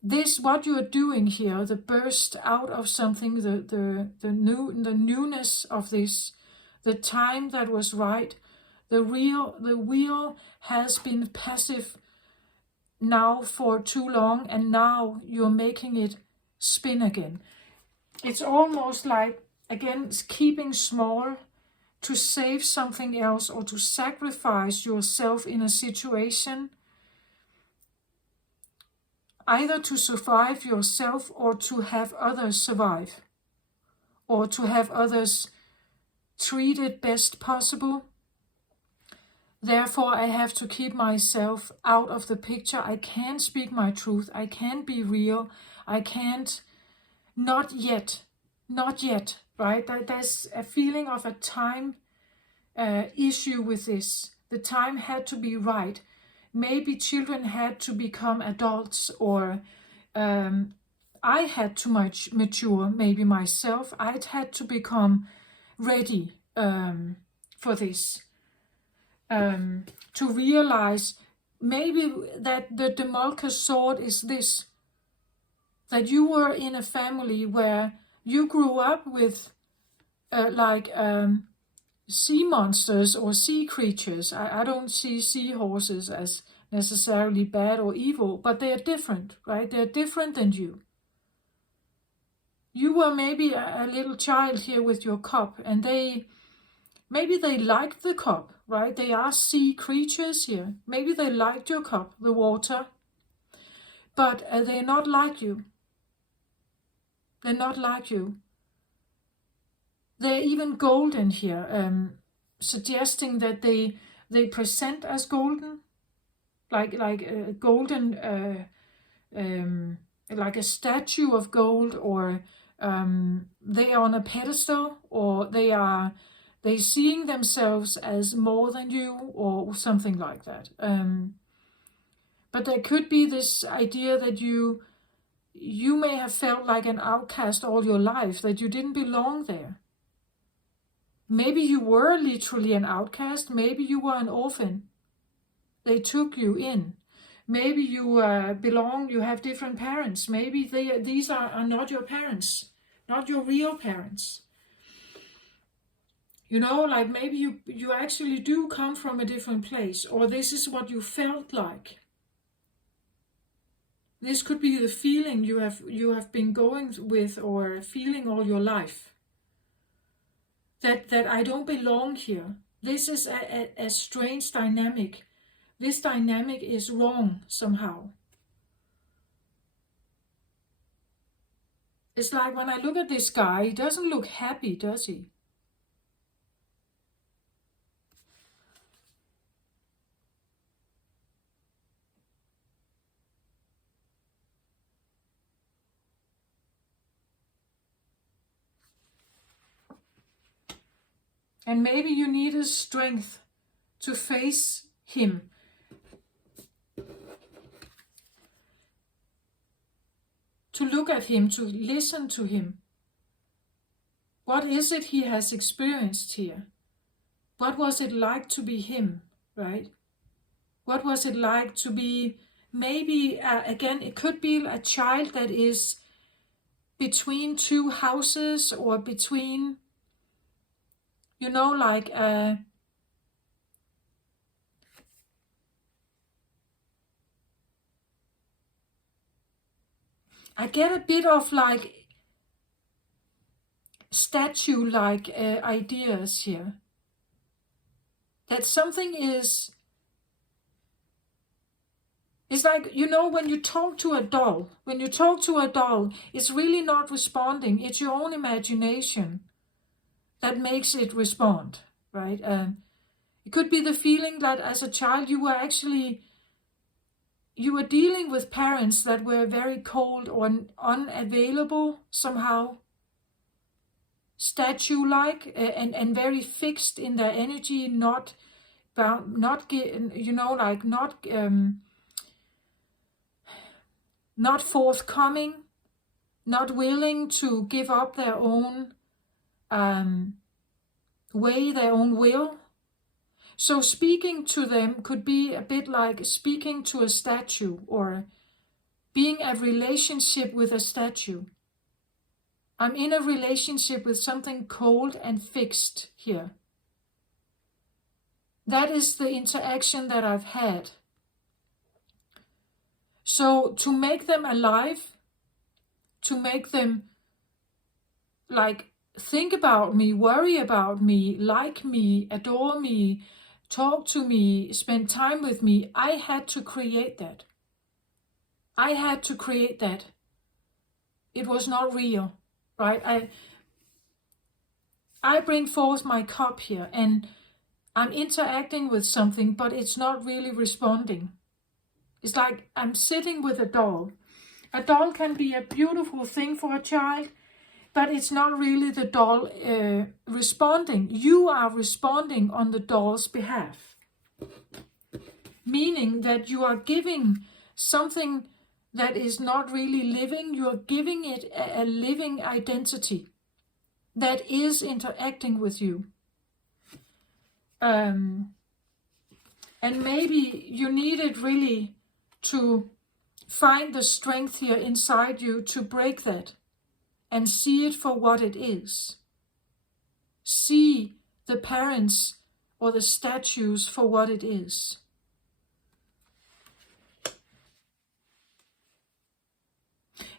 This, what you are doing here, the burst out of something, the newness of this, the time that was right, the wheel has been passive now for too long, and now you're making it spin again. It's almost like, again, keeping small to save something else, or to sacrifice yourself in a situation, either to survive yourself or to have others survive, or to have others treated best possible. Therefore, I have to keep myself out of the picture. I can't speak my truth. I can't be real. I can't, not yet, right? There's a feeling of a time issue with this. The time had to be right. Maybe children had to become adults, or I had to mature, maybe myself. I'd had to become ready for this. To realize maybe that the Demolka's sword is this, that you were in a family where you grew up with sea monsters or sea creatures. I don't see seahorses as necessarily bad or evil, but they are different, right? They're different than you. You were maybe a little child here with your cup, and maybe they liked the cup, right? They are sea creatures here. Maybe they liked your cup, the water, but they're not like you. They're not like you. They're even golden here, suggesting that they present as golden, like a golden, like a statue of gold, or they are on a pedestal, or they seeing themselves as more than you, or something like that. But there could be this idea that you may have felt like an outcast all your life, that you didn't belong there. Maybe you were literally an outcast. Maybe you were an orphan. They took you in. Maybe you belong, you have different parents. Maybe these are not your parents, not your real parents. You know, like maybe you actually do come from a different place, or this is what you felt like. This could be the feeling you have been going with, or feeling all your life. That I don't belong here. This is a strange dynamic. This dynamic is wrong somehow. It's like when I look at this guy, he doesn't look happy, does he? And maybe you need a strength to face him. To look at him, to listen to him. What is it he has experienced here? What was it like to be him, right? What was it like to be, maybe, again, it could be a child that is between two houses, or between, you know, like I get a bit of like statue-like ideas here. That something is, it's like, you know, when you talk to a doll, it's really not responding. It's your own imagination that makes it respond, right? It could be the feeling that as a child you were dealing with parents that were very cold or unavailable somehow, statue-like, and very fixed in their energy, not forthcoming, not willing to give up their own way, their own will. So speaking to them could be a bit like speaking to a statue, or being a relationship with a statue. I'm in a relationship with something cold and fixed here. That is the interaction that I've had. So to make them alive, to make them like think about me, worry about me, like me, adore me, talk to me, spend time with me, I had to create that. I had to create that. It was not real, right? I bring forth my cup here, and I'm interacting with something, but it's not really responding. It's like I'm sitting with a doll. A doll can be a beautiful thing for a child, but it's not really the doll responding. You are responding on the doll's behalf. Meaning that you are giving something that is not really living, you are giving it a living identity that is interacting with you. And maybe you needed really to find the strength here inside you to break that and see it for what it is. See the parents or the statues for what it is.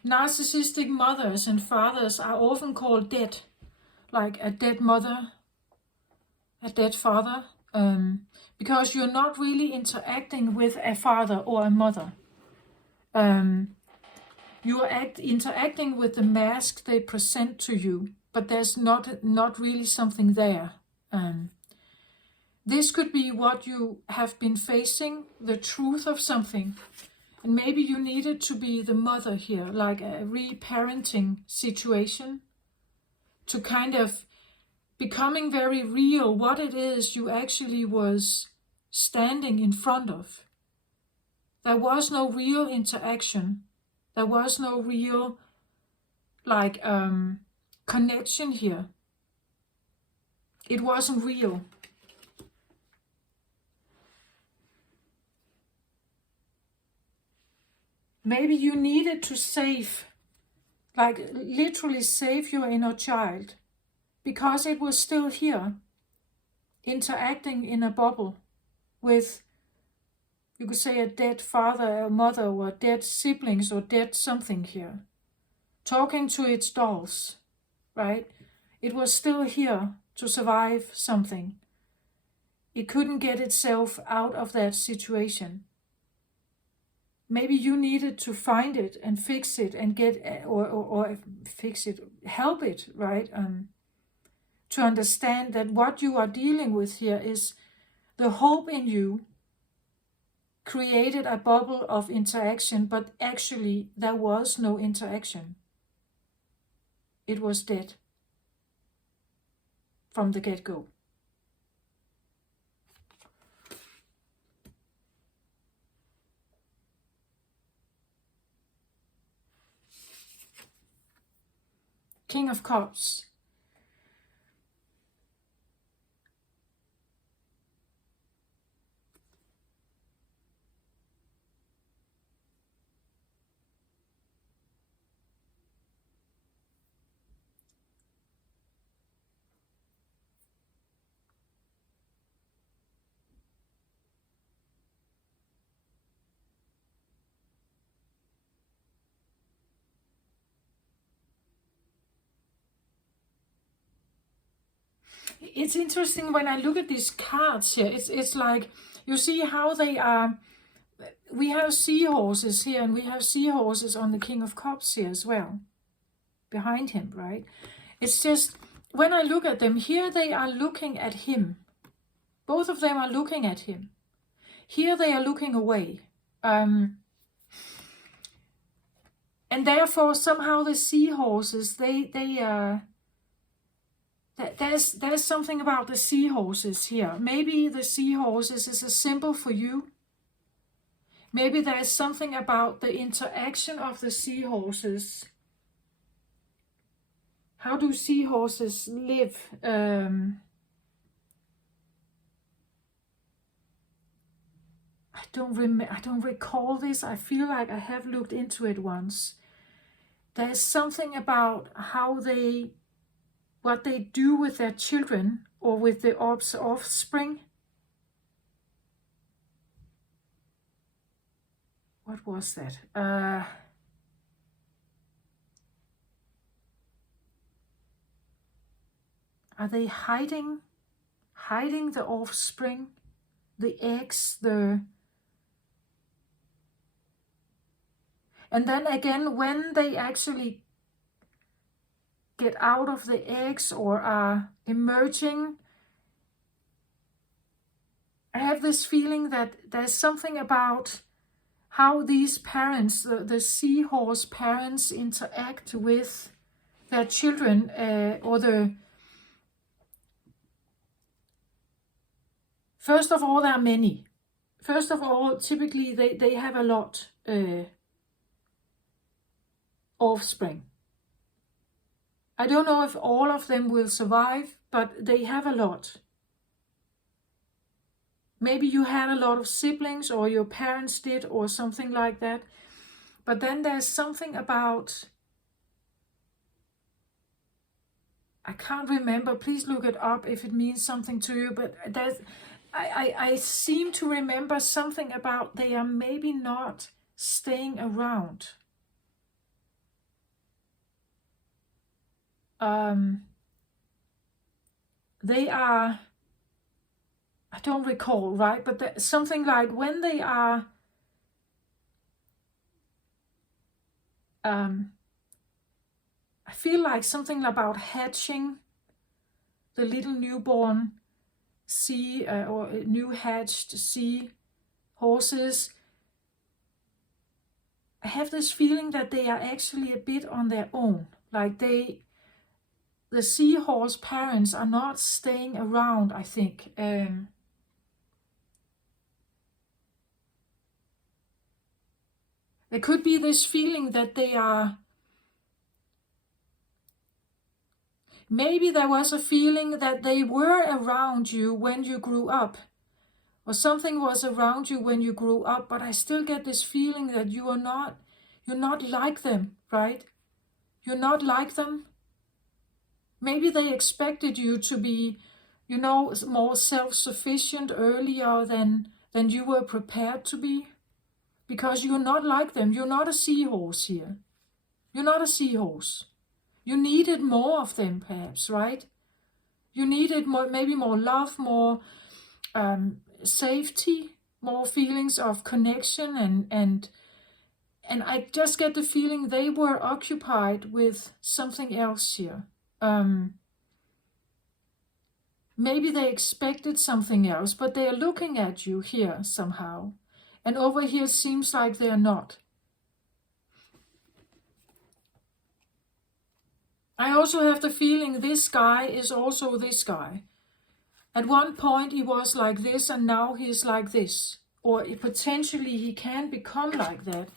Narcissistic mothers and fathers are often called dead, like a dead mother, a dead father, because you're not really interacting with a father or a mother. You are interacting with the mask they present to you, but there's not really something there. This could be what you have been facing, the truth of something. And maybe you needed to be the mother here, like a reparenting situation, to kind of becoming very real what it is you actually was standing in front of. There was no real interaction. There was no real connection here. It wasn't real. Maybe you needed to save, like literally save your inner child, because it was still here, interacting in a bubble with, you could say, a dead father or mother, or dead siblings, or dead something here, talking to its dolls, right? It was still here to survive something. It couldn't get itself out of that situation. Maybe you needed to find it and fix it and get, or fix it, help it, right? To understand that what you are dealing with here is the hope in you created a bubble of interaction, but actually there was no interaction. It was dead from the get-go. King of Cups. It's interesting when I look at these cards here. It's like, you see how they are. We have seahorses here, and we have seahorses on the King of Cups here as well, behind him, right? It's just, when I look at them, here they are looking at him. Both of them are looking at him. Here they are looking away. And therefore, somehow the seahorses, there's something about the seahorses here. Maybe the seahorses is a symbol for you. Maybe there's something about the interaction of the seahorses. How do seahorses live? I don't recall this. I feel like I have looked into it once. There's something about what they do with their children or with the offspring. What was that? Are they hiding the offspring, the eggs, and then again, when they actually get out of the eggs or are emerging, I have this feeling that there's something about how these parents, the seahorse parents, interact with their children, first of all, there are many. First of all, typically they have a lot offspring. I don't know if all of them will survive, but they have a lot. Maybe you had a lot of siblings, or your parents did, or something like that. But then there's something about, I can't remember, please look it up if it means something to you, but I seem to remember something about they are maybe not staying around. They are, I don't recall, right? But something like when they are I feel like something about hatching the little newborn or new hatched sea horses. I have this feeling that they are actually a bit on their own. Like the seahorse parents are not staying around, I think. There could be this feeling that they are, maybe there was a feeling that they were around you when you grew up, or something was around you when you grew up, but I still get this feeling that you're not like them, right? You're not like them. Maybe they expected you to be, more self-sufficient earlier than you were prepared to be. Because you're not like them. You're not a seahorse here. You're not a seahorse. You needed more of them, perhaps, right? You needed maybe more love, more safety, more feelings of connection, and I just get the feeling they were occupied with something else here. Maybe they expected something else, but they are looking at you here somehow. And over here it seems like they are not. I also have the feeling this guy is also this guy. At one point he was like this, and now he's like this. Or potentially he can become like that.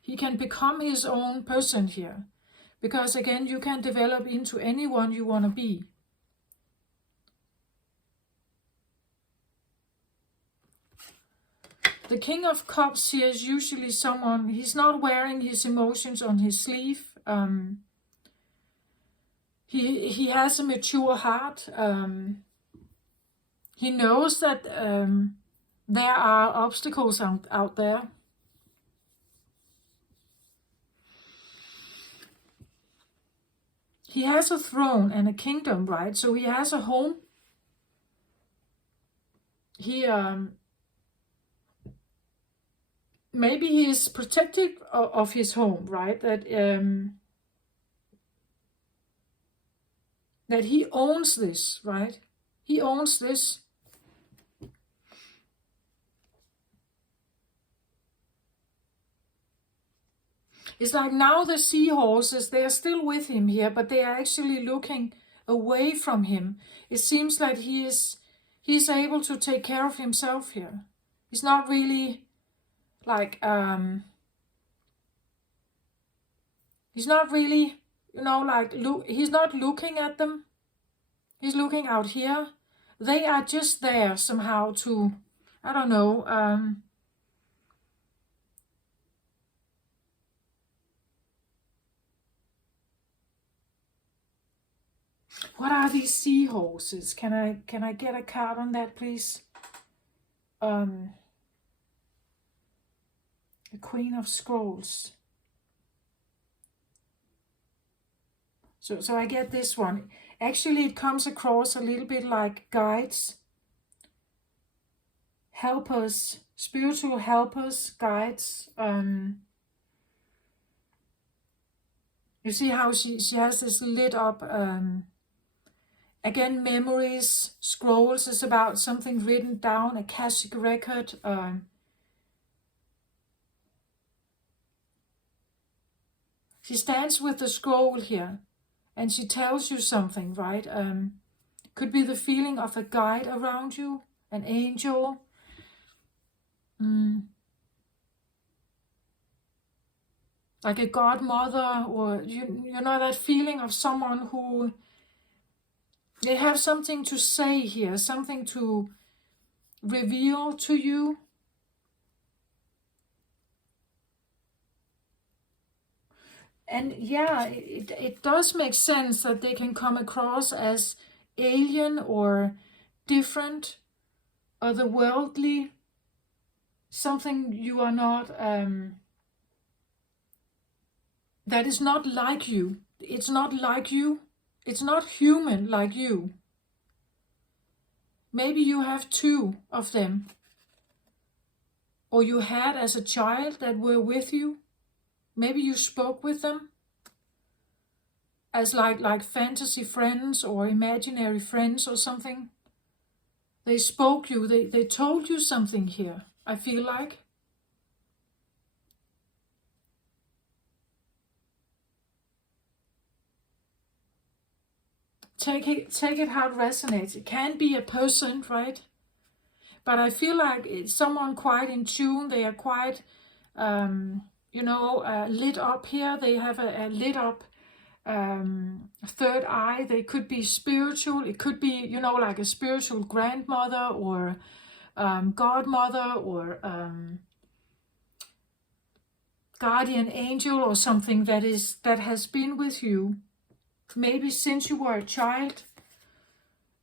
He can become his own person here. Because again, you can develop into anyone you want to be. The King of Cups here is usually someone, he's not wearing his emotions on his sleeve. He has a mature heart. He knows that there are obstacles out there. He has a throne and a kingdom, right? So he has a home. He maybe he is protective of his home, right? That he owns this, right? He owns this. It's like now the seahorses, they are still with him here, but they are actually looking away from him. It seems like he's able to take care of himself here. He's not really like, he's not really, he's not looking at them. He's looking out here. They are just there somehow to, I don't know, What are these seahorses? Can I get a card on that, please? The Queen of Scrolls. So I get this one. Actually, it comes across a little bit like guides, helpers, spiritual helpers, guides. You see how she has this lit up, again, memories, scrolls is about something written down, Akashic record. She stands with the scroll here, and she tells you something, right? Could be the feeling of a guide around you, an angel. Like a godmother, or you know, that feeling of someone who, they have something to say here, something to reveal to you. And yeah, it does make sense that they can come across as alien or different, otherworldly, something you are not, that is not like you. It's not like you. It's not human like you. Maybe you have two of them, or you had as a child that were with you. Maybe you spoke with them as like fantasy friends or imaginary friends or something. They spoke you, they told you something here, I feel like. Take it how it resonates. It can be a person, right? But I feel like it's someone quite in tune. They are quite, lit up here. They have a lit up third eye. They could be spiritual. It could be, like a spiritual grandmother or godmother or guardian angel or something that has been with you. Maybe since you were a child.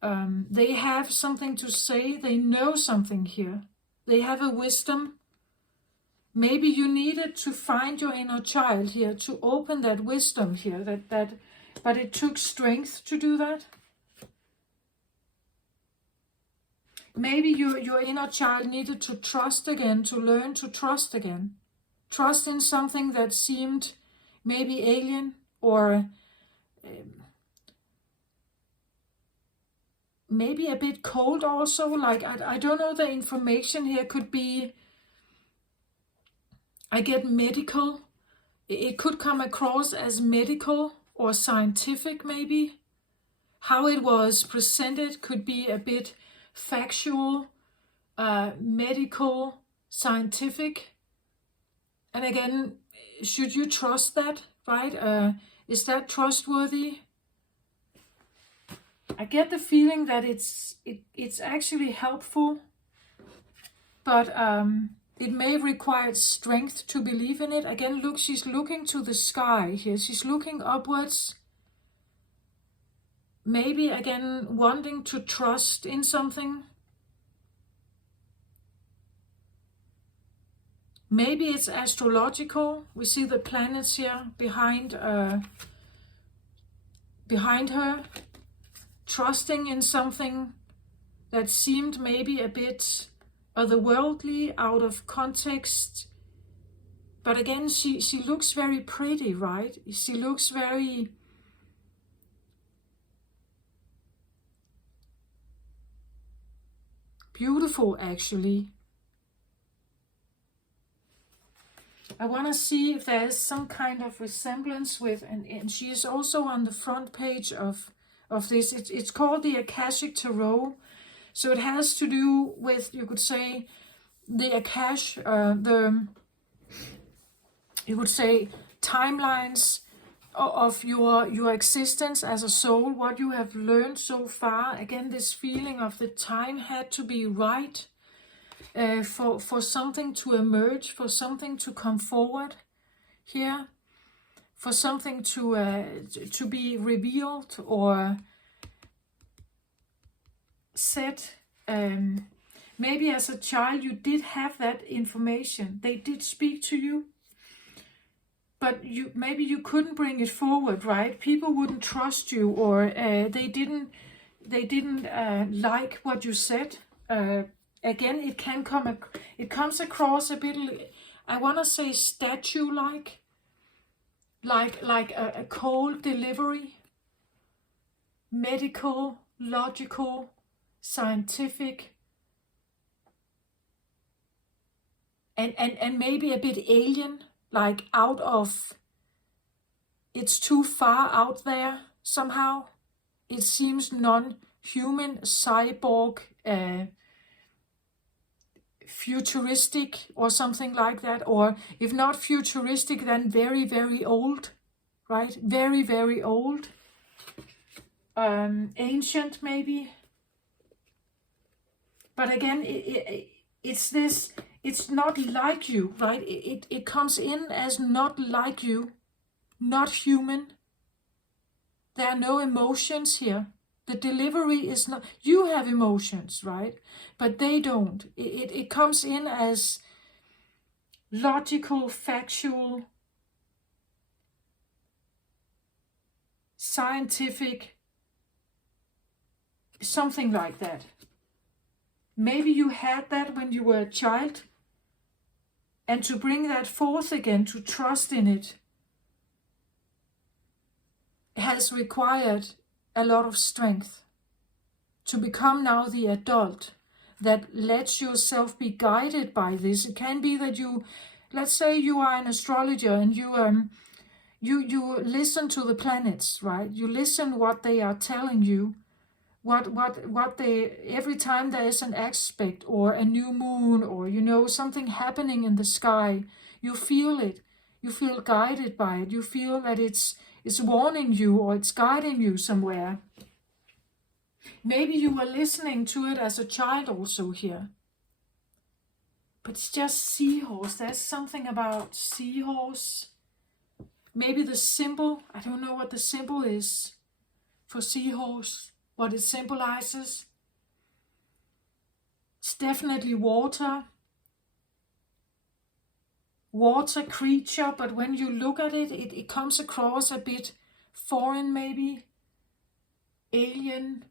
They have something to say. They know something here. They have a wisdom. Maybe you needed to find your inner child here, to open that wisdom here. But it took strength to do that. Maybe your inner child needed to trust again, to learn to trust again. Trust in something that seemed maybe alien or maybe a bit cold also. Like, I don't know, the information here could be, I get medical. It could come across as medical or scientific maybe. How it was presented could be a bit factual, medical, scientific. And again, should you trust that, right? Is that trustworthy? I get the feeling that it's actually helpful, but it may require strength to believe in it. Again, look, she's looking to the sky here. She's looking upwards. Maybe, again, wanting to trust in something. Maybe it's astrological. We see the planets here behind her. Trusting in something that seemed maybe a bit otherworldly, out of context. But again, she looks very pretty, right? She looks very beautiful, actually. I want to see if there is some kind of resemblance with, and she is also on the front page of this. It's called the Akashic Tarot. So it has to do with, you could say, the Akash, you would say, timelines of your existence as a soul, what you have learned so far. Again, this feeling of the time had to be right for something to emerge, for something to come forward here, for something to be revealed, or said, maybe as a child you did have that information. They did speak to you, but maybe you couldn't bring it forward, right? People wouldn't trust you, or they didn't like what you said. Again, it comes across a bit, I want to say statue-like, like a cold delivery, medical, logical, scientific, and maybe a bit alien, like it's too far out there somehow. It seems non-human, cyborg, futuristic or something like that, or if not futuristic, then very, very old, right? Very, very old. Ancient maybe. But again, it's not like you, right? It comes in as not like you, not human. There are no emotions here. The delivery is not, you have emotions, right? But they don't. It comes in as logical, factual, scientific, something like that. Maybe you had that when you were a child, and to bring that forth again, to trust in it, has required a lot of strength to become now the adult that lets yourself be guided by this. It can be that let's say you are an astrologer and you listen to the planets, right? You listen what they are telling you, what they, every time there is an aspect or a new moon or something happening in the sky, you feel it. You feel guided by it. You feel that it's warning you or it's guiding you somewhere. Maybe you were listening to it as a child also here. But it's just seahorse. There's something about seahorse. Maybe the symbol, I don't know what the symbol is for seahorse, what it symbolizes. It's definitely water. Water creature, but when you look at it, it comes across a bit foreign maybe, alien.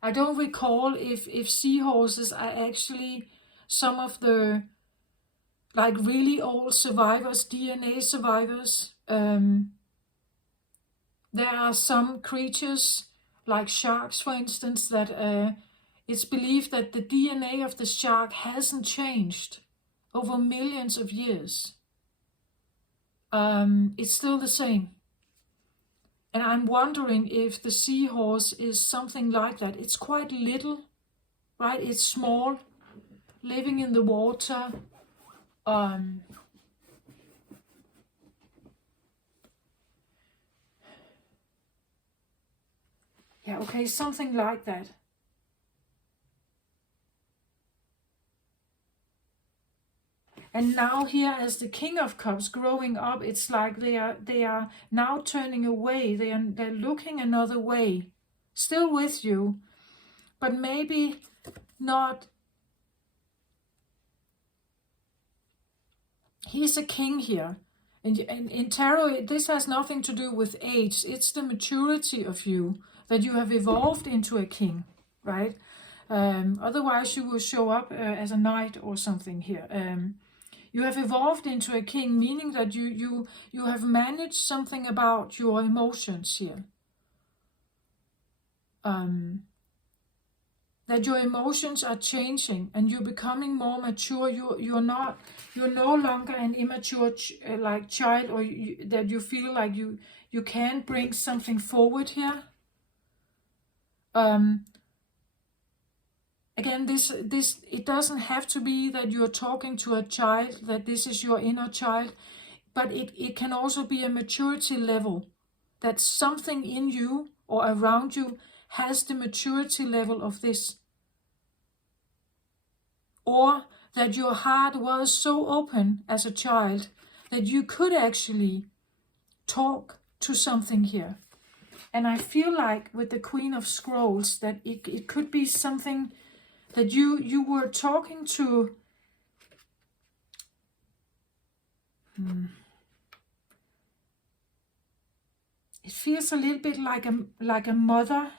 I don't recall if seahorses are actually some of the like really old survivors, DNA survivors. There are some creatures like sharks, for instance, that it's believed that the DNA of the shark hasn't changed over millions of years. It's still the same. And I'm wondering if the seahorse is something like that. It's quite little, right? It's small, living in the water. Yeah, okay, something like that. And now here as the King of Cups growing up, it's like they are now turning away. They're looking another way. Still with you, but maybe not. He's a king here. And in tarot, this has nothing to do with age. It's the maturity of you, that you have evolved into a king, right? Otherwise you will show up as a knight or something here. You have evolved into a king, meaning that you have managed something about your emotions here. That your emotions are changing and you're becoming more mature. You're no longer an immature like child, or that you feel like you can't bring something forward here. Again, this it doesn't have to be that you're talking to a child, that this is your inner child, but it can also be a maturity level, that something in you or around you has the maturity level of this. Or that your heart was so open as a child that you could actually talk to something here. And I feel like with the Queen of Scrolls that it could be something that you were talking to. It feels a little bit like a mother,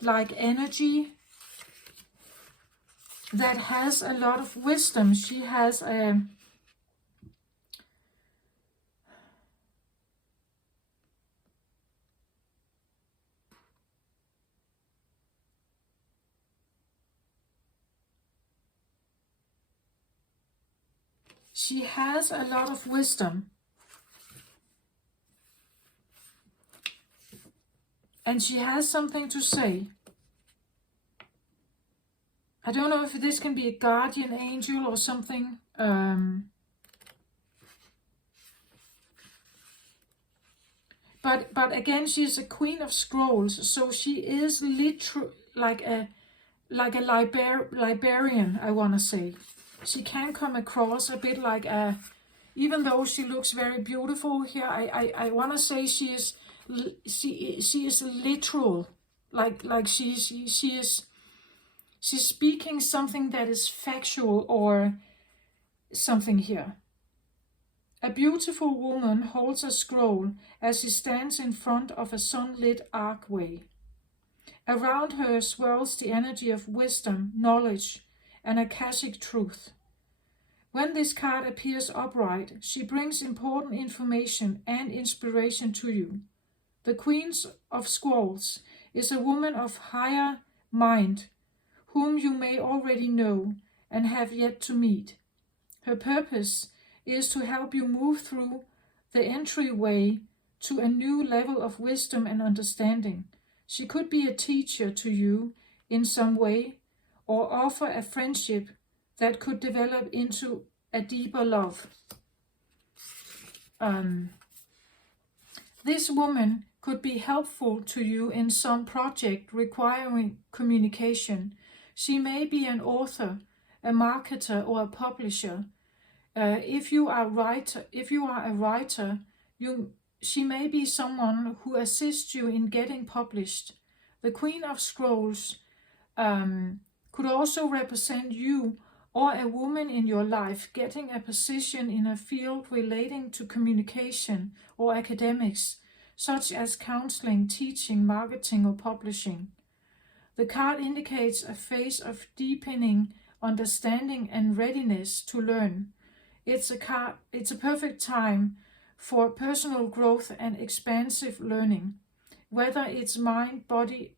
like energy that has a lot of wisdom. She has a lot of wisdom. And she has something to say. I don't know if this can be a guardian angel or something. But again, she's a Queen of Scrolls, so she is literally like a librarian, I want to say. She can come across a bit like a, even though she looks very beautiful here, I want to say she is literal, like she's speaking something that is factual or something here. A beautiful woman holds a scroll as she stands in front of a sunlit archway. Around her swirls the energy of wisdom, knowledge, and Akashic truth. When this card appears upright, she brings important information and inspiration to you. The Queen of Scrolls is a woman of higher mind, whom you may already know and have yet to meet. Her purpose is to help you move through the entryway to a new level of wisdom and understanding. She could be a teacher to you in some way, or offer a friendship that could develop into a deeper love. This woman could be helpful to you in some project requiring communication. She may be an author, a marketer, or a publisher. If you are a writer, she may be someone who assists you in getting published. The Queen of Scrolls could also represent you or a woman in your life getting a position in a field relating to communication or academics, such as counseling, teaching, marketing, or publishing. The card indicates a phase of deepening understanding and readiness to learn. It's a perfect time for personal growth and expansive learning, whether it's mind, body,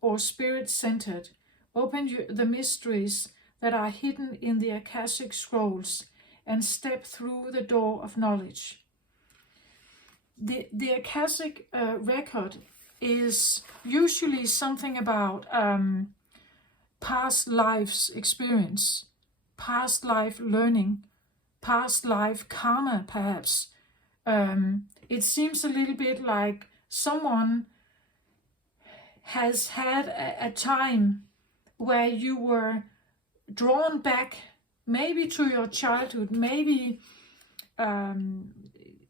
or spirit-centered. Open the mysteries that are hidden in the Akashic Scrolls and step through the door of knowledge. The Akashic record is usually something about past lives experience, past life learning, past life karma, perhaps. It seems a little bit like someone has had a time where you were drawn back, maybe to your childhood, maybe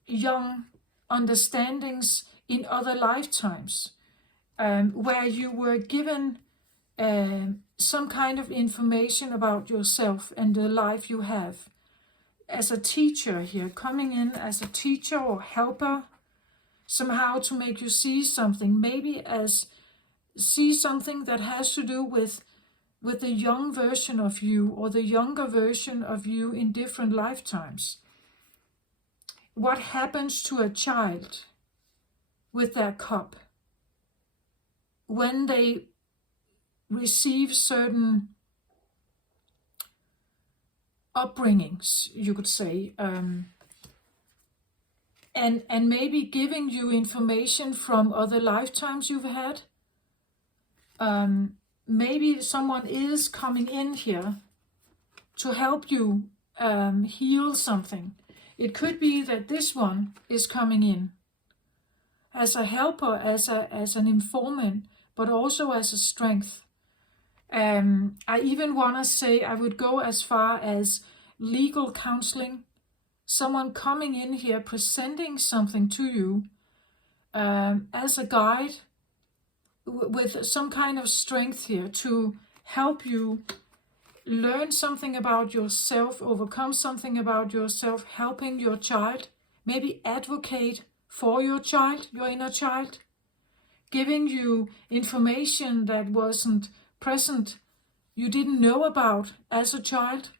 young understandings in other lifetimes, where you were given some kind of information about yourself and the life you have. As a teacher here, coming in as a teacher or helper, somehow to make you see something, maybe see something that has to do with the young version of you or the younger version of you in different lifetimes. What happens to a child with their cup when they receive certain upbringings, you could say, and maybe giving you information from other lifetimes you've had. Maybe someone is coming in here to help you heal something. It could be that this one is coming in as a helper, as an informant, but also as a strength. I even want to say, I would go as far as legal counseling. Someone coming in here, presenting something to you as a guide with some kind of strength here to help you learn something about yourself, overcome something about yourself, helping your child, maybe advocate for your child, your inner child, giving you information that wasn't present, you didn't know about as a child,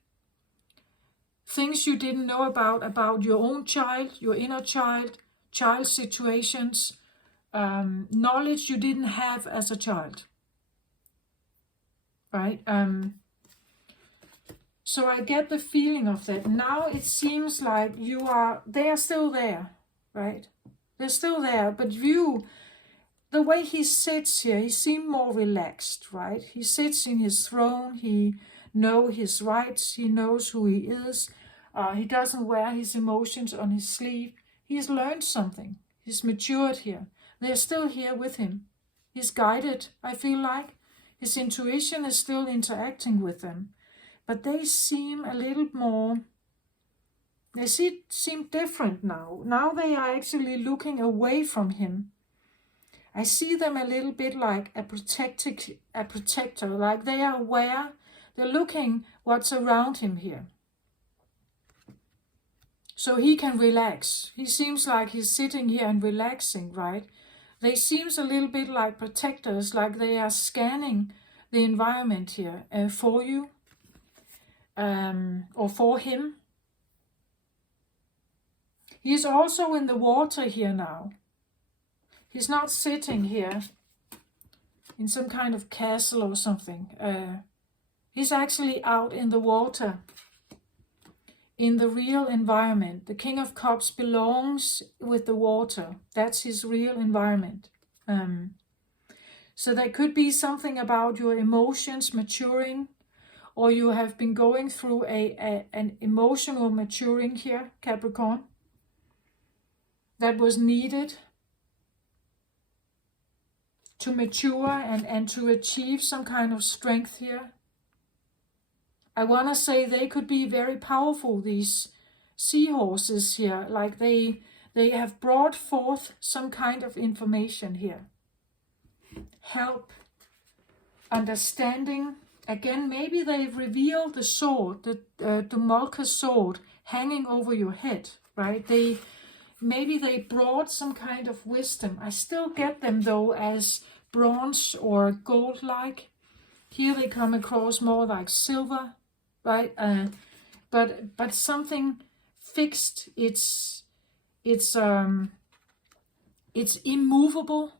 things you didn't know about your own child, your inner child, child situations, knowledge you didn't have as a child, right? So I get the feeling of that. Now it seems like they are still there, right? They're still there, but the way he sits here, he seems more relaxed, right? He sits in his throne, he knows his rights, he knows who he is. He doesn't wear his emotions on his sleeve. He's learned something. He's matured here. They're still here with him. He's guided, I feel like. His intuition is still interacting with them. But they seem a little more, they seem different now. Now they are actually looking away from him. I see them a little bit like a protector, like they are aware, they're looking what's around him here. So he can relax. He seems like he's sitting here and relaxing, right? They seems a little bit like protectors, like they are scanning the environment here for you or for him. He's also in the water here now. He's not sitting here in some kind of castle or something. He's actually out in the water, in the real environment. The King of Cups belongs with the water. That's his real environment. So there could be something about your emotions maturing, or you have been going through an emotional maturing here, Capricorn, that was needed to mature and to achieve some kind of strength here. I want to say they could be very powerful, these seahorses here, like they have brought forth some kind of information here. Help, understanding. Again, maybe they've revealed the sword, the Dumulka sword hanging over your head, right? Maybe they brought some kind of wisdom. I still get them though as bronze or gold-like. Here they come across more like silver, right? But something fixed. It's immovable.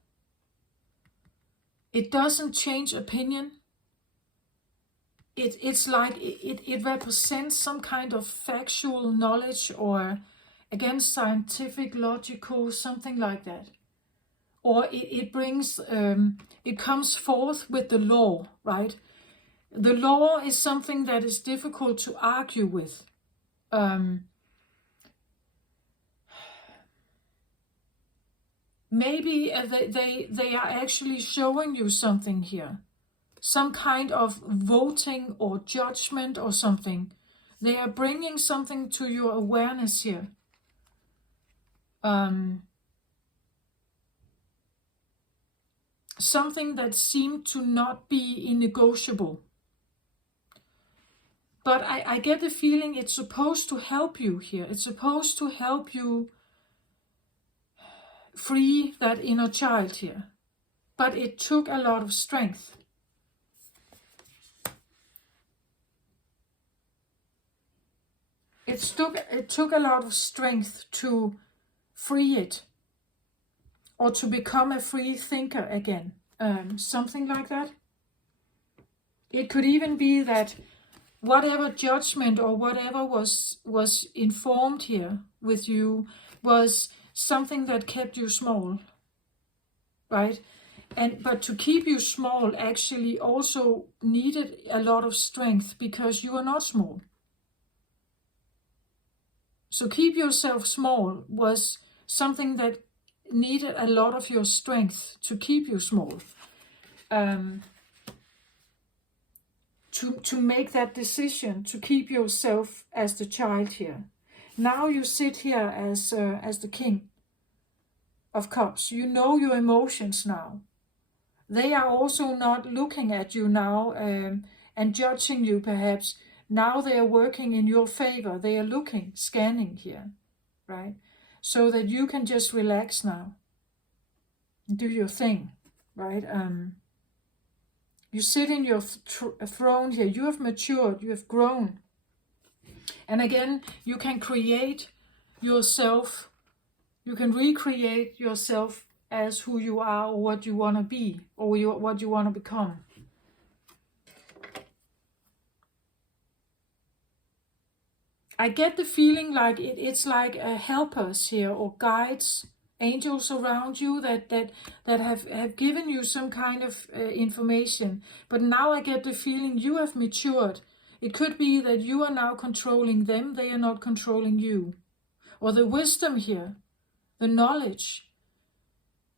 It doesn't change opinion. It's like it represents some kind of factual knowledge, or again scientific, logical, something like that. Or it brings, it comes forth with the law, right? The law is something that is difficult to argue with. Maybe they are actually showing you something here. Some kind of voting or judgment or something. They are bringing something to your awareness here. Something that seemed to not be negotiable. But I get the feeling it's supposed to help you here. It's supposed to help you free that inner child here. But it took a lot of strength. It took a lot of strength to free it, or to become a free thinker again, something like that. It could even be that whatever judgment or whatever was informed here with you was something that kept you small, right? But to keep you small actually also needed a lot of strength, because you are not small. So keep yourself small was something that needed a lot of your strength to keep you small. to make that decision to keep yourself as the child here. Now you sit here as the King of Cups. You know your emotions now. They are also not looking at you now and judging you perhaps. Now they are working in your favor. They are looking, scanning here, right? So that you can just relax now. Do your thing, right? You sit in your throne here. You have matured. You have grown. And again, you can create yourself. You can recreate yourself as who you are or what you want to be or what you want to become. I get the feeling like it's like helpers here or guides, angels around you that have given you some kind of information. But now I get the feeling you have matured. It could be that you are now controlling them, they are not controlling you. Or the wisdom here, the knowledge,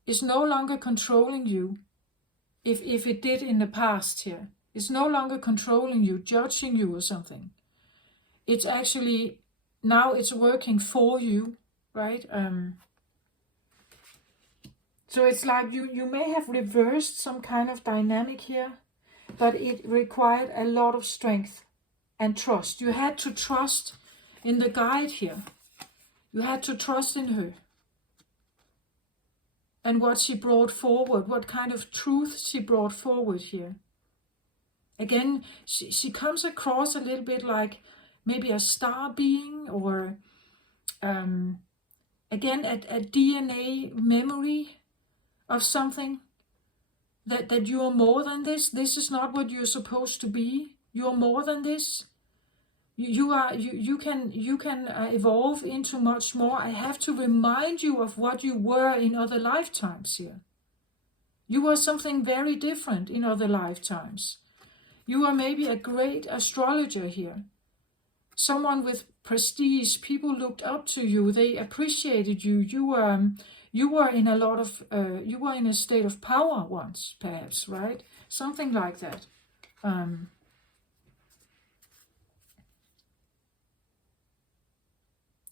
is no longer controlling you, if it did in the past here. It's no longer controlling you, judging you or something. It's actually, now it's working for you, right? So it's like you may have reversed some kind of dynamic here, but it required a lot of strength and trust. You had to trust in the guide here. You had to trust in her. And what she brought forward, what kind of truth she brought forward here. Again, she comes across a little bit like maybe a star being, or again a DNA memory of something, that you are more than this. This is not what you're supposed to be. You are more than this. You can evolve into much more. I have to remind you of what you were in other lifetimes here. You were something very different in other lifetimes. You are maybe a great astrologer here. Someone with prestige. People looked up to you. They appreciated you. You were in a lot of you were in a state of power once, perhaps, right? Something like that.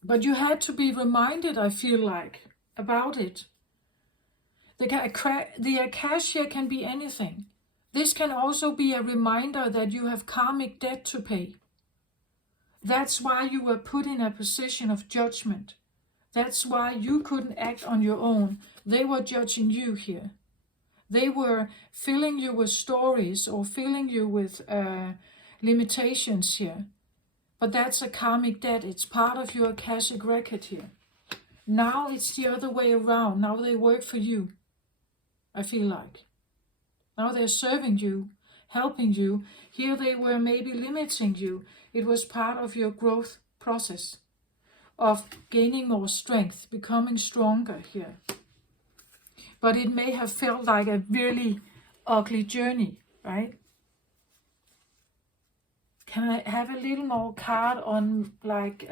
But you had to be reminded, I feel like, about it. The Akasha can be anything. This can also be a reminder that you have karmic debt to pay. That's why you were put in a position of judgment. That's why you couldn't act on your own. They were judging you here. They were filling you with stories or filling you with limitations here. But that's a karmic debt. It's part of your Akashic record here. Now it's the other way around. Now they work for you, I feel like. Now they're serving you, helping you. Here they were maybe limiting you. It was part of your growth process of gaining more strength, becoming stronger here. But it may have felt like a really ugly journey, right? Can I have a little more card on, like,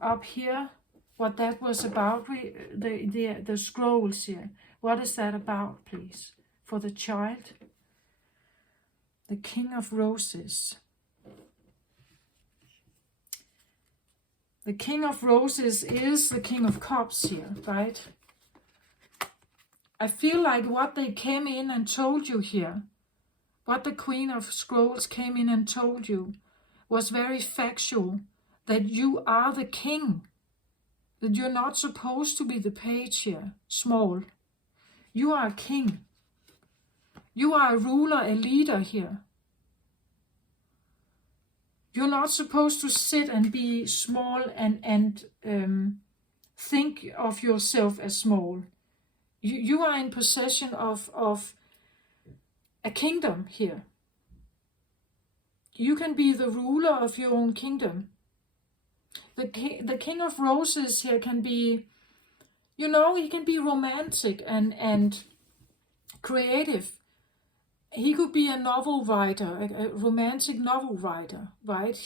up here, what that was about, the scrolls here? What is that about, please, for the child? The King of Roses. The King of Roses is the King of Cups here, right? I feel like what they came in and told you here, what the Queen of Scrolls came in and told you, was very factual, that you are the king, that you're not supposed to be the page here, small. You are a king. You are a ruler, a leader here. You're not supposed to sit and be small and think of yourself as small. You are in possession of a kingdom here. You can be the ruler of your own kingdom. The King of Roses here can be, he can be romantic and creative. He could be a novel writer, a romantic novel writer, right?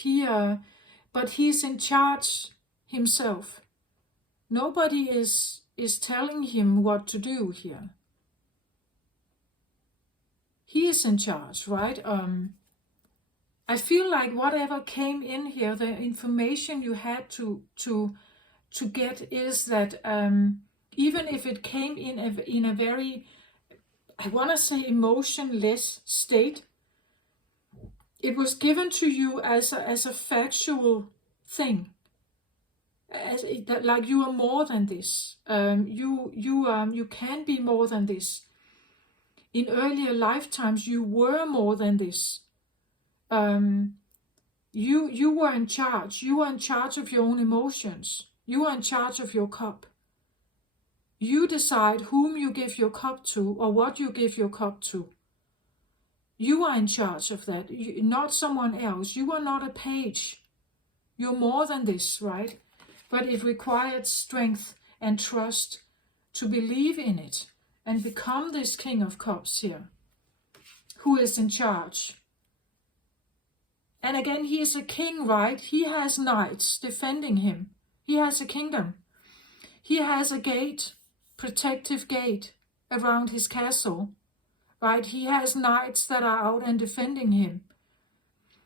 But he's in charge himself. Nobody is telling him what to do here. He is in charge, right? I feel like whatever came in here, the information you had to get is that even if it came in a very, I want to say, emotionless state, it was given to you as a factual thing, that like you are more than this. You can be more than this. In earlier lifetimes, you were more than this. You were in charge. You were in charge of your own emotions. You are in charge of your cup. You decide whom you give your cup to or what you give your cup to. You are in charge of that, not someone else. You are not a page. You're more than this, right? But it required strength and trust to believe in it and become this King of Cups here, who is in charge. And again, he is a king, right? He has knights defending him. He has a kingdom. He has a gate, protective gate around his castle, right? He has knights that are out and defending him.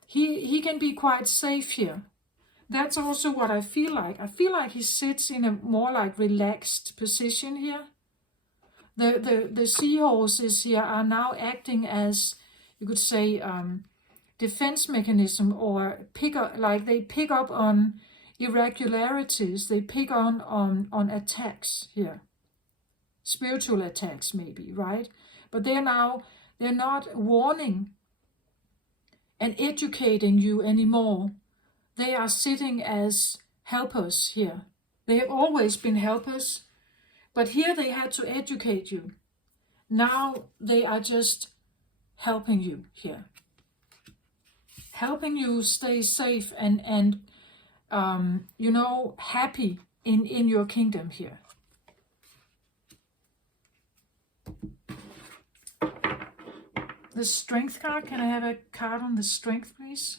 He can be quite safe here. That's also what I feel like. I feel like he sits in a more like relaxed position here. The seahorses here are now acting as, you could say, defense mechanism, or they pick up on irregularities. They pick on attacks here, spiritual attacks maybe, right? But they're not warning and educating you anymore. They are sitting as helpers here. They have always been helpers, but here they had to educate you. Now they are just helping you here. Helping you stay safe and happy in your kingdom here. The Strength card, can I have a card on the Strength, please?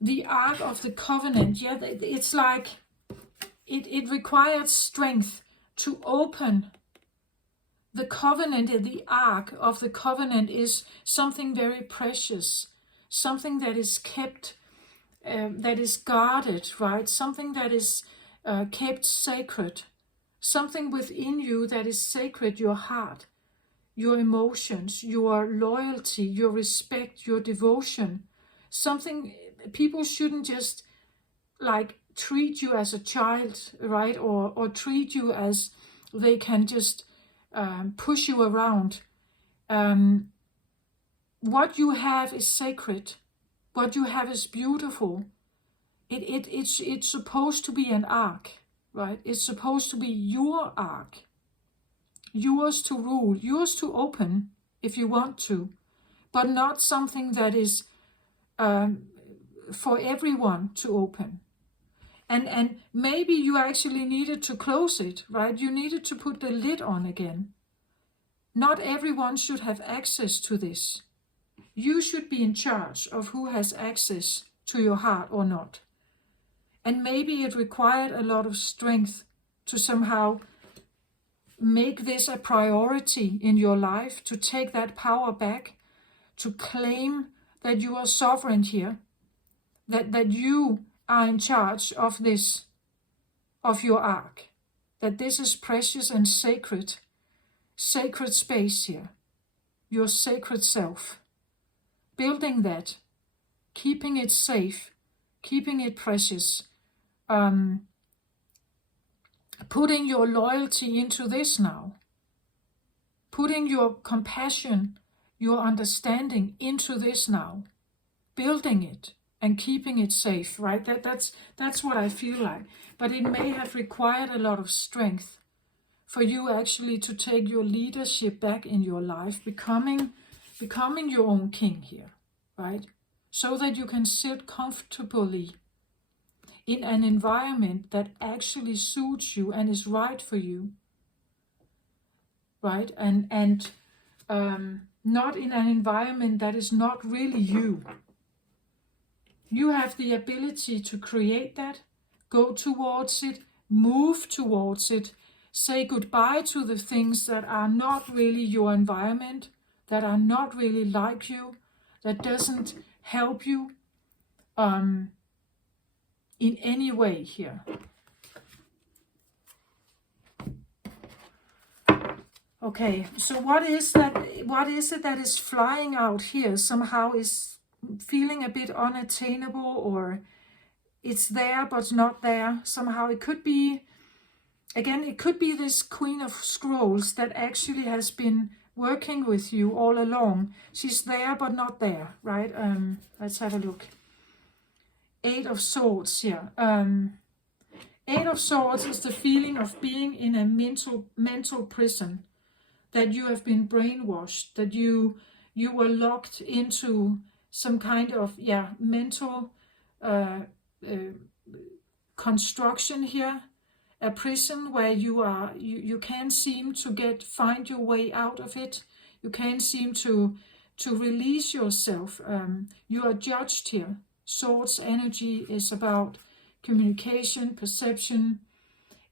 The Ark of the Covenant, yeah, it's like it required strength to open the covenant. The Ark of the Covenant is something very precious, something that is kept, that is guarded, right? Something that is kept sacred, something within you that is sacred, your heart, your emotions, your loyalty, your respect, your devotion. Something people shouldn't just like treat you as a child, right? Or treat you as they can just push you around. What you have is sacred. What you have is beautiful. It's supposed to be an ark, right? It's supposed to be your ark. Yours to rule, yours to open if you want to, but not something that is for everyone to open. And maybe you actually needed to close it, right? You needed to put the lid on again. Not everyone should have access to this. You should be in charge of who has access to your heart or not. And maybe it required a lot of strength to somehow make this a priority in your life, to take that power back, to claim that you are sovereign here, that you are in charge of this, of your ark, that this is precious and sacred space here, your sacred self. Building that, keeping it safe, keeping it precious, putting your loyalty into this now, putting your compassion, your understanding into this now, building it and keeping it safe, right? That's what I feel like. But it may have required a lot of strength for you actually to take your leadership back in your life, becoming your own king here, right? So that you can sit comfortably in an environment that actually suits you and is right for you, right? And not in an environment that is not really you. You have the ability to create that, go towards it, move towards it, say goodbye to the things that are not really your environment, that are not really like you, that doesn't help you in any way here. Okay, so what is that? What is it that is flying out here? Somehow is feeling a bit unattainable, or it's there but not there. Somehow it could be, again, it could be this Queen of Scrolls that actually has been working with you all along. She's there but not there, right? Let's have a look. Eight of Swords here. Eight of Swords is the feeling of being in a mental prison, that you have been brainwashed, that you were locked into some kind of mental construction here, a prison where you can't seem to find your way out of it. You can't seem to release yourself. You are judged here. Swords energy is about communication, perception.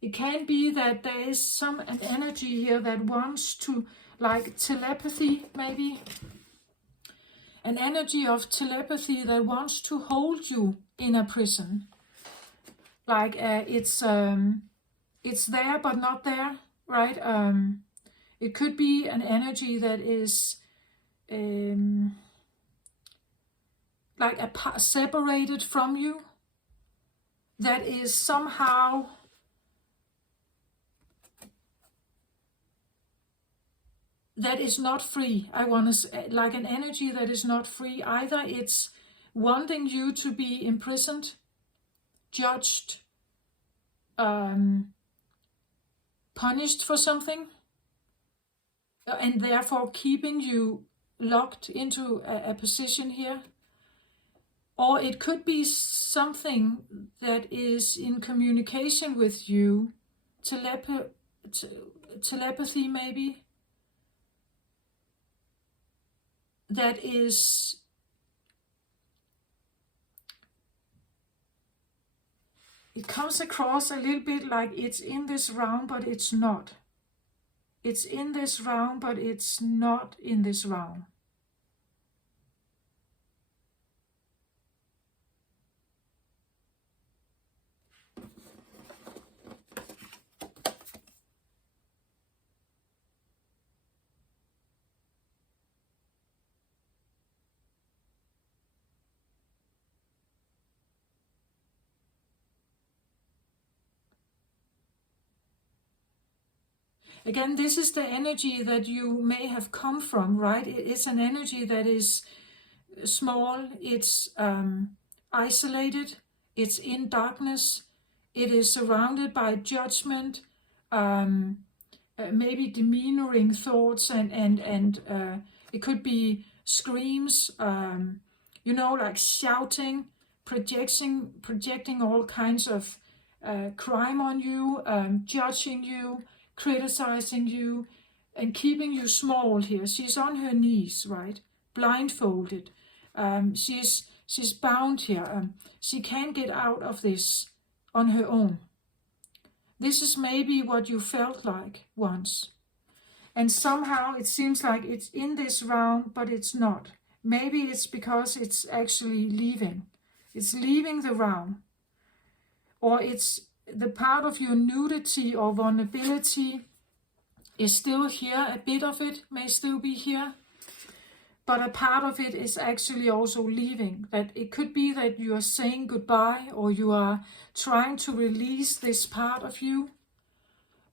It can be that there is an energy here that wants to, like telepathy maybe, an energy of telepathy that wants to hold you in a prison. Like it's there but not there, right? It could be an energy that is like separated from you, that is somehow that is not free. I want to say, like an energy that is not free. Either it's wanting you to be imprisoned, judged, punished for something, and therefore keeping you locked into a position here. Or it could be something that is in communication with you, telepathy maybe, that is it comes across a little bit like it's in this realm but it's not. It's in this realm but it's not in this realm. Again, this is the energy that you may have come from, right? It's an energy that is small, it's isolated, it's in darkness, it is surrounded by judgment, maybe demeaning thoughts, and it could be screams, like shouting, projecting all kinds of crime on you, judging you, criticizing you, and keeping you small here. She's on her knees, right? Blindfolded. She's bound here. She can't get out of this on her own. This is maybe what you felt like once. And somehow it seems like it's in this realm, but it's not. Maybe it's because it's actually leaving. It's leaving the realm. Or it's the part of your nudity or vulnerability is still here. A bit of it may still be here. But a part of it is actually also leaving. That it could be that you are saying goodbye, or you are trying to release this part of you.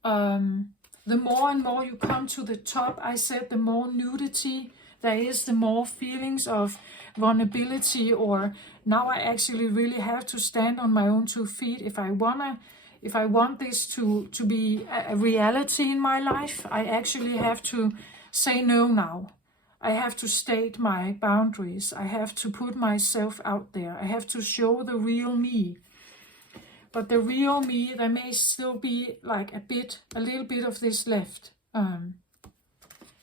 The more and more you come to the top, I said, the more nudity there is, the more feelings of vulnerability, or now I actually really have to stand on my own 2 feet. If I want this to be a reality in my life, I actually have to say no now. I have to state my boundaries. I have to put myself out there. I have to show the real me. But the real me, there may still be like a little bit of this left.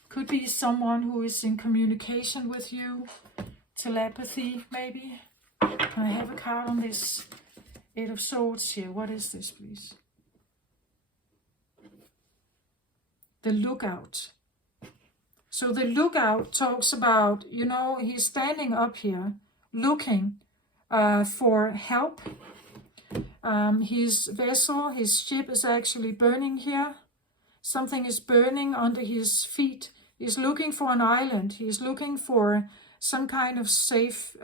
Could be someone who is in communication with you, telepathy maybe. Can I have a card on this Eight of Swords here? What is this, please? The Lookout. So the lookout talks about, you know, he's standing up here looking for help. His vessel, his ship is actually burning here. Something is burning under his feet. He's looking for an island. He's looking for some kind of safe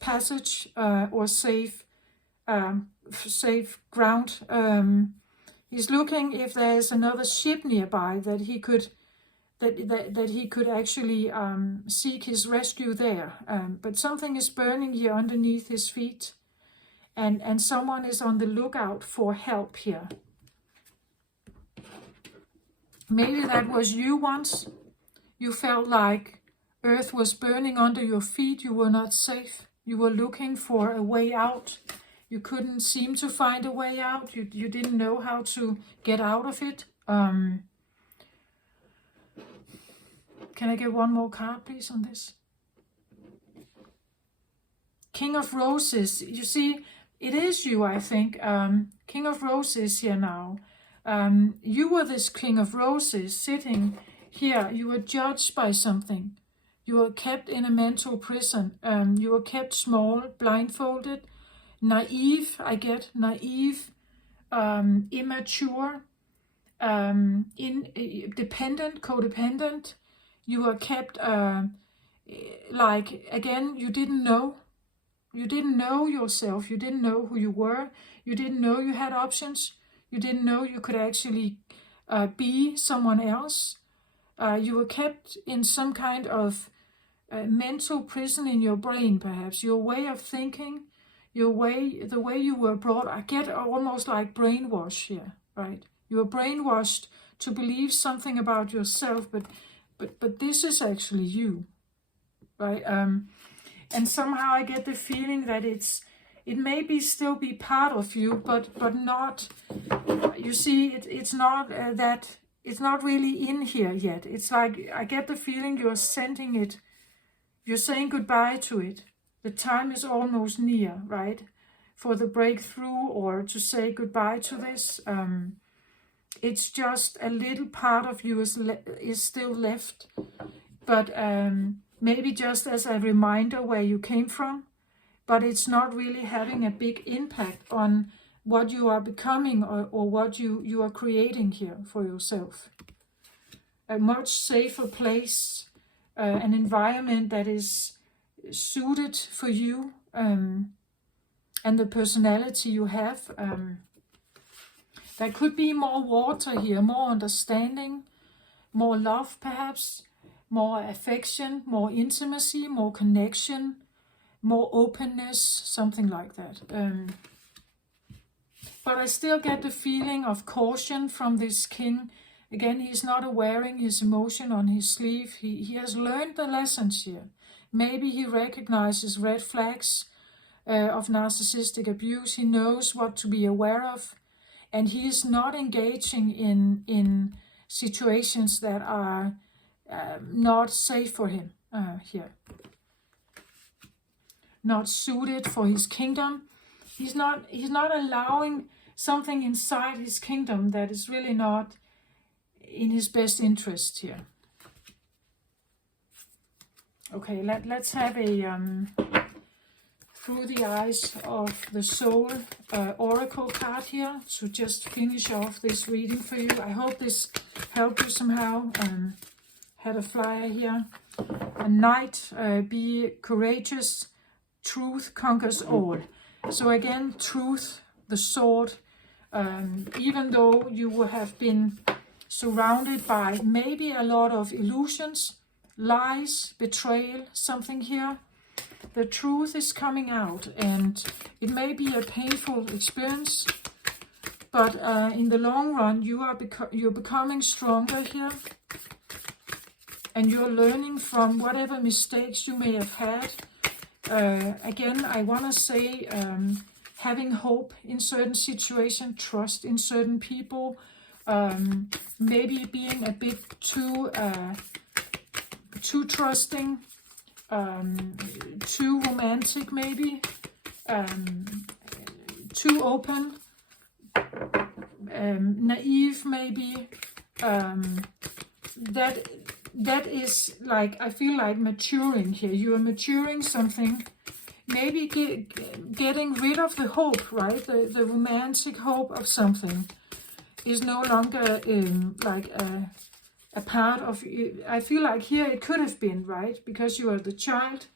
passage or safe ground. He's looking if there's another ship nearby that he could that he could actually seek his rescue there. But something is burning here underneath his feet, and someone is on the lookout for help here. Maybe that was you once. You felt like earth was burning under your feet. You were not safe. You were looking for a way out. You couldn't seem to find a way out. You didn't know how to get out of it. Can I get one more card, please, on this? King of Roses. You see, it is you, I think. King of Roses here now. You were this King of Roses sitting here. You were judged by something. You were kept in a mental prison. You were kept small, blindfolded, naive, I get, naive, immature, dependent, codependent. You were kept, like, again, you didn't know. You didn't know yourself. You didn't know who you were. You didn't know you had options. You didn't know you could actually be someone else. You were kept in some kind of mental prison in your brain, perhaps. Your way of thinking, the way you were brought. I get almost like brainwash here, right? You were brainwashed to believe something about yourself, but this is actually you, right? And somehow I get the feeling that it may still be part of you, but not. You see, it's not that. It's not really in here yet. It's like I get the feeling you're sending it. You're saying goodbye to it. The time is almost near, right? For the breakthrough or to say goodbye to this. It's just a little part of you is still left. But maybe just as a reminder where you came from. But it's not really having a big impact on what you are becoming or what you are creating here for yourself. A much safer place, an environment that is suited for you and the personality you have. There could be more water here, more understanding, more love perhaps, more affection, more intimacy, more connection, more openness, something like that. But I still get the feeling of caution from this king. Again, he's not wearing his emotion on his sleeve. He has learned the lessons here. Maybe he recognizes red flags of narcissistic abuse. He knows what to be aware of. And he is not engaging in situations that are not safe for him here. Not suited for his kingdom. He's not allowing something inside his kingdom that is really not in his best interest here. Okay, let's have a through the eyes of the soul oracle card here to just finish off this reading for you. I hope this helped you somehow. Had a flyer here. A knight, be courageous. Truth conquers all. So again, truth, the sword, even though you have been surrounded by maybe a lot of illusions, lies, betrayal, something here, the truth is coming out, and it may be a painful experience, but in the long run, you're becoming stronger here, and you're learning from whatever mistakes you may have had. Again, I want to say having hope in certain situations, trust in certain people, maybe being a bit too trusting, too romantic maybe, too open, naive maybe, that is like, I feel like maturing here. You are maturing something, maybe getting rid of the hope, right? The romantic hope of something is no longer like a part of you. I feel like here it could have been, right? Because you are the child.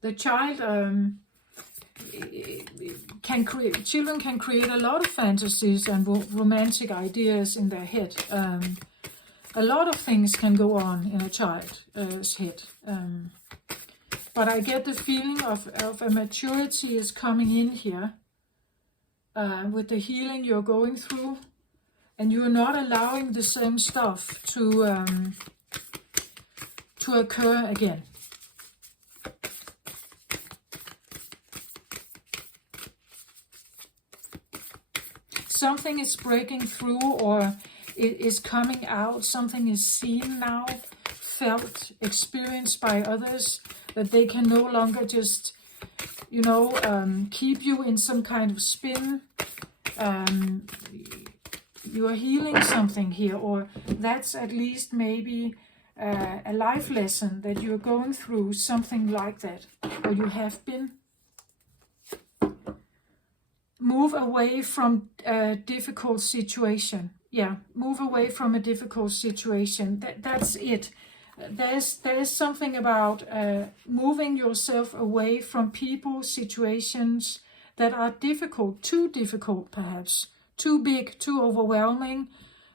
The child children can create a lot of fantasies and romantic ideas in their head. A lot of things can go on in a child's head. But I get the feeling of a maturity is coming in here with the healing you're going through, and you're not allowing the same stuff to occur again. Something is breaking through, or it is coming out. Something is seen now, felt, experienced by others, that they can no longer just, you know, keep you in some kind of spin. You are healing something here, or that's at least maybe a life lesson that you're going through, something like that, or you have been. Move away from a difficult situation. Yeah, move away from a difficult situation. That's it. There's something about moving yourself away from people, situations that are difficult, too difficult perhaps, too big, too overwhelming,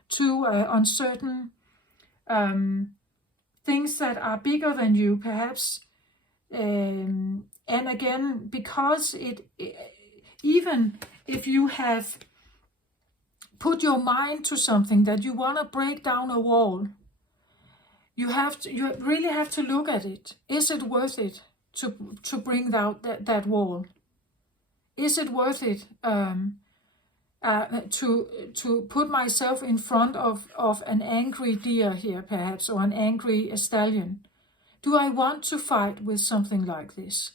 too uncertain, things that are bigger than you perhaps. And again, because even if you have put your mind to something that you want to break down a wall, you really have to look at it. Is it worth it to bring down that wall? Is it worth it to put myself in front of an angry deer here perhaps, or an angry stallion? Do I want to fight with something like this?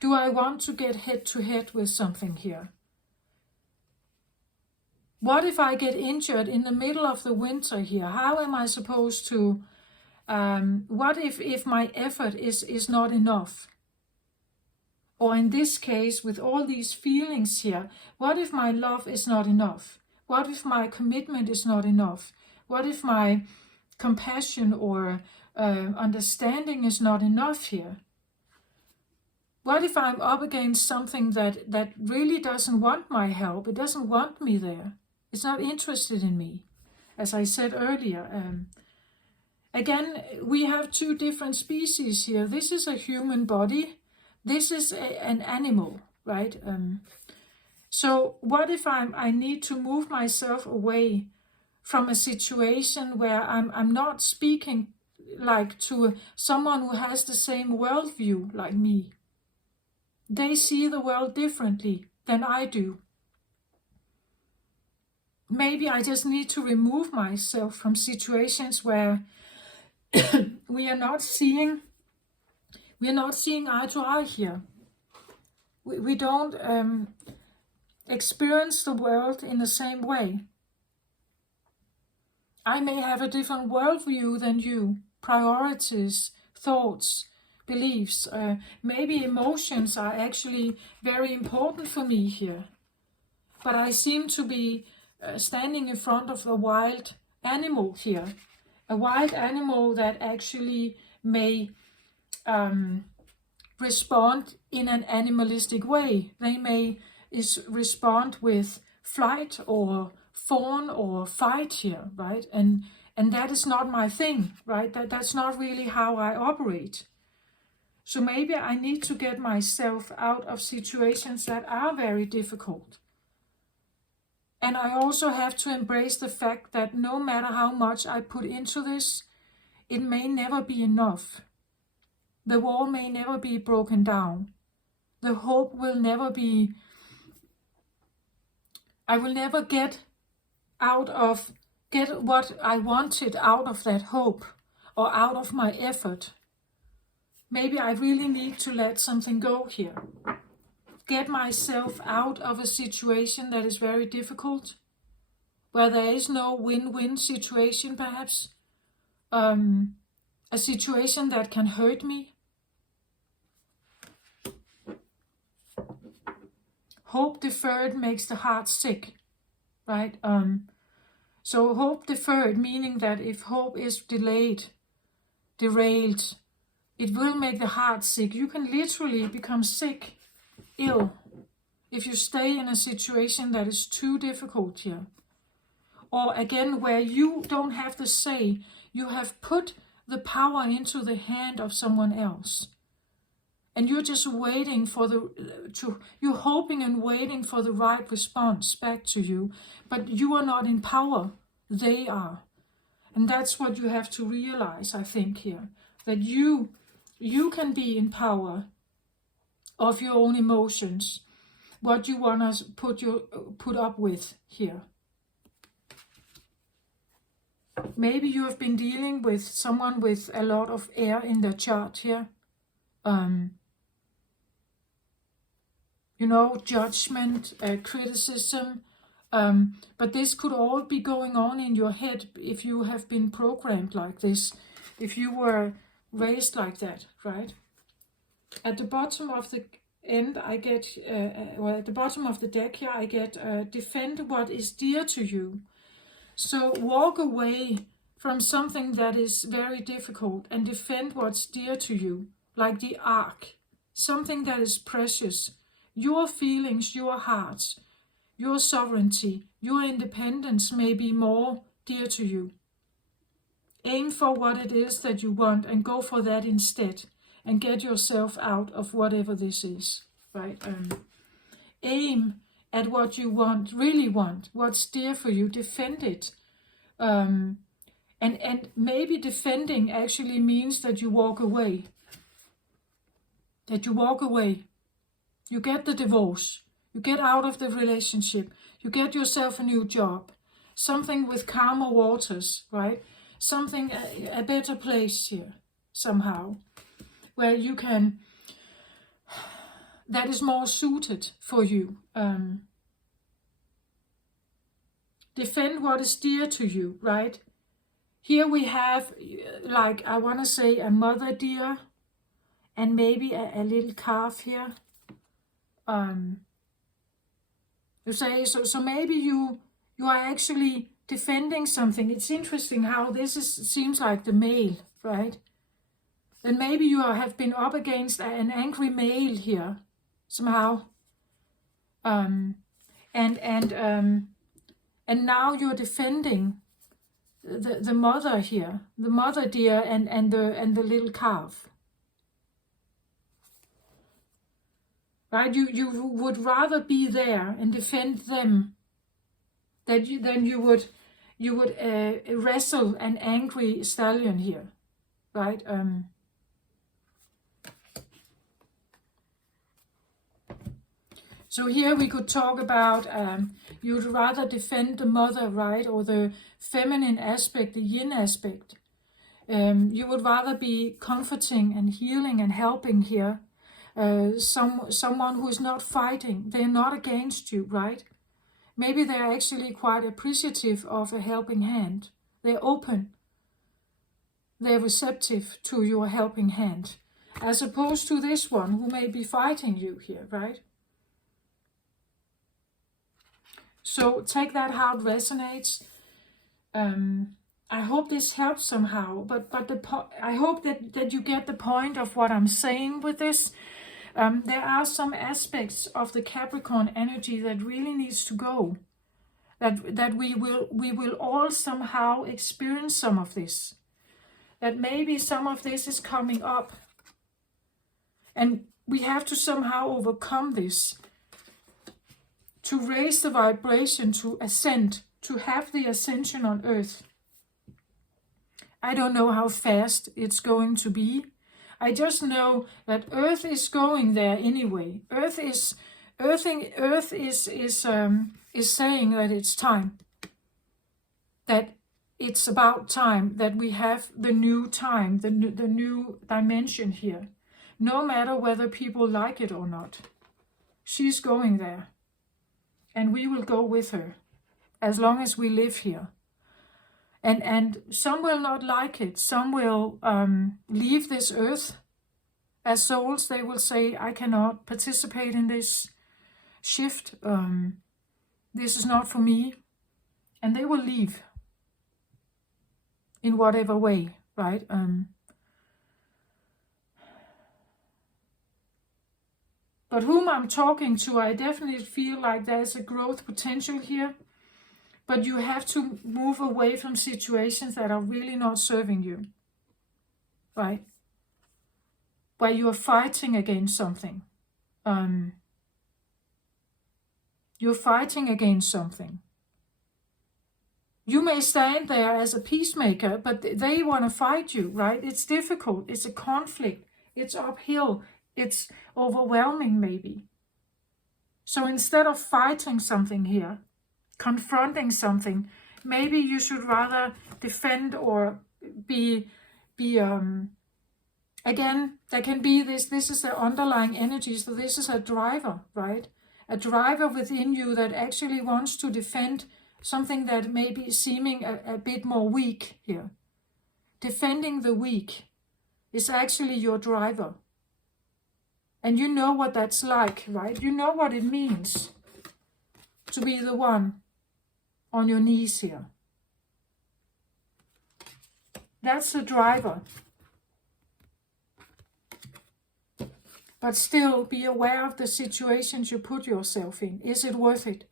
Do I want to get head to head with something here? What if I get injured in the middle of the winter here? How am I supposed to, what if my effort is not enough? Or in this case, with all these feelings here, what if my love is not enough? What if my commitment is not enough? What if my compassion or understanding is not enough here? What if I'm up against something that really doesn't want my help? It doesn't want me there. It's not interested in me, as I said earlier. Again, we have two different species here. This is a human body. This is an animal, right? So what if I need to move myself away from a situation where I'm not speaking like to someone who has the same worldview like me? They see the world differently than I do. Maybe I just need to remove myself from situations where we are not seeing eye to eye here. We don't experience the world in the same way. I may have a different worldview than you, priorities, thoughts, beliefs. Maybe emotions are actually very important for me here. But I seem to be standing in front of the wild animal here. A wild animal that actually may respond in an animalistic way. They may respond with flight or fawn or fight here, right? And that is not my thing, right? That's not really how I operate. So maybe I need to get myself out of situations that are very difficult. And I also have to embrace the fact that no matter how much I put into this, it may never be enough. The wall may never be broken down. The hope will never be, I will never get what I wanted out of that hope or out of my effort. Maybe I really need to let something go here. Get myself out of a situation that is very difficult, where there is no win-win situation perhaps, a situation that can hurt me. Hope deferred makes the heart sick, right? So hope deferred, meaning that if hope is delayed, derailed, it will make the heart sick. You can literally become sick, ill, if you stay in a situation that is too difficult here. Or again, where you don't have the say, you have put the power into the hand of someone else. And you're just waiting for you're hoping and waiting for the right response back to you. But you are not in power, they are. And that's what you have to realize, I think, here. That you can be in power of your own emotions, what you want to put up with here. Maybe you have been dealing with someone with a lot of air in their chart here. Judgment, criticism. But this could all be going on in your head if you have been programmed like this, if you were raised like that, right? At the bottom of the at the bottom of the deck here, I get defend what is dear to you. So walk away from something that is very difficult and defend what's dear to you, like the ark, something that is precious. Your feelings, your hearts, your sovereignty, your independence may be more dear to you. Aim for what it is that you want and go for that instead, and get yourself out of whatever this is, right? Aim at what you want, really want, what's dear for you, defend it. And maybe defending actually means that you walk away. You get the divorce. You get out of the relationship. You get yourself a new job. Something with calmer waters, right? Something, a better place here, somehow. Where you can, that is more suited for you. Defend what is dear to you, right? Here we have, like, I want to say a mother deer, and maybe a little calf here. You say, so maybe you are actually defending something. It's interesting how this seems like the male, right? Then maybe you have been up against an angry male here, somehow. And now you're defending the mother here, the mother deer and the little calf. Right? You would rather be there and defend them than you would wrestle an angry stallion here, right? So here we could talk about you'd rather defend the mother, right, or the feminine aspect, the yin aspect. You would rather be comforting and healing and helping here. Someone who is not fighting, they're not against you, right? Maybe they're actually quite appreciative of a helping hand. They're open. They're receptive to your helping hand, as opposed to this one who may be fighting you here, right? So take that how it resonates. I hope this helps somehow, but I hope that you get the point of what I'm saying with this. There are some aspects of the Capricorn energy that really needs to go. That we will all somehow experience some of this. That maybe some of this is coming up. And we have to somehow overcome this. To raise the vibration, to ascend, to have the ascension on Earth. I don't know how fast it's going to be. I just know that Earth is going there anyway. Earth is saying that it's time. That it's about time that we have the new time, the new dimension here. No matter whether people like it or not. She's going there. And we will go with her. as long as we live here. And some will not like it. Some will leave this earth as souls. They will say, I cannot participate in this shift. This is not for me. And they will leave in whatever way, right? But whom I'm talking to, I definitely feel like there's a growth potential here. But you have to move away from situations that are really not serving you, right? Where you are fighting against something. You're fighting against something. You may stand there as a peacemaker, but they want to fight you, right? It's difficult. It's a conflict. It's uphill. It's overwhelming, maybe. So instead of fighting something here, confronting something, maybe you should rather defend or be again, there can be this is the underlying energy, so this is a driver, right? A driver within you that actually wants to defend something that may be seeming a bit more weak here. Defending the weak is actually your driver. And you know what that's like, right? You know what it means to be the one on your knees here. That's the driver. But still be aware of the situations you put yourself in. Is it worth it?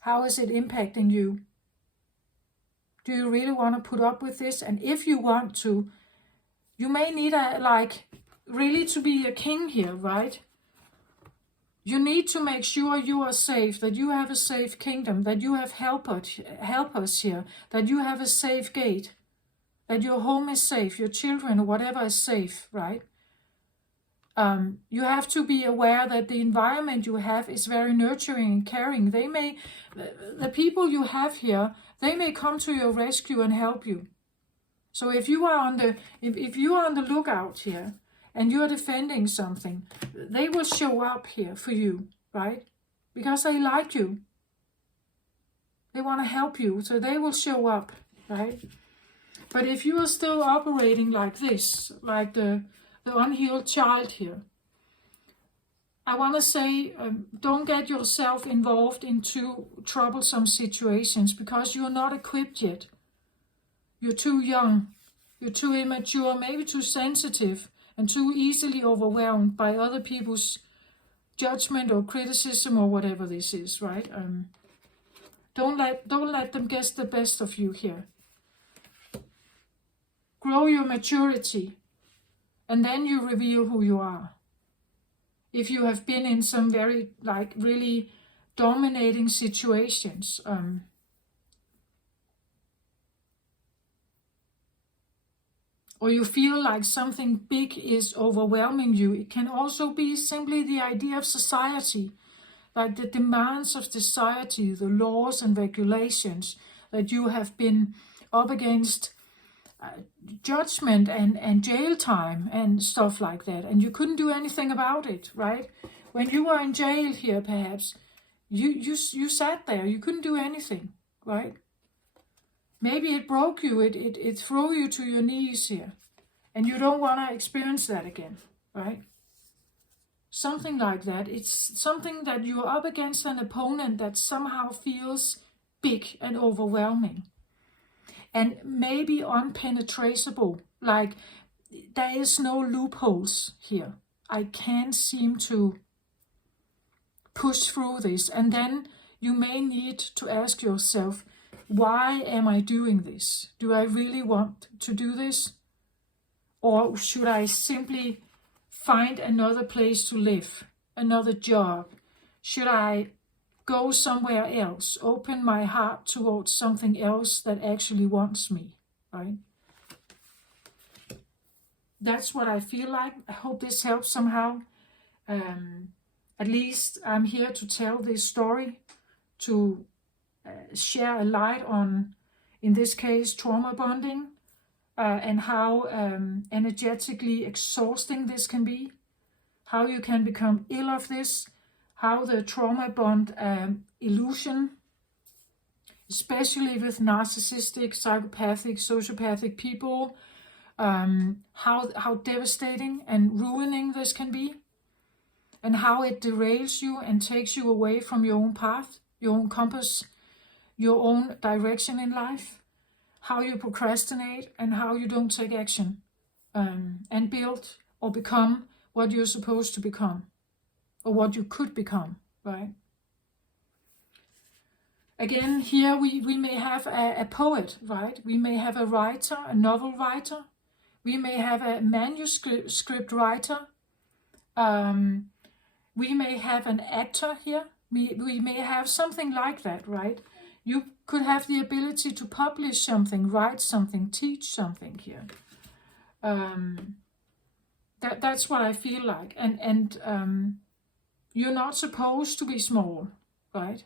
How is it impacting you? Do you really want to put up with this? And if you want to, you may need really to be a king here, right? You need to make sure you are safe, that you have a safe kingdom, that you have helpers here, that you have a safe gate, that your home is safe, your children or whatever is safe, right? You have to be aware that the environment you have is very nurturing and caring. The people you have here, they may come to your rescue and help you. So if you are on the lookout here and you are defending something, they will show up here for you, right? Because they like you. They want to help you, so they will show up, right? But if you are still operating like this, like the unhealed child here, I want to say, don't get yourself involved into troublesome situations because you're not equipped yet. You're too young, you're too immature, maybe too sensitive, and too easily overwhelmed by other people's judgment or criticism or whatever this is, right? Don't let them get the best of you here. Grow your maturity, and then you reveal who you are. If you have been in some very, really dominating situations, or you feel like something big is overwhelming you, it can also be simply the idea of society, like the demands of society, the laws and regulations that you have been up against, judgment and jail time and stuff like that, and you couldn't do anything about it, right? When you were in jail here, perhaps you sat there, you couldn't do anything, right? Maybe it broke you, it threw you to your knees here, and you don't want to experience that again, right? Something like that. It's something that you're up against an opponent that somehow feels big and overwhelming. And maybe unpenetrable, like there is no loopholes here. I can't seem to push through this. And then you may need to ask yourself, why am I doing this? Do I really want to do this? Or should I simply find another place to live, another job? Should I go somewhere else, open my heart towards something else that actually wants me, right? That's what I feel like. I hope this helps somehow. At least I'm here to tell this story, to share a light on, in this case, trauma bonding, and how energetically exhausting this can be, how you can become ill of this, how the trauma bond illusion, especially with narcissistic, psychopathic, sociopathic people, how devastating and ruining this can be, and how it derails you and takes you away from your own path, your own compass, your own direction in life, how you procrastinate and how you don't take action and build or become what you're supposed to become, or what you could become, right? Again, here we may have a poet, right? We may have a writer, a novel writer. We may have a manuscript writer. We may have an actor here. We may have something like that, right? You could have the ability to publish something, write something, teach something here. That's what I feel like. And you're not supposed to be small, right?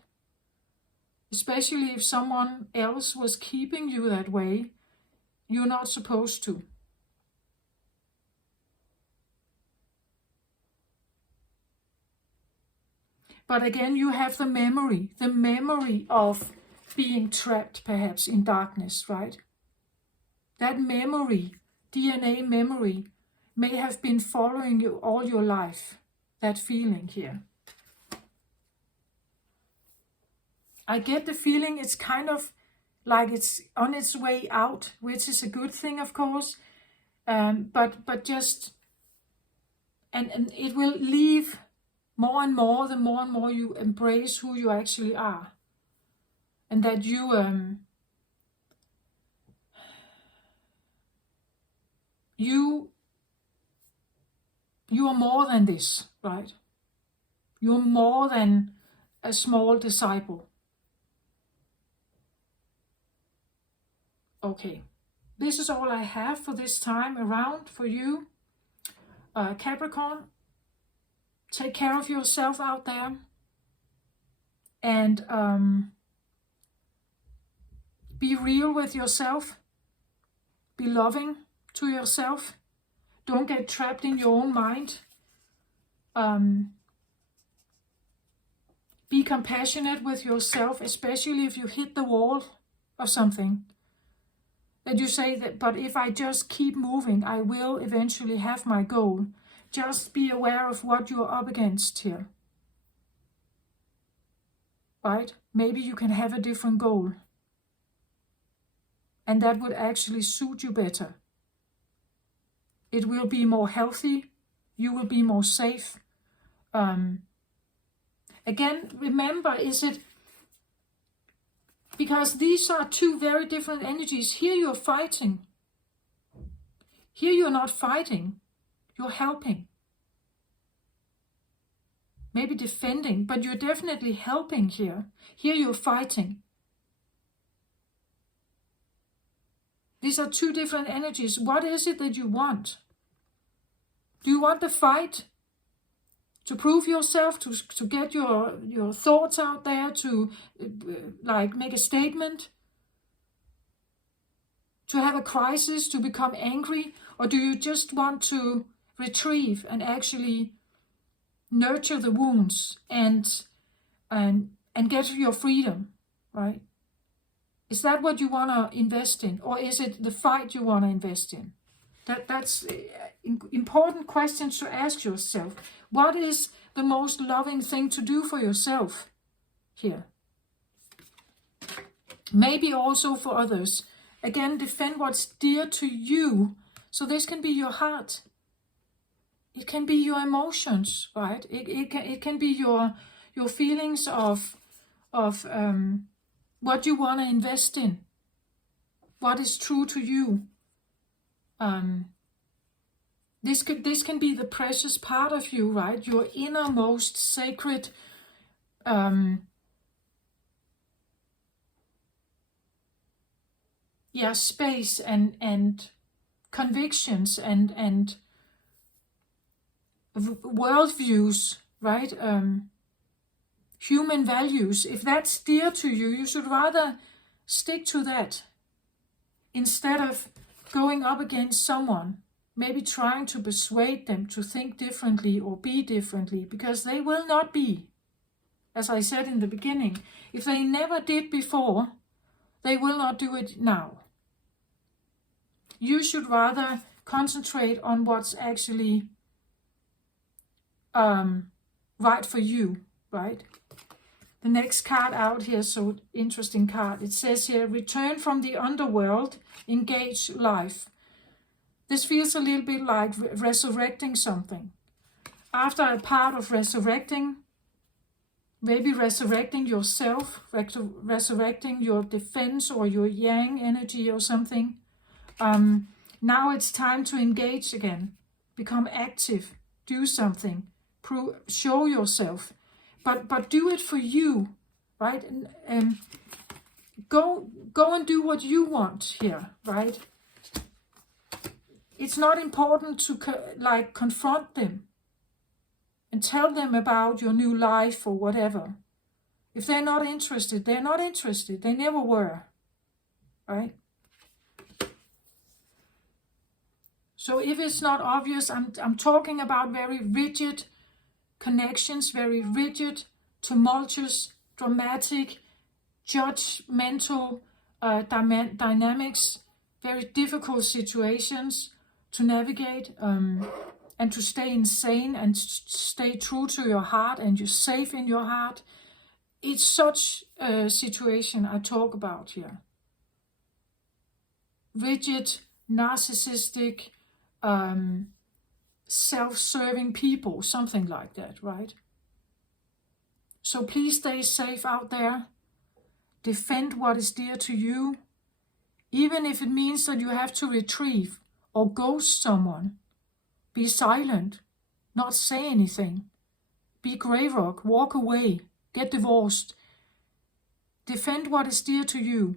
Especially if someone else was keeping you that way, you're not supposed to. But again, you have the memory of being trapped perhaps in darkness, right? That memory, DNA memory, may have been following you all your life, that feeling here. I get the feeling it's kind of like it's on its way out, which is a good thing, of course, but just, and it will leave more and more, the more and more you embrace who you actually are. And that you are more than this, right? You're more than a small disciple. Okay, this is all I have for this time around for you. Capricorn, take care of yourself out there. And be real with yourself. Be loving to yourself. Don't get trapped in your own mind. Be compassionate with yourself, especially if you hit the wall of something. That you say that, but if I just keep moving, I will eventually have my goal. Just be aware of what you're up against here. Right? Maybe you can have a different goal. And that would actually suit you better. It will be more healthy. You will be more safe. Again, remember, because these are two very different energies. Here you're fighting. Here you're not fighting. You're helping. Maybe defending, but you're definitely helping here. Here you're fighting. These are two different energies. What is it that you want? Do you want the fight? To prove yourself, to get your thoughts out there, to like make a statement, to have a crisis, to become angry? Or do you just want to retrieve and actually nurture the wounds and get your freedom, right? Is that what you want to invest in? Or is it the fight you want to invest in? That's important questions to ask yourself. What is the most loving thing to do for yourself here? Maybe also for others. Again, defend what's dear to you. So this can be your heart. It can be your emotions, right? It can be your feelings of what you want to invest in. What is true to you. This can be the precious part of you, right? Your innermost sacred space and convictions and worldviews, right? Human values. If that's dear to you, you should rather stick to that instead of going up against someone, maybe trying to persuade them to think differently or be differently, because they will not be. as I said in the beginning. If they never did before, they will not do it now. You should rather concentrate on what's actually right for you, right? The next card out here, so interesting card. It says here, return from the underworld, engage life. This feels a little bit like resurrecting something. After a part of resurrecting, maybe resurrecting yourself, resurrecting your defense or your yang energy or something. Now it's time to engage again, become active, do something, show yourself, but do it for you, right? And go and do what you want here, right? It's not important to confront them and tell them about your new life or whatever. If they're not interested, they're not interested. They never were, right? So if it's not obvious, I'm talking about very rigid connections, very rigid, tumultuous, dramatic, judgmental dynamics, very difficult situations to navigate, and to stay insane and stay true to your heart, and you're safe in your heart. It's such a situation I talk about here. Rigid, narcissistic, self-serving people, something like that, right? So please stay safe out there. Defend what is dear to you, even if it means that you have to retrieve or ghost someone. Be silent, not say anything. Be grey rock, walk away, get divorced. Defend what is dear to you.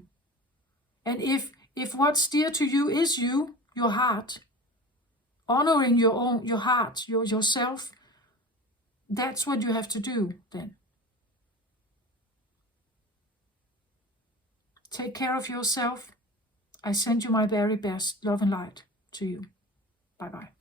And if what's dear to you is you, your heart, honoring your heart, yourself, that's what you have to do then. Take care of yourself. I send you my very best love and light to you. Bye-bye.